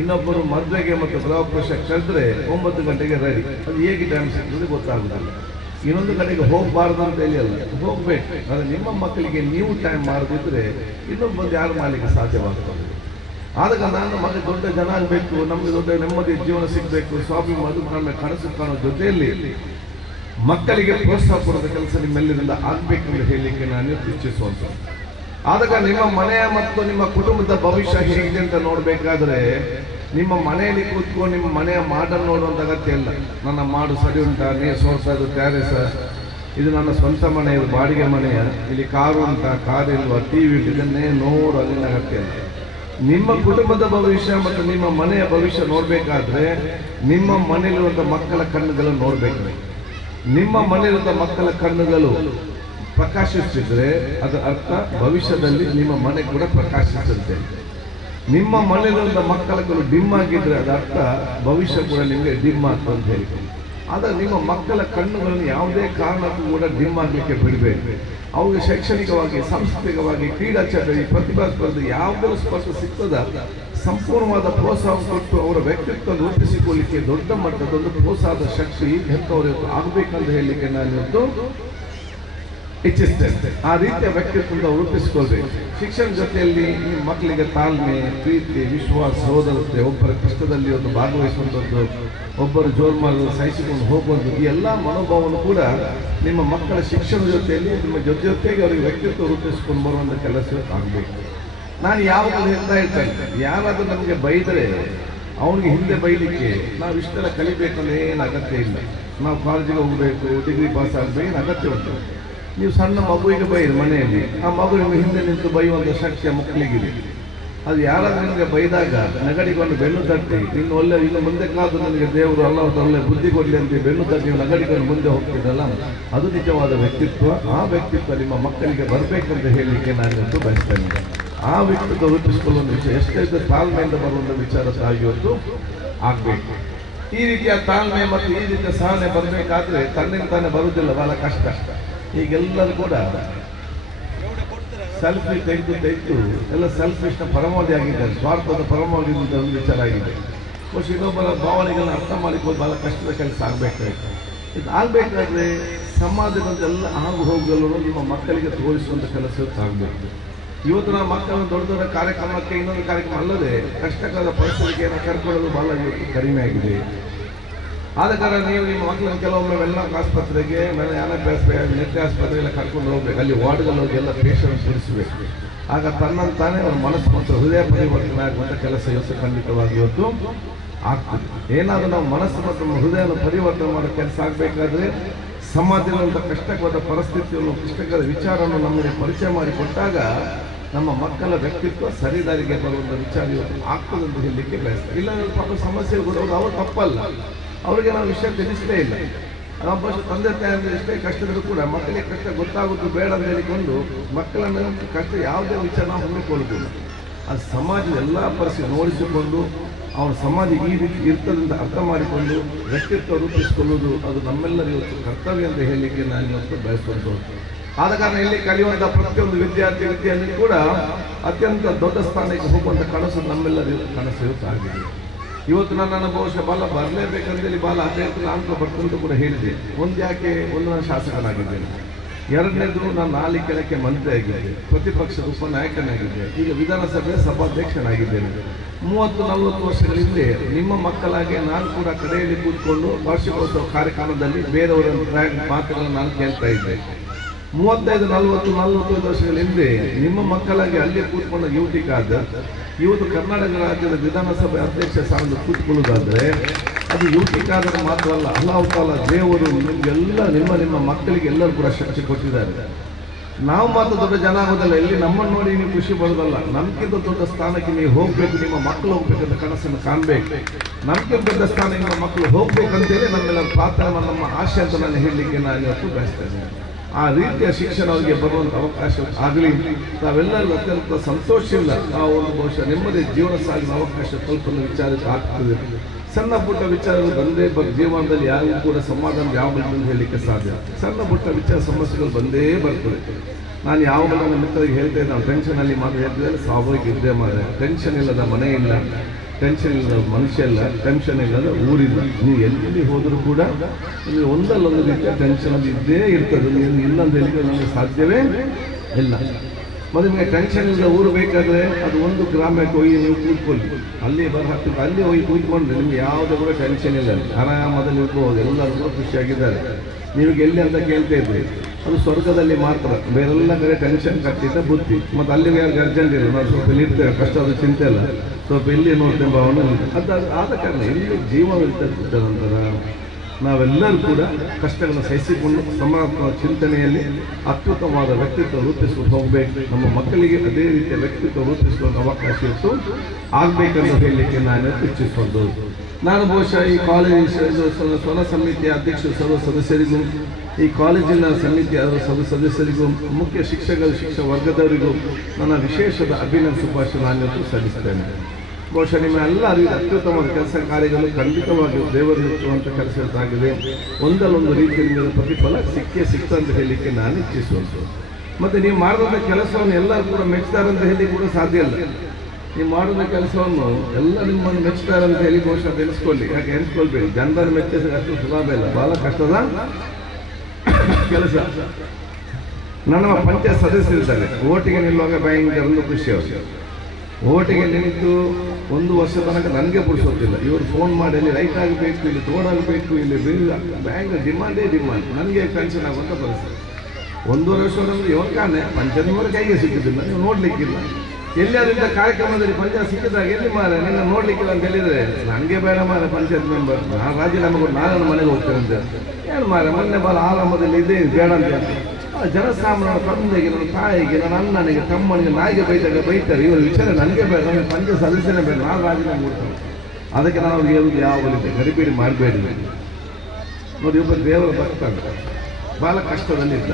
ಇನ್ನೊಬ್ಬರು ಮದುವೆಗೆ ಮತ್ತು ಗೃಹಪ್ರವೇಶ ಕರೆದ್ರೆ 9 ಗಂಟೆಗೆ ರೆಡಿ. ಅದು ಹೇಗೆ ಟೈಮ್ ಸಿಗ್ತದೆ ಗೊತ್ತಾಗುದಿಲ್ಲ. ಇನ್ನೊಂದು ಕಡೆಗೆ ಹೋಗಬಾರ್ದು ಅಂತ ಹೇಳಿ ಅಲ್ಲ, ಹೋಗ್ಬೇಕು. ಆದರೆ ನಿಮ್ಮ ಮಕ್ಕಳಿಗೆ ನೀವು ಟೈಮ್ ಮಾಡದಿದ್ರೆ ಇನ್ನೊಬ್ಬರು ಯಾರು ಮಾಡಲಿಕ್ಕೆ ಸಾಧ್ಯವಾಗ್ತದೆ. ಆದಾಗ ನಾನು ಮಗ ದೊಡ್ಡ ಜನ ಆಗಬೇಕು, ನಮಗೆ ದೊಡ್ಡ ನೆಮ್ಮದಿ ಜೀವನ ಸಿಗಬೇಕು, ಸ್ವಾಭಿಮಾನ ಕನಸು ಕಾಣೋ ಜೊತೆಯಲ್ಲಿ ಮಕ್ಕಳಿಗೆ ಪ್ರೋತ್ಸಾಹ ಕೊಡೋದ ಕೆಲಸ ನಿಮ್ಮೆಲ್ಲರಿಂದ ಆಗ್ಬೇಕೆಂದು ಹೇಳಲಿಕ್ಕೆ ನಾನು ಇಚ್ಛಿಸುವಂತ. ಆದಾಗ ನಿಮ್ಮ ಮನೆಯ ಮತ್ತು ನಿಮ್ಮ ಕುಟುಂಬದ ಭವಿಷ್ಯ ಹೇಗಿದೆ ಅಂತ ನೋಡ್ಬೇಕಾದ್ರೆ ನಿಮ್ಮ ಮನೆಯಲ್ಲಿ ಕೂತ್ಕೊಂಡು ನಿಮ್ಮ ಮನೆಯ ಮಾಡನ್ನು ನೋಡುವಂತ ಅಗತ್ಯ ಇಲ್ಲ. ನನ್ನ ಮಾಡು ಸರಿ ಉಂಟಾ, ನೀರು ಸೋರ್ತಾ ಇದು ಟ್ಯಾರೇಸ, ಇದು ನನ್ನ ಸ್ವಂತ ಮನೆ, ಇದು ಬಾಡಿಗೆ ಮನೆಯ, ಇಲ್ಲಿ ಕಾರು ಉಂಟಾ, ಕಾರ್ ಇಲ್ವಾ, ಟಿವಿ ಇದನ್ನೇ ನೋಡು ಅಲ್ಲಿನ ಅಗತ್ಯ ಇಲ್ಲ. ನಿಮ್ಮ ಕುಟುಂಬದ ಭವಿಷ್ಯ ಮತ್ತು ನಿಮ್ಮ ಮನೆಯ ಭವಿಷ್ಯ ನೋಡ್ಬೇಕಾದ್ರೆ ನಿಮ್ಮ ಮನೆಯಲ್ಲಿರುವಂಥ ಮಕ್ಕಳ ಕಣ್ಣುಗಳನ್ನು ನೋಡ್ಬೇಕು. ನಿಮ್ಮ ಮನೆಯಲ್ಲಿರುವಂಥ ಮಕ್ಕಳ ಕಣ್ಣುಗಳು ಪ್ರಕಾಶಿಸಿದ್ರೆ ಅದರ ಅರ್ಥ ಭವಿಷ್ಯದಲ್ಲಿ ನಿಮ್ಮ ಮನೆ ಕೂಡ ಪ್ರಕಾಶಿಸುತ್ತೆ. ನಿಮ್ಮ ಮನೆಯಲ್ಲಿರುವಂಥ ಮಕ್ಕಳ ಕಣ್ಣು ಡಿಮ್ ಆಗಿದ್ರೆ ಅದರ ಅರ್ಥ ಭವಿಷ್ಯ ಕೂಡ ನಿಮಗೆ ಡಿಮ್ ಆಗ್ತದೆ ಅಂತ ಹೇಳಿ. ಆದ್ರೆ ನಿಮ್ಮ ಮಕ್ಕಳ ಕಣ್ಣುಗಳನ್ನು ಯಾವುದೇ ಕಾರಣಕ್ಕೂ ಕೂಡ ಡಿಮ್ ಆಗಲಿಕ್ಕೆ ಬಿಡಬೇಕು. ಅವ್ರಿಗೆ ಶೈಕ್ಷಣಿಕವಾಗಿ, ಸಾಂಸ್ಕೃತಿಕವಾಗಿ, ಕ್ರೀಡಾಚರಣೆ, ಪ್ರತಿಭಾ ಸ್ಪರ್ಧೆ ಯಾವುದರ ಸ್ಪರ್ಧೆ ಸಿಗ್ತದ ಸಂಪೂರ್ಣವಾದ ಪ್ರೋತ್ಸಾಹ ಕೊಟ್ಟು ಅವರ ವ್ಯಕ್ತಿತ್ವ ರೂಪಿಸಿಕೊಳ್ಳಿಕ್ಕೆ ದೊಡ್ಡ ಮಟ್ಟದೊಂದು ಪ್ರೋತ್ಸಾಹದ ಶಕ್ತಿ ಹೆತ್ತವರಿಗೂ ಆಗಬೇಕಂತ ಹೇಳಲಿಕ್ಕೆ ನಾನು ಇವತ್ತು ಇಚ್ಛಿಸ್ತೇನೆ. ಆ ರೀತಿಯ ವ್ಯಕ್ತಿತ್ವ ರೂಪಿಸಿಕೊಳ್ಬೇಕು. ಶಿಕ್ಷಣ ಜೊತೆಯಲ್ಲಿ ನಿಮ್ಮ ಮಕ್ಕಳಿಗೆ ತಾಳ್ಮೆ, ಪ್ರೀತಿ, ವಿಶ್ವಾಸ, ಸೋದರತೆ, ಒಬ್ಬರ ಕಷ್ಟದಲ್ಲಿ ಒಂದು ಭಾಗವಹಿಸುವಂಥದ್ದು, ಒಬ್ಬರು ಜೋರು ಮಾಡೋದು, ಸಹಿಸಿಕೊಂಡು ಹೋಗುವಂಥದ್ದು, ಈ ಎಲ್ಲ ಮನೋಭಾವವನ್ನು ಕೂಡ ನಿಮ್ಮ ಮಕ್ಕಳ ಶಿಕ್ಷಣ ಜೊತೆಯಲ್ಲಿ ನಿಮ್ಮ ಜೊತೆಗೆ ಅವರಿಗೆ ವ್ಯಕ್ತಿತ್ವ ರೂಪಿಸಿಕೊಂಡು ಬರುವಂಥ ಕೆಲಸ ಆಗಬೇಕು. ನಾನು ಯಾವಾಗಲೂ ಹೇಳ್ತಾ ಇರ್ತೇನೆ, ಯಾರಾದರೂ ನಮಗೆ ಬೈದರೆ ಅವನಿಗೆ ಹಿಂದೆ ಬೈಲಿಕ್ಕೆ ನಾವು ಇಷ್ಟೆಲ್ಲ ಕಲಿಬೇಕಂದ್ರೆ ಏನು ಅಗತ್ಯ ಇಲ್ಲ. ನಾವು ಕಾಲೇಜಿಗೆ ಹೋಗಬೇಕು, ಡಿಗ್ರಿ ಪಾಸ್ ಆಗಬೇಕು, ಏನು ಅಗತ್ಯ ಉಂಟು. ನೀವು ಸಣ್ಣ ಮಗುವಿಗೆ ಬೈರಿ ಮನೆಯಲ್ಲಿ, ಆ ಮಗು ನಿಮಗೆ ಹಿಂದೆ ನಿಂತು ಬೈಯುವಂಥ ಶಕ್ತಿಯ ಮಕ್ಕಳಿಗಿದೆ. ಅದು ಯಾರಾದ್ರೂ ನಿಮಗೆ ಬೈದಾಗ ನಗಡಿಕೊಂಡು ಬೆನ್ನು ತಟ್ಟಿ ಇನ್ನು ಮುಂದೆ ಕಾದು ನನಗೆ ದೇವರು ಒಳ್ಳೆ ಬುದ್ಧಿ ಕೊಡಲಿ ಅಂತ ಬೆನ್ನು ತಟ್ಟಿ ನೀವು ನಗಡಿಕೊಂಡು ಮುಂದೆ ಹೋಗ್ತಿದ್ದಲ್ಲ, ಅದು ನಿಜವಾದ ವ್ಯಕ್ತಿತ್ವ. ಆ ವ್ಯಕ್ತಿತ್ವ ನಿಮ್ಮ ಮಕ್ಕಳಿಗೆ ಬರಬೇಕಂತ ಹೇಳಲಿಕ್ಕೆ ನಾನು ಬಯಸ್ತೇನೆ. ಆ ವ್ಯಕ್ತಿತ್ವ ರೂಪಿಸಿಕೊಳ್ಳುವ ವಿಷಯ ಎಷ್ಟೈತೆ ತಾಳ್ಮೆಯಿಂದ ಬರುವಂಥ ವಿಚಾರ ಸಹ ಇವತ್ತು ಆಗಬೇಕು. ಈ ರೀತಿಯ ತಾಳ್ಮೆ ಮತ್ತು ಈ ರೀತಿಯ ಸಹನೆ ಬರಬೇಕಾದ್ರೆ ತನ್ನಿಂದ ತಾನೇ ಬರುವುದಿಲ್ಲ, ಬಹಳ ಕಷ್ಟ. ಈಗೆಲ್ಲರೂ ಕೂಡ ಸೆಲ್ಫಿ ತೆಗೆದು ಎಲ್ಲ ಸೆಲ್ಫಿಶ್ನ ಪರಮಾವಧಿ ಆಗಿದ್ದಾರೆ, ಸ್ವಾರ್ಥದ ಪರಮಾವಧಿ ಅಂತ ಒಂದು ವಿಚಾರ ಆಗಿದೆ. ಬಹುಶಃ ಇನ್ನೊಬ್ಬರ ಭಾವನೆಗಳನ್ನ ಅರ್ಥ ಮಾಡಿಕೊಂಡು ಬಹಳ ಕಷ್ಟದ ಕೆಲಸ ಆಗಬೇಕಾಯ್ತು. ಇದು ಆಗಬೇಕಾದ್ರೆ ಸಮಾಜದಂತೆಲ್ಲ ಆಗು ಹೋಗಲು ನಿಮ್ಮ ಮಕ್ಕಳಿಗೆ ತೋರಿಸುವಂಥ ಕೆಲಸ ಆಗಬೇಕು. ಇವತ್ತು ನಾವು ಮಕ್ಕಳನ್ನು ದೊಡ್ಡ ದೊಡ್ಡ ಕಾರ್ಯಕ್ರಮಕ್ಕೆ ಇನ್ನೊಂದು ಕಾರ್ಯಕ್ರಮ ಅಲ್ಲದೆ ಕಷ್ಟಕರ ಪರಿಸ್ಥಿತಿಗೆ ಕರ್ಕೊಳ್ಳೋದು ಬಹಳ ಇವತ್ತು ಕಡಿಮೆ ಆಗಿದೆ. ಆದ ಕಾರಣ ನೀವು ನಿಮ್ಮ ಮಕ್ಕಳನ್ನು ಕೆಲವೊಮ್ಮೆ ವೆಲ್ಲಾಕ್ ಆಸ್ಪತ್ರೆಗೆ, ನೆಟ್ಟೆ ಆಸ್ಪತ್ರೆಗೆಲ್ಲ ಕರ್ಕೊಂಡು ಹೋಗ್ಬೇಕು. ಅಲ್ಲಿ ವಾರ್ಡ್ಗಳಲ್ಲಿ ಎಲ್ಲ ಪೇಷಂಟ್ ಬಿಡಿಸಬೇಕು. ಆಗ ತನ್ನಂತಾನೆ ಅವ್ರ ಮನಸ್ಸು ಮತ್ತು ಹೃದಯ ಪರಿವರ್ತನೆ ಆಗುವಂಥ ಕೆಲಸ ಇವತ್ತು ಖಂಡಿತವಾಗಿ ಇವತ್ತು ಆಗ್ತದೆ. ಏನಾದರೂ ನಾವು ಮನಸ್ಸು ಮತ್ತು ಹೃದಯವನ್ನು ಪರಿವರ್ತನೆ ಮಾಡೋ ಕೆಲಸ ಆಗಬೇಕಾದ್ರೆ ಸಮಾಜದ ಕಷ್ಟಕವಾದ ಪರಿಸ್ಥಿತಿಯನ್ನು, ಕಷ್ಟಕರ ವಿಚಾರವನ್ನು ನಮಗೆ ಪರಿಚಯ ಮಾಡಿಕೊಟ್ಟಾಗ ನಮ್ಮ ಮಕ್ಕಳ ವ್ಯಕ್ತಿತ್ವ ಸರಿದಾರಿಗೆ ಬರುವಂಥ ವಿಚಾರ ಇವತ್ತು ಆಗ್ತದೆ ಅಂತ ಹೇಳಲಿಕ್ಕೆ ಬಯಸ್ತಾರೆ. ಇಲ್ಲ ಪಾಪ ಸಮಸ್ಯೆ ಕೊಡೋದು ಅವ್ರು ತಪ್ಪಲ್ಲ, ಅವರಿಗೆ ನಾವು ವಿಷಯ ತಿಳಿಸಲೇ ಇಲ್ಲ. ನಾವು ತಂದೆ ತಾಯಿ ಎಷ್ಟೇ ಕಷ್ಟದರೂ ಕೂಡ ಮಕ್ಕಳಿಗೆ ಕಷ್ಟ ಗೊತ್ತಾಗೋದು ಬೇಡ ಅಂತ ಹೇಳಿಕೊಂಡು ಮಕ್ಕಳನ್ನು ಕಷ್ಟ ಯಾವುದೇ ವಿಚಾರ ನಾವು ಹೊಂದಿಕೊಳ್ಳುವುದಿಲ್ಲ. ಅದು ಸಮಾಜದ ಎಲ್ಲ ಪರಿಸ್ಥಿತಿ ನೋಡಿಸಿಕೊಂಡು ಅವನ ಸಮಾಜ ಈ ರೀತಿ ಇರ್ತದಂತ ಅರ್ಥ ಮಾಡಿಕೊಂಡು ವ್ಯಕ್ತಿತ್ವ ರೂಪಿಸಿಕೊಳ್ಳುವುದು ಅದು ನಮ್ಮೆಲ್ಲರ ಇವತ್ತು ಕರ್ತವ್ಯ ಅಂತ ಹೇಳಲಿಕ್ಕೆ ನಾನು ಇವತ್ತು ಬಯಸುವಂಥದ್ದು. ಆದ ಕಾರಣ ಇಲ್ಲಿ ಕಲಿಯುವಂಥ ಪ್ರತಿಯೊಂದು ವಿದ್ಯಾರ್ಥಿ ಕೂಡ ಅತ್ಯಂತ ದೊಡ್ಡ ಸ್ಥಾನಕ್ಕೆ ಹೋಗುವಂಥ ಕನಸು ನಮ್ಮೆಲ್ಲರ ಕನಸು ಇವತ್ತು ಆಗಿದೆ. ಇವತ್ತು ನನ್ನನ್ನು ಬಹುಶಃ ಬಾಲ ಬರಲೇಬೇಕಂತೇಳಿ ಬಾಲ ಅಭ್ಯರ್ಥಿ ಅಂತ ಬರ್ತಂತ ಕೂಡ ಹೇಳಿದೆ. ಒಂದು ನಾನು ಶಾಸಕನಾಗಿದ್ದೇನೆ, ಎರಡನೇದು ನಾನು 4 ಕೆಳಕ್ಕೆ ಮಂತ್ರಿ ಆಗಿದ್ದೆ, ಪ್ರತಿಪಕ್ಷದ ಉಪನಾಯಕನಾಗಿದ್ದೆ, ಈಗ ವಿಧಾನಸಭೆ ಸಭಾಧ್ಯಕ್ಷನಾಗಿದ್ದೇನೆ. 30-40 ವರ್ಷಗಳ ಹಿಂದೆ ನಿಮ್ಮ ಮಕ್ಕಳಾಗೆ ನಾನು ಕೂಡ ಕಡೆಯಲ್ಲಿ ಕೂತ್ಕೊಂಡು ವಾರ್ಷಿಕೋತ್ಸವ ಕಾರ್ಯಕ್ರಮದಲ್ಲಿ ಬೇರೆಯವರ ಮಾತುಗಳನ್ನು ನಾನು ಕೇಳ್ತಾ ಇದ್ದೆ. 35-40 ವರ್ಷಗಳ ಹಿಂದೆ ನಿಮ್ಮ ಮಕ್ಕಳಾಗಿ ಅಲ್ಲೇ ಕೂತ್ಕೊಂಡ ಯುವತಿಗಾದ ಇವತ್ತು ಕರ್ನಾಟಕ ರಾಜ್ಯದ ವಿಧಾನಸಭೆ ಅಧ್ಯಕ್ಷ ಸ್ಥಾನದಲ್ಲಿ ಕೂತ್ಕೊಳ್ಳೋದಾದ್ರೆ ಅದು ಯುವತಿಗಾದರೆ ಮಾತ್ರವಲ್ಲ, ಅಲ್ಲಾಹ್ ತಾಲಾ ದೇವರು ನಿಮಗೆಲ್ಲ ನಿಮ್ಮ ಮಕ್ಕಳಿಗೆ ಎಲ್ಲರೂ ಕೂಡ ಶಕ್ತಿ ಕೊಟ್ಟಿದ್ದಾರೆ. ನಾವು ಮಾತ್ರ ದೊಡ್ಡ ಜನ ಆಗೋದಲ್ಲ, ಎಲ್ಲಿ ನಮ್ಮನ್ನು ನೋಡಿ ನೀವು ಖುಷಿ ಪಡೋದಲ್ಲ, ನಮ್ಗಿಂತ ದೊಡ್ಡ ಸ್ಥಾನಕ್ಕೆ ನೀವು ಹೋಗ್ಬೇಕು, ನಿಮ್ಮ ಮಕ್ಕಳು ಹೋಗ್ಬೇಕಂತ ಕನಸನ್ನು ಕಾಣಬೇಕು. ನಮ್ಗಿಂತ ದೊಡ್ಡ ಸ್ಥಾನ ನಿಮ್ಮ ಮಕ್ಕಳು ಹೋಗ್ಬೇಕಂತೇಳಿ ನಮ್ಮೆಲ್ಲರ ಪ್ರಾರ್ಥನೆ, ನಮ್ಮ ಆಶೆ ಅಂತ ನಾನು ಹೇಳಲಿಕ್ಕೆ ನಾನು ಇವತ್ತು ಬಯಸ್ತೇನೆ. ಆ ರೀತಿಯ ಶಿಕ್ಷಣ ಅವರಿಗೆ ಬರುವಂಥ ಅವಕಾಶ ಆಗಲಿ. ನಾವೆಲ್ಲರೂ ಅತ್ಯಂತ ಸಂತೋಷದಿಂದ ನಾವು ಒಂದು ಬಹುಶಃ ನೆಮ್ಮದಿ ಜೀವನ ಸಾಗಿನ ಅವಕಾಶ ಕಲ್ಪನೆ ವಿಚಾರಕ್ಕೆ ಆಗ್ತದೆ. ಸಣ್ಣ ಪುಟ್ಟ ವಿಚಾರಗಳು ಬಂದೇ ಜೀವನದಲ್ಲಿ ಯಾರಿಗೂ ಕೂಡ ಸಮಾಧಾನ ಯಾವ ಹೇಳಲಿಕ್ಕೆ ಸಾಧ್ಯ. ಸಣ್ಣ ಪುಟ್ಟ ವಿಚಾರ ಸಮಸ್ಯೆಗಳು ಬಂದೇ ಬರ್ತದೆ. ನಾನು ಯಾವ ನನ್ನ ಮಿತ್ರರಿಗೆ ಹೇಳ್ತೇನೆ, ನಾವು ಟೆನ್ಷನಲ್ಲಿ ಹೇಳ್ತಿದ್ದರೆ ಸ್ವಾಭಾವಿಕ ಇದ್ದೇ ಮಾಡಿದೆ. ಟೆನ್ಷನ್ ಇಲ್ಲದ ಮನೆ ಇಲ್ಲ, ಟೆನ್ಷನ್ ಇಲ್ಲದ ಮನುಷ್ಯ ಇಲ್ಲ, ಟೆನ್ಷನ್ ಇಲ್ಲದ ಊರಿಲ್ಲ. ನೀವು ಎಲ್ಲಿ ಹೋದರೂ ಕೂಡ ನೀವು ಒಂದಲ್ಲೊಂದು ರೀತಿಯ ಟೆನ್ಷನ್ ಅದು ಇದ್ದೇ ಇರ್ತದೆ. ನೀವು ಇನ್ನೊಂದು ಹೇಳಿದ್ರೆ ನಮಗೆ ಸಾಧ್ಯವೇ ಇಲ್ಲ. ಮತ್ತು ನಿಮಗೆ ಟೆನ್ಷನ್ ಇಲ್ಲ ಊರು ಬೇಕಾದರೆ ಅದು ಒಂದು ಗ್ರಾಮಕ್ಕೆ ಹೋಗಿ ನೀವು ಕೂತ್ಕೊಳ್ಳಿ, ಅಲ್ಲಿ ಹತ್ತು ಅಲ್ಲಿ ಹೋಗಿ ಕೂತ್ಕೊಂಡ್ರೆ ನಿಮ್ಗೆ ಯಾವುದೇ ಕೂಡ ಟೆನ್ಷನ್ ಇಲ್ಲ, ಆರಾಮದಲ್ಲಿ ಇರ್ಬೋದು, ಎಲ್ಲರೂ ಕೂಡ ಖುಷಿಯಾಗಿದ್ದಾರೆ. ನಿಮಗೆ ಎಲ್ಲಿ ಅಂತ ಕೇಳ್ತಾ ಇದ್ರಿ, ಅದು ಸ್ವರ್ಗದಲ್ಲಿ ಮಾತ್ರ, ಬೇರೆಲ್ಲ ಕಡೆ ಟೆನ್ಷನ್ ಕಟ್ಟಿದ್ದ ಬುದ್ಧಿ. ಮತ್ತು ಅಲ್ಲಿ ಯಾರು ಅರ್ಜೆಂಟ್ ಇಲ್ಲ, ನಾವು ಸ್ವಲ್ಪ ಇಲ್ಲಿ ಇರ್ತೇವೆ, ಕಷ್ಟ ಅದು ಚಿಂತೆ ಇಲ್ಲ, ಸ್ವಲ್ಪ ಇಲ್ಲಿ ನೋಡ್ತೇವೆ ಭಾವನೆ ಅದು ಆದ ಕಾರಣ ಇಲ್ಲಿ ಜೀವನ ಇರ್ತದ ನಂತರ ನಾವೆಲ್ಲರೂ ಕೂಡ ಕಷ್ಟಗಳನ್ನು ಸಹಿಸಿಕೊಂಡು ಸಮಾನಾತ್ಮಕ ಚಿಂತನೆಯಲ್ಲಿ ಅತ್ಯುತ್ತಮವಾದ ವ್ಯಕ್ತಿತ್ವ ರೂಪಿಸ್ಕೊಂಡು ಹೋಗಬೇಕು. ನಮ್ಮ ಮಕ್ಕಳಿಗೆ ಅದೇ ರೀತಿಯ ವ್ಯಕ್ತಿತ್ವ ರೂಪಿಸುವಂಥ ಅವಕಾಶ ಇತ್ತು ಆಗಬೇಕಂತ ಹೇಳಲಿಕ್ಕೆ ನಾನು ಇಚ್ಛಿಸ್ಕೊಂಡು, ನಾನು ಬಹುಶಃ ಈ ಕಾಲೇಜ್ ಸ್ವರ ಸಮಿತಿಯ ಅಧ್ಯಕ್ಷ ಸರ್ವ ಸದಸ್ಯರಿಗೂ, ಈ ಕಾಲೇಜಿನ ಸಮಿತಿಯ ಸದಸ್ಯರಿಗೂ, ಮುಖ್ಯ ಶಿಕ್ಷಕ ವರ್ಗದವರಿಗೂ ನನ್ನ ವಿಶೇಷದ ಅಭಿನಂದನೆ ಶುಭಾಶಯ ನಾನು ಸಲ್ಲಿಸ್ತೇನೆ. ಬಹುಶಃ ನಿಮ್ಮ ಎಲ್ಲ ಅರಿವಿನ ಅತ್ಯುತ್ತಮವಾದ ಕೆಲಸ ಕಾರ್ಯಗಳು ಖಂಡಿತವಾಗಿ ದೇವರು ಮೆಚ್ಚುವಂಥ ಕೆಲಸಗಳಾಗಿದೆ. ಒಂದಲ್ಲೊಂದು ರೀತಿಯಲ್ಲಿ ಪ್ರತಿಫಲ ಸಿಕ್ತ ಅಂತ ಹೇಳಲಿಕ್ಕೆ ನಾನು ಇಚ್ಛಿಸುವಂಥದ್ದು. ಮತ್ತು ನೀವು ಮಾಡಿದಂಥ ಕೆಲಸವನ್ನು ಎಲ್ಲರೂ ಕೂಡ ಮೆಚ್ಚುತ್ತಾರೆ ಅಂತ ಹೇಳಿ ಕೂಡ ಸಾಧ್ಯ ಇಲ್ಲ. ನೀವು ಮಾಡಿದ ಕೆಲಸವನ್ನು ಎಲ್ಲ ನಿಮ್ಮನ್ನು ಮೆಚ್ಚುತ್ತಾರೆ ಅಂತ ಹೇಳಿ ಬಹುಶಃ ಎನಿಸ್ಕೊಳ್ಳಿ, ಯಾಕೆ ಎನಿಸ್ಕೊಳ್ಬೇಡಿ, ಜನರನ್ನು ಮೆಚ್ಚಿಸಿದ್ರೆ ಅಷ್ಟು ಸುಲಭ ಇಲ್ಲ, ಬಹಳ ಕಷ್ಟದ ಕೆಲಸ. ನನ್ನ ಪಂಚಾಯತ್ ಸದಸ್ಯರಿದ್ದಾರೆ, ಓಟಿಗೆ ನಿಲ್ಲುವಾಗ ಭಯಂಕರ ಒಂದು ಖುಷಿ ಅವಶ್ಯ. ಓಟಿಗೆ ನಿಂತು 1 ವರ್ಷ ತನಕ ನನಗೆ ಬಿಡಿಸೋದಿಲ್ಲ, ಇವರು ಫೋನ್ ಮಾಡಿ ಅಲ್ಲಿ ಲೈಟ್ ಆಗಬೇಕು, ಇಲ್ಲಿ ತೋಡ್ ಆಗಬೇಕು, ಇಲ್ಲಿ ಬಿಲ್ ಬ್ಯಾಂಕ್ ಡಿಮಾಂಡೇ ಡಿಮಾಂಡ್, ನನಗೆ ಟೆನ್ಷನ್ ಆಗುವಂಥ ಪರಿಸ್ಥಿತಿ. 1.5 ವರ್ಷ ಅಂದರೆ ಯೋಗಾನೆ ಪಂಚಾಯತ್ನವರ ಕೈಗೆ ಸಿಕ್ಕಿದ್ದಿಲ್ಲ, ನೀವು ನೋಡಲಿಕ್ಕಿಲ್ಲ. ಎಲ್ಲಿಯಾದ್ರಿಂದ ಕಾರ್ಯಕ್ರಮದಲ್ಲಿ ಪಂಚಾಯತ್ ಸಿಕ್ಕಿದಾಗ ಎಲ್ಲಿ ಮಾರೆ ನಿನ್ನ ನೋಡ್ಲಿಕ್ಕಿಲ್ಲ ಅಂತ ಹೇಳಿದರೆ ನನಗೆ ಬೇಡ ಮಾರೆ ಪಂಚಾಯತ್ ಮೆಂಬರ್, ನಾನು ರಾಜೀನಾಮೆ ಕೊಟ್ಟು ನಾನು ಮನೆಗೆ ಹೋಗ್ತೇನೆ ಅಂತ ಏನು ಮಾರೆ ಮೊನ್ನೆ ಬಾಲ ಆರಂಭದಲ್ಲಿ ಇದೇ ಬೇಡ ಅಂತ ಹೇಳ್ತೀನಿ. ಜನಸಾಮಾನ್ಯರ ತಂದೆಗೆ, ನನ್ನ ತಾಯಿಗೆ, ನನ್ನ ಅಣ್ಣನಿಗೆ, ತಮ್ಮನಿಗೆ, ನಾಯಿಗೆ ಬೈತಾರೆ, ಇವರ ವಿಚಾರ ನನಗೆ ಬೇಡ, ನನಗೆ ಪಂಚಾಯತ್ ಸದಸ್ಯನೇ ಬೇಡ, ನಾನು ರಾಜೀನಾಮೆ ಕೊಡ್ತೇನೆ. ಅದಕ್ಕೆ ನಾವು ಹೇಳುವುದು ಯಾವಲ್ಲಿದೆ, ಗಡಿಬೇಡಿ ಮಾಡಬೇಡಿ. ನೋಡಿ, ಒಬ್ಬ ದೇವರ ಭಕ್ತ ಭಾಳ ಕಷ್ಟದಲ್ಲಿದ್ದ.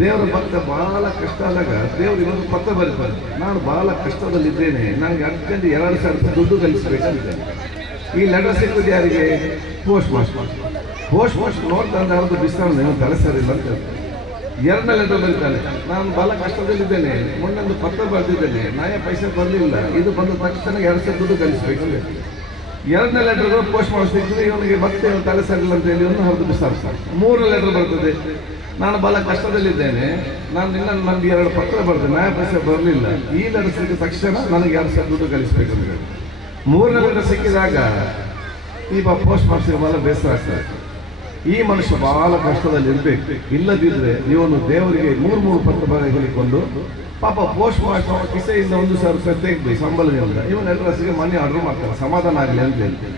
ದೇವರ ಭಕ್ತ ಬಹಳ ಕಷ್ಟ ಆದಾಗ ದೇವರು ಇನ್ನೊಂದು ಪತ್ರ ಬರೀತಾರೆ, ನಾನು ಬಹಳ ಕಷ್ಟದಲ್ಲಿದ್ದೇನೆ, ನನಗೆ ಅರ್ಜೆಂಟ್ 2,000 ರೂಪಾಯಿ ದುಡ್ಡು ಕಲಿಸಬೇಕಂತೆ. ಈ ಲೆಟರ್ ಸಿಕ್ಕುದು ಯಾರಿಗೆ? ಪೋಸ್ಟ್ ಮಾಸ್ಟರ್ ನೋಡ್ತಾ ಅಂದ್ರೆ ಅವ್ರದ್ದು ಬಿಸ್ತಾನ ನೀವು ತಲೆ ಸರಿಲ್ಲ ಅಂತ ಹೇಳ್ತಾರೆ. 2ನೇ ಲೆಟರ್ ಬರೀತಾನೆ, ನಾನು ಬಹಳ ಕಷ್ಟದಲ್ಲಿದ್ದೇನೆ, ಮೊನ್ನೊಂದು ಪತ್ರ ಬರೆದಿದ್ದೇನೆ, ನಾಯೇ ಪೈಸೆ ಬರಲಿಲ್ಲ, ಇದು ಬಂದ ತಕ್ಷಣ 2,000 ದುಡ್ಡು ಕಲಿಸಬೇಕು. 2ನೇ ಲೆಟರ್ ಪೋಸ್ಟ್ ಮಾಡಿಸ್ತಿದ್ರೆ ಇವನಿಗೆ ಮತ್ತೆ ತಲೆ ಸರಿಲ್ಲ ಅಂತ ಹೇಳಿ ಅವನು ಹೊರದು ಬಿಸಾಡ್ತಾರೆ. 3ನೇ ಲೆಟರ್ ಬರ್ತದೆ, ನಾನು ಬಹಳ ಕಷ್ಟದಲ್ಲಿದ್ದೇನೆ, ನಾನು ನಿನ್ನನ್ನು ನಂಬಿ 2 ಪತ್ರ ಬರೆದೆ, ನ್ಯಾಯ ಪೈಸೆ ಬರಲಿಲ್ಲ, ಈ ಲೆಟರ್ ಸಿಕ್ಕಿದ ತಕ್ಷಣ ನನಗೆ 2,000 ದುಡ್ಡು ಕಲಿಸಬೇಕು ಅಂತ ಹೇಳಿ. 3ನೇ ಲೆಟರ್ ಸಿಕ್ಕಿದಾಗ ಈ ಪೋಸ್ಟ್ ಮಾಸ್ಟರ್ಗೆ ಬಹಳ ಬೇಸರ ಆಗ್ತದೆ. ಈ ಮನುಷ್ಯ ಬಹಳ ಕಷ್ಟದಲ್ಲಿ ಇರಬೇಕು, ಇಲ್ಲದಿದ್ದರೆ ಇವನು ದೇವರಿಗೆ 3 ಪತ್ರ ಬರ ಹೇಳಿಕೊಂಡು ಪಾಪ ಪೋಸ್ಟ್ ಮಾಸ್ಟರ್ ಕಿಸೆಯಿಂದ 1,000 ರೂಪಾಯಿ ತೆಗೆದು ಸಂಬಳದಿಂದ ಇವನ ಅಡ್ರೆಸ್ಗೆ ಮನೆ ಆರ್ಡರ್ ಮಾಡ್ತಾನೆ, ಸಮಾಧಾನ ಆಗಲಿ ಅಂತ ಹೇಳಿ.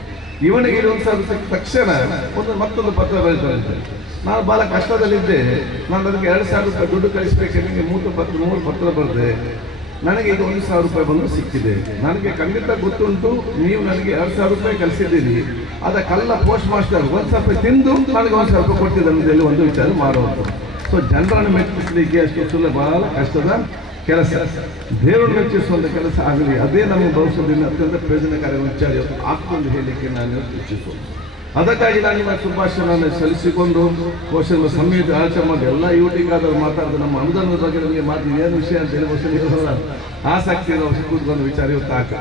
ಇವನಿಗೆ 1,000 ರೂಪಾಯಿ ತಕ್ಷಣ ಮತ್ತೊಂದು ಪತ್ರ ಬರೀತಾರೆ, ನಾನು ಬಹಳ ಕಷ್ಟದಲ್ಲಿದ್ದೆ, ನಾನು ಅದಕ್ಕೆ 2,000 ರೂಪಾಯಿ ದುಡ್ಡು ಕಳಿಸ್ಬೇಕು, ನಿಮಗೆ 3 ಪತ್ರ ಬರೆದೆ, ನನಗೆ ಇದು 1,000 ರೂಪಾಯಿ ಬಂದು ಸಿಕ್ಕಿದೆ, ನನಗೆ ಖಂಡಿತ ಗೊತ್ತುಂಟು ನೀವು ನನಗೆ 2,000 ರೂಪಾಯಿ ಕಳಿಸಿದ್ದೀರಿ, ಅದಕ್ಕೆಲ್ಲ ಪೋಸ್ಟ್ ಮಾಸ್ಟರ್ 1,000 ರೂಪಾಯಿ ತಿಂದು ನನಗೆ 1,000 ರೂಪಾಯಿ ಕೊಟ್ಟಿದ್ದ ಅಂತೇಳಿ ಒಂದು ವಿಚಾರ ಮಾಡುವಂಥದ್ದು. ಸೊ ಜನರನ್ನು ಮೆಚ್ಚಿಸಲಿಕ್ಕೆ ಅಷ್ಟು ಸುಲಭ ಬಹಳ ಕಷ್ಟದ ಕೆಲಸ. ದೇವರನ್ನು ಮೆಚ್ಚಿಸುವಂಥ ಕೆಲಸ ಆಗಲಿ, ಅದೇ ನಮಗೆ ಭವಿಷ್ಯದಿಂದ ಅತ್ಯಂತ ಪ್ರಯೋಜನಕಾರಿ ವಿಚಾರ ಆಗ್ತಂದು ಹೇಳಲಿಕ್ಕೆ ನಾನು ಇಚ್ಛಿಸುವುದು. ಅದಕ್ಕಾಗಿ ನಾನು ನಿಮ್ಮ ಶುಭಾಶಯವನ್ನು ಸಲ್ಲಿಸಿಕೊಂಡು ಬಹುಶಃ ಸಂಹಿತೆ ಆಲೋಚನೆ ಮಾಡಿ ಎಲ್ಲ ಯುವಟಿಗಾದರೂ ಮಾತಾಡಿದ ನಮ್ಮ ಅನುದಾನದ ಬಗ್ಗೆ ನಮಗೆ ಮಾತು ಏನು ವಿಷಯ ಅಂತ ಹೇಳಿ ಬಹುಶಃ ಆಸಕ್ತಿಯನ್ನು ಕೂತ್ಕೊಂಡು ವಿಚಾರ ಇವತ್ತು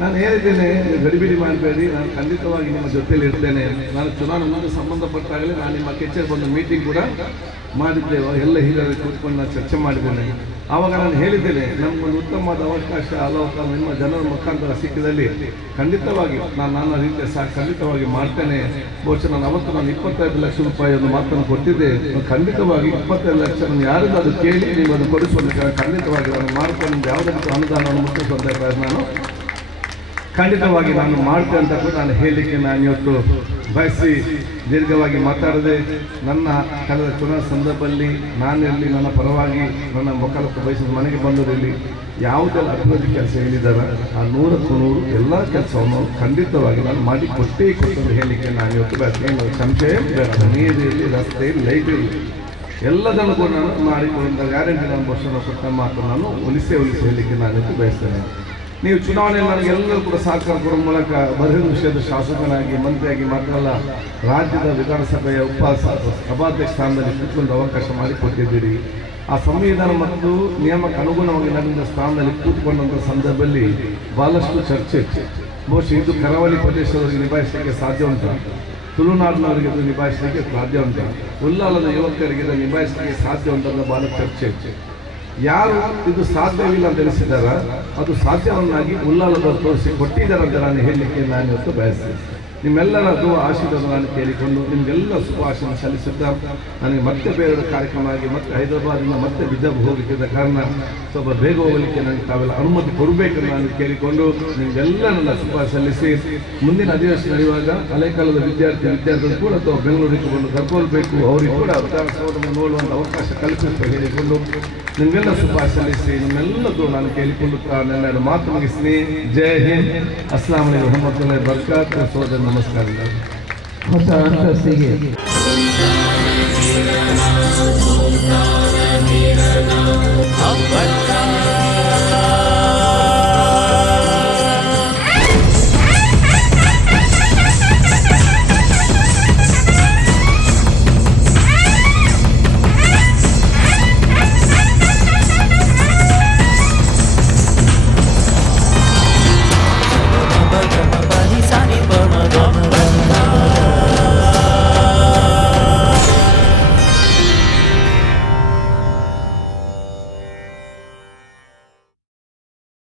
ನಾನು ಹೇಳಿದ್ದೇನೆ, ಗಡಿಬಿಡಿ ಮಾಡಬೇಡಿ, ನಾನು ಖಂಡಿತವಾಗಿ ನಿಮ್ಮ ಜೊತೆಯಲ್ಲಿ ಇರ್ತೇನೆ. ನಾನು ಚುನಾವಣೆ ಮುಂದೆ ಸಂಬಂಧಪಟ್ಟಾಗಲೇ ನಾನು ನಿಮ್ಮ ಕೆಚ್ಚೇರಿ ಬಂದು ಮೀಟಿಂಗ್ ಕೂಡ ಮಾಡಿದ್ದೇವೆ, ಎಲ್ಲ ಹಿರಿಯರು ಕೂತ್ಕೊಂಡು ನಾನು ಚರ್ಚೆ ಮಾಡಿದ್ದೇನೆ. ಆವಾಗ ನಾನು ಹೇಳಿದ್ದೇನೆ, ನಮಗೊಂದು ಉತ್ತಮವಾದ ಅವಕಾಶ ಅಲವಕಾಶ ನಿಮ್ಮ ಜನರ ಮುಖಾಂತರ ಸಿಕ್ಕಿದಲ್ಲಿ ಖಂಡಿತವಾಗಿ ನಾನು ನಾನಾ ರೀತಿಯ ಖಂಡಿತವಾಗಿ ಮಾಡ್ತೇನೆ. ಬಹುಶಃ ನಾನು ಅವತ್ತು 25 ಲಕ್ಷ ರೂಪಾಯಿಯನ್ನು ಮಾತನ್ನು ಕೊಟ್ಟಿದ್ದೆ, ಖಂಡಿತವಾಗಿ 25 ಲಕ್ಷ ಯಾರಿಗೂ ಅದು ಕೇಳಿ ನೀವು ಅದು ಕೊಡಿಸುವಂಥ ಖಂಡಿತವಾಗಿ ನಾನು ಮಾಡ್ತೇನೆ. ಯಾವುದೇ ಅನುದಾನವನ್ನು ಮುಟ್ಟಿಸುವಂಥ ನಾನು ಖಂಡಿತವಾಗಿ ನಾನು ಮಾಡ್ತೇನೆ ಅಂತ ಕೂಡ ನಾನು ಹೇಳಲಿಕ್ಕೆ ನಾನು ಇವತ್ತು ಬಯಸಿ ದೀರ್ಘವಾಗಿ ಮಾತಾಡದೆ, ನನ್ನ ಕಳೆದ ಚುನಾವಣಾ ಸಂದರ್ಭದಲ್ಲಿ ನಾನಿರಲಿ, ನನ್ನ ಪರವಾಗಿ ನನ್ನ ಮೊಕ್ಕಲಕ್ಕೆ ಬಯಸಿದ ಮನೆಗೆ ಬಂದವರಲ್ಲಿ ಯಾವುದೆಲ್ಲ ಅಭಿವೃದ್ಧಿ ಕೆಲಸ ಹೇಳಿದ್ದಾರೆ ಆ 100ಕ್ಕೆ 100 ಎಲ್ಲ ಕೆಲಸವನ್ನು ಖಂಡಿತವಾಗಿ ನಾನು ಮಾಡಿ ಕೊಟ್ಟೇ ಕೊಟ್ಟು ಹೇಳಲಿಕ್ಕೆ ನಾನು ಇವತ್ತು ಬಯಸ್ತೇನೆ. ಸಂಶಯ ಬೇಡ, ನೀರು ಇರಲಿ, ರಸ್ತೆ ಇರಲಿ, ಲೈಟ್ ಇರಲಿ, ಎಲ್ಲದನ್ನು ಕೂಡ ನಾನು ಮಾಡಿಕೊಳ್ಳುವಂಥ ಗ್ಯಾರಂಟಿ ನಾನು ವರ್ಷ ಕೊಟ್ಟ ಮಾತು ನಾನು ಉಳಿಸಿ ಹೇಳಲಿಕ್ಕೆ ನಾನು ಇವತ್ತು ಬಯಸ್ತೇನೆ. ನೀವು ಚುನಾವಣೆಯಲ್ಲಿ ನನಗೆಲ್ಲರೂ ಕೂಡ ಸಹಕಾರ ಕೊಡುವ ಮೂಲಕ ಬಹಿರಂಗ ವಿಷಯದ ಶಾಸಕನಾಗಿ ಮಂತ್ರಿಯಾಗಿ ಮಾತ್ರಲ್ಲ, ರಾಜ್ಯದ ವಿಧಾನಸಭೆಯ ಸಭಾಧ್ಯಕ್ಷ ಸ್ಥಾನದಲ್ಲಿ ಕೂತ್ಕೊಂಡು ಅವಕಾಶ ಮಾಡಿಕೊಟ್ಟಿದ್ದೀರಿ. ಆ ಸಂವಿಧಾನ ಮತ್ತು ನಿಯಮಕ್ಕೆ ಅನುಗುಣವಾಗಿ ನನ್ನ ಸ್ಥಾನದಲ್ಲಿ ಕೂತ್ಕೊಂಡಂಥ ಸಂದರ್ಭದಲ್ಲಿ ಬಹಳಷ್ಟು ಚರ್ಚೆ. ಬಹುಶಃ ಇದು ಕರಾವಳಿ ಪ್ರದೇಶದವರಿಗೆ ನಿಭಾಯಿಸಲಿಕ್ಕೆ ಸಾಧ್ಯ ಉಂಟು, ತುಳುನಾಡಿನವರಿಗೆ ಇದು ನಿಭಾಯಿಸಲಿಕ್ಕೆ ಸಾಧ್ಯ ಉಂಟು, ಉಲ್ಲಾಲದ ಯುವಕರಿಗೆ ಇದು ನಿಭಾಯಿಸಲಿಕ್ಕೆ ಸಾಧ್ಯ ಉಂಟಂತ ಬಹಳ ಚರ್ಚೆ. ಯಾರು ಇದು ಸಾಧ್ಯವಿಲ್ಲ ಅಂತ ತಿಳಿಸಿದಾರ ಅದು ಸಾಧ್ಯವನ್ನಾಗಿ ಉಲ್ಲಾಲದ ತೋರಿಸಿ ಕೊಟ್ಟಿದ್ದಾರೆ ಅಂತ ನಾನು ಹೇಳಲಿಕ್ಕೆ ನಾನು ಇವತ್ತು ಬಯಸ್ತೇನೆ. ನಿಮ್ಮೆಲ್ಲರ ಆಶೀರ್ವಾದ ನಾನು ಕೇಳಿಕೊಂಡು ನಿಮಗೆಲ್ಲ ಶುಭಾಶಯ ಸಲ್ಲಿಸಿದ್ದ ನನಗೆ ಮತ್ತೆ ಬೇರೆ ಕಾರ್ಯಕ್ರಮ ಆಗಿ ಮತ್ತೆ ಹೈದರಾಬಾದಿಂದ ಮತ್ತೆ ಬಿಜಾಪುರ ಹೋಗಲಿಕ್ಕಿದ್ದ ಕಾರಣ ಸ್ವಲ್ಪ ಬೇಗ ಹೋಗಲಿಕ್ಕೆ ನನಗೆ ತಾವೆಲ್ಲ ಅನುಮತಿ ಕೊಡಬೇಕಂತ ನಾನು ಕೇಳಿಕೊಂಡು ನಿಮಗೆಲ್ಲ ನನ್ನ ಶುಭಾಶಯ ಸಲ್ಲಿಸಿ ಮುಂದಿನ ಅಧಿವೇಶನ ನಡೆಯುವಾಗ ಹಳೆಕಾಲದ ವಿದ್ಯಾರ್ಥಿಗಳು ಕೂಡ ಅಥವಾ ಬೆಂಗಳೂರಿಗೆ ಬಂದು ಕರ್ಕೊಳ್ಬೇಕು, ಅವರಿಗೆ ಕೂಡ ವಿಧಾನಸೌಧವನ್ನು ನೋಡುವಂಥ ಅವಕಾಶ ಕಲ್ಪಿಸುವ ಹೇಳಿಕೊಂಡು ನಿಮಗೆಲ್ಲ ಶುಭಾಶಯ ಸಲ್ಲಿಸಿ ನಿಮ್ಮೆಲ್ಲದ್ದು ನಾನು ಕೇಳಿಕೊಂಡು ನನ್ನ ಮಾತು ಮುಗಿಸ್ತೀನಿ. ಜೈ ಹಿಂದ್, ಅಸ್ಲಾಂ ವಲೈಕುಂ ವರಹಮತುಲ್ಲಾಹಿ ವಬರಕಾತ್. ಸೋದರ ನಮಸ್ಕಾರಗಳು. ಹೊಸ ಅಂತಸ್ತಿಗೆ अब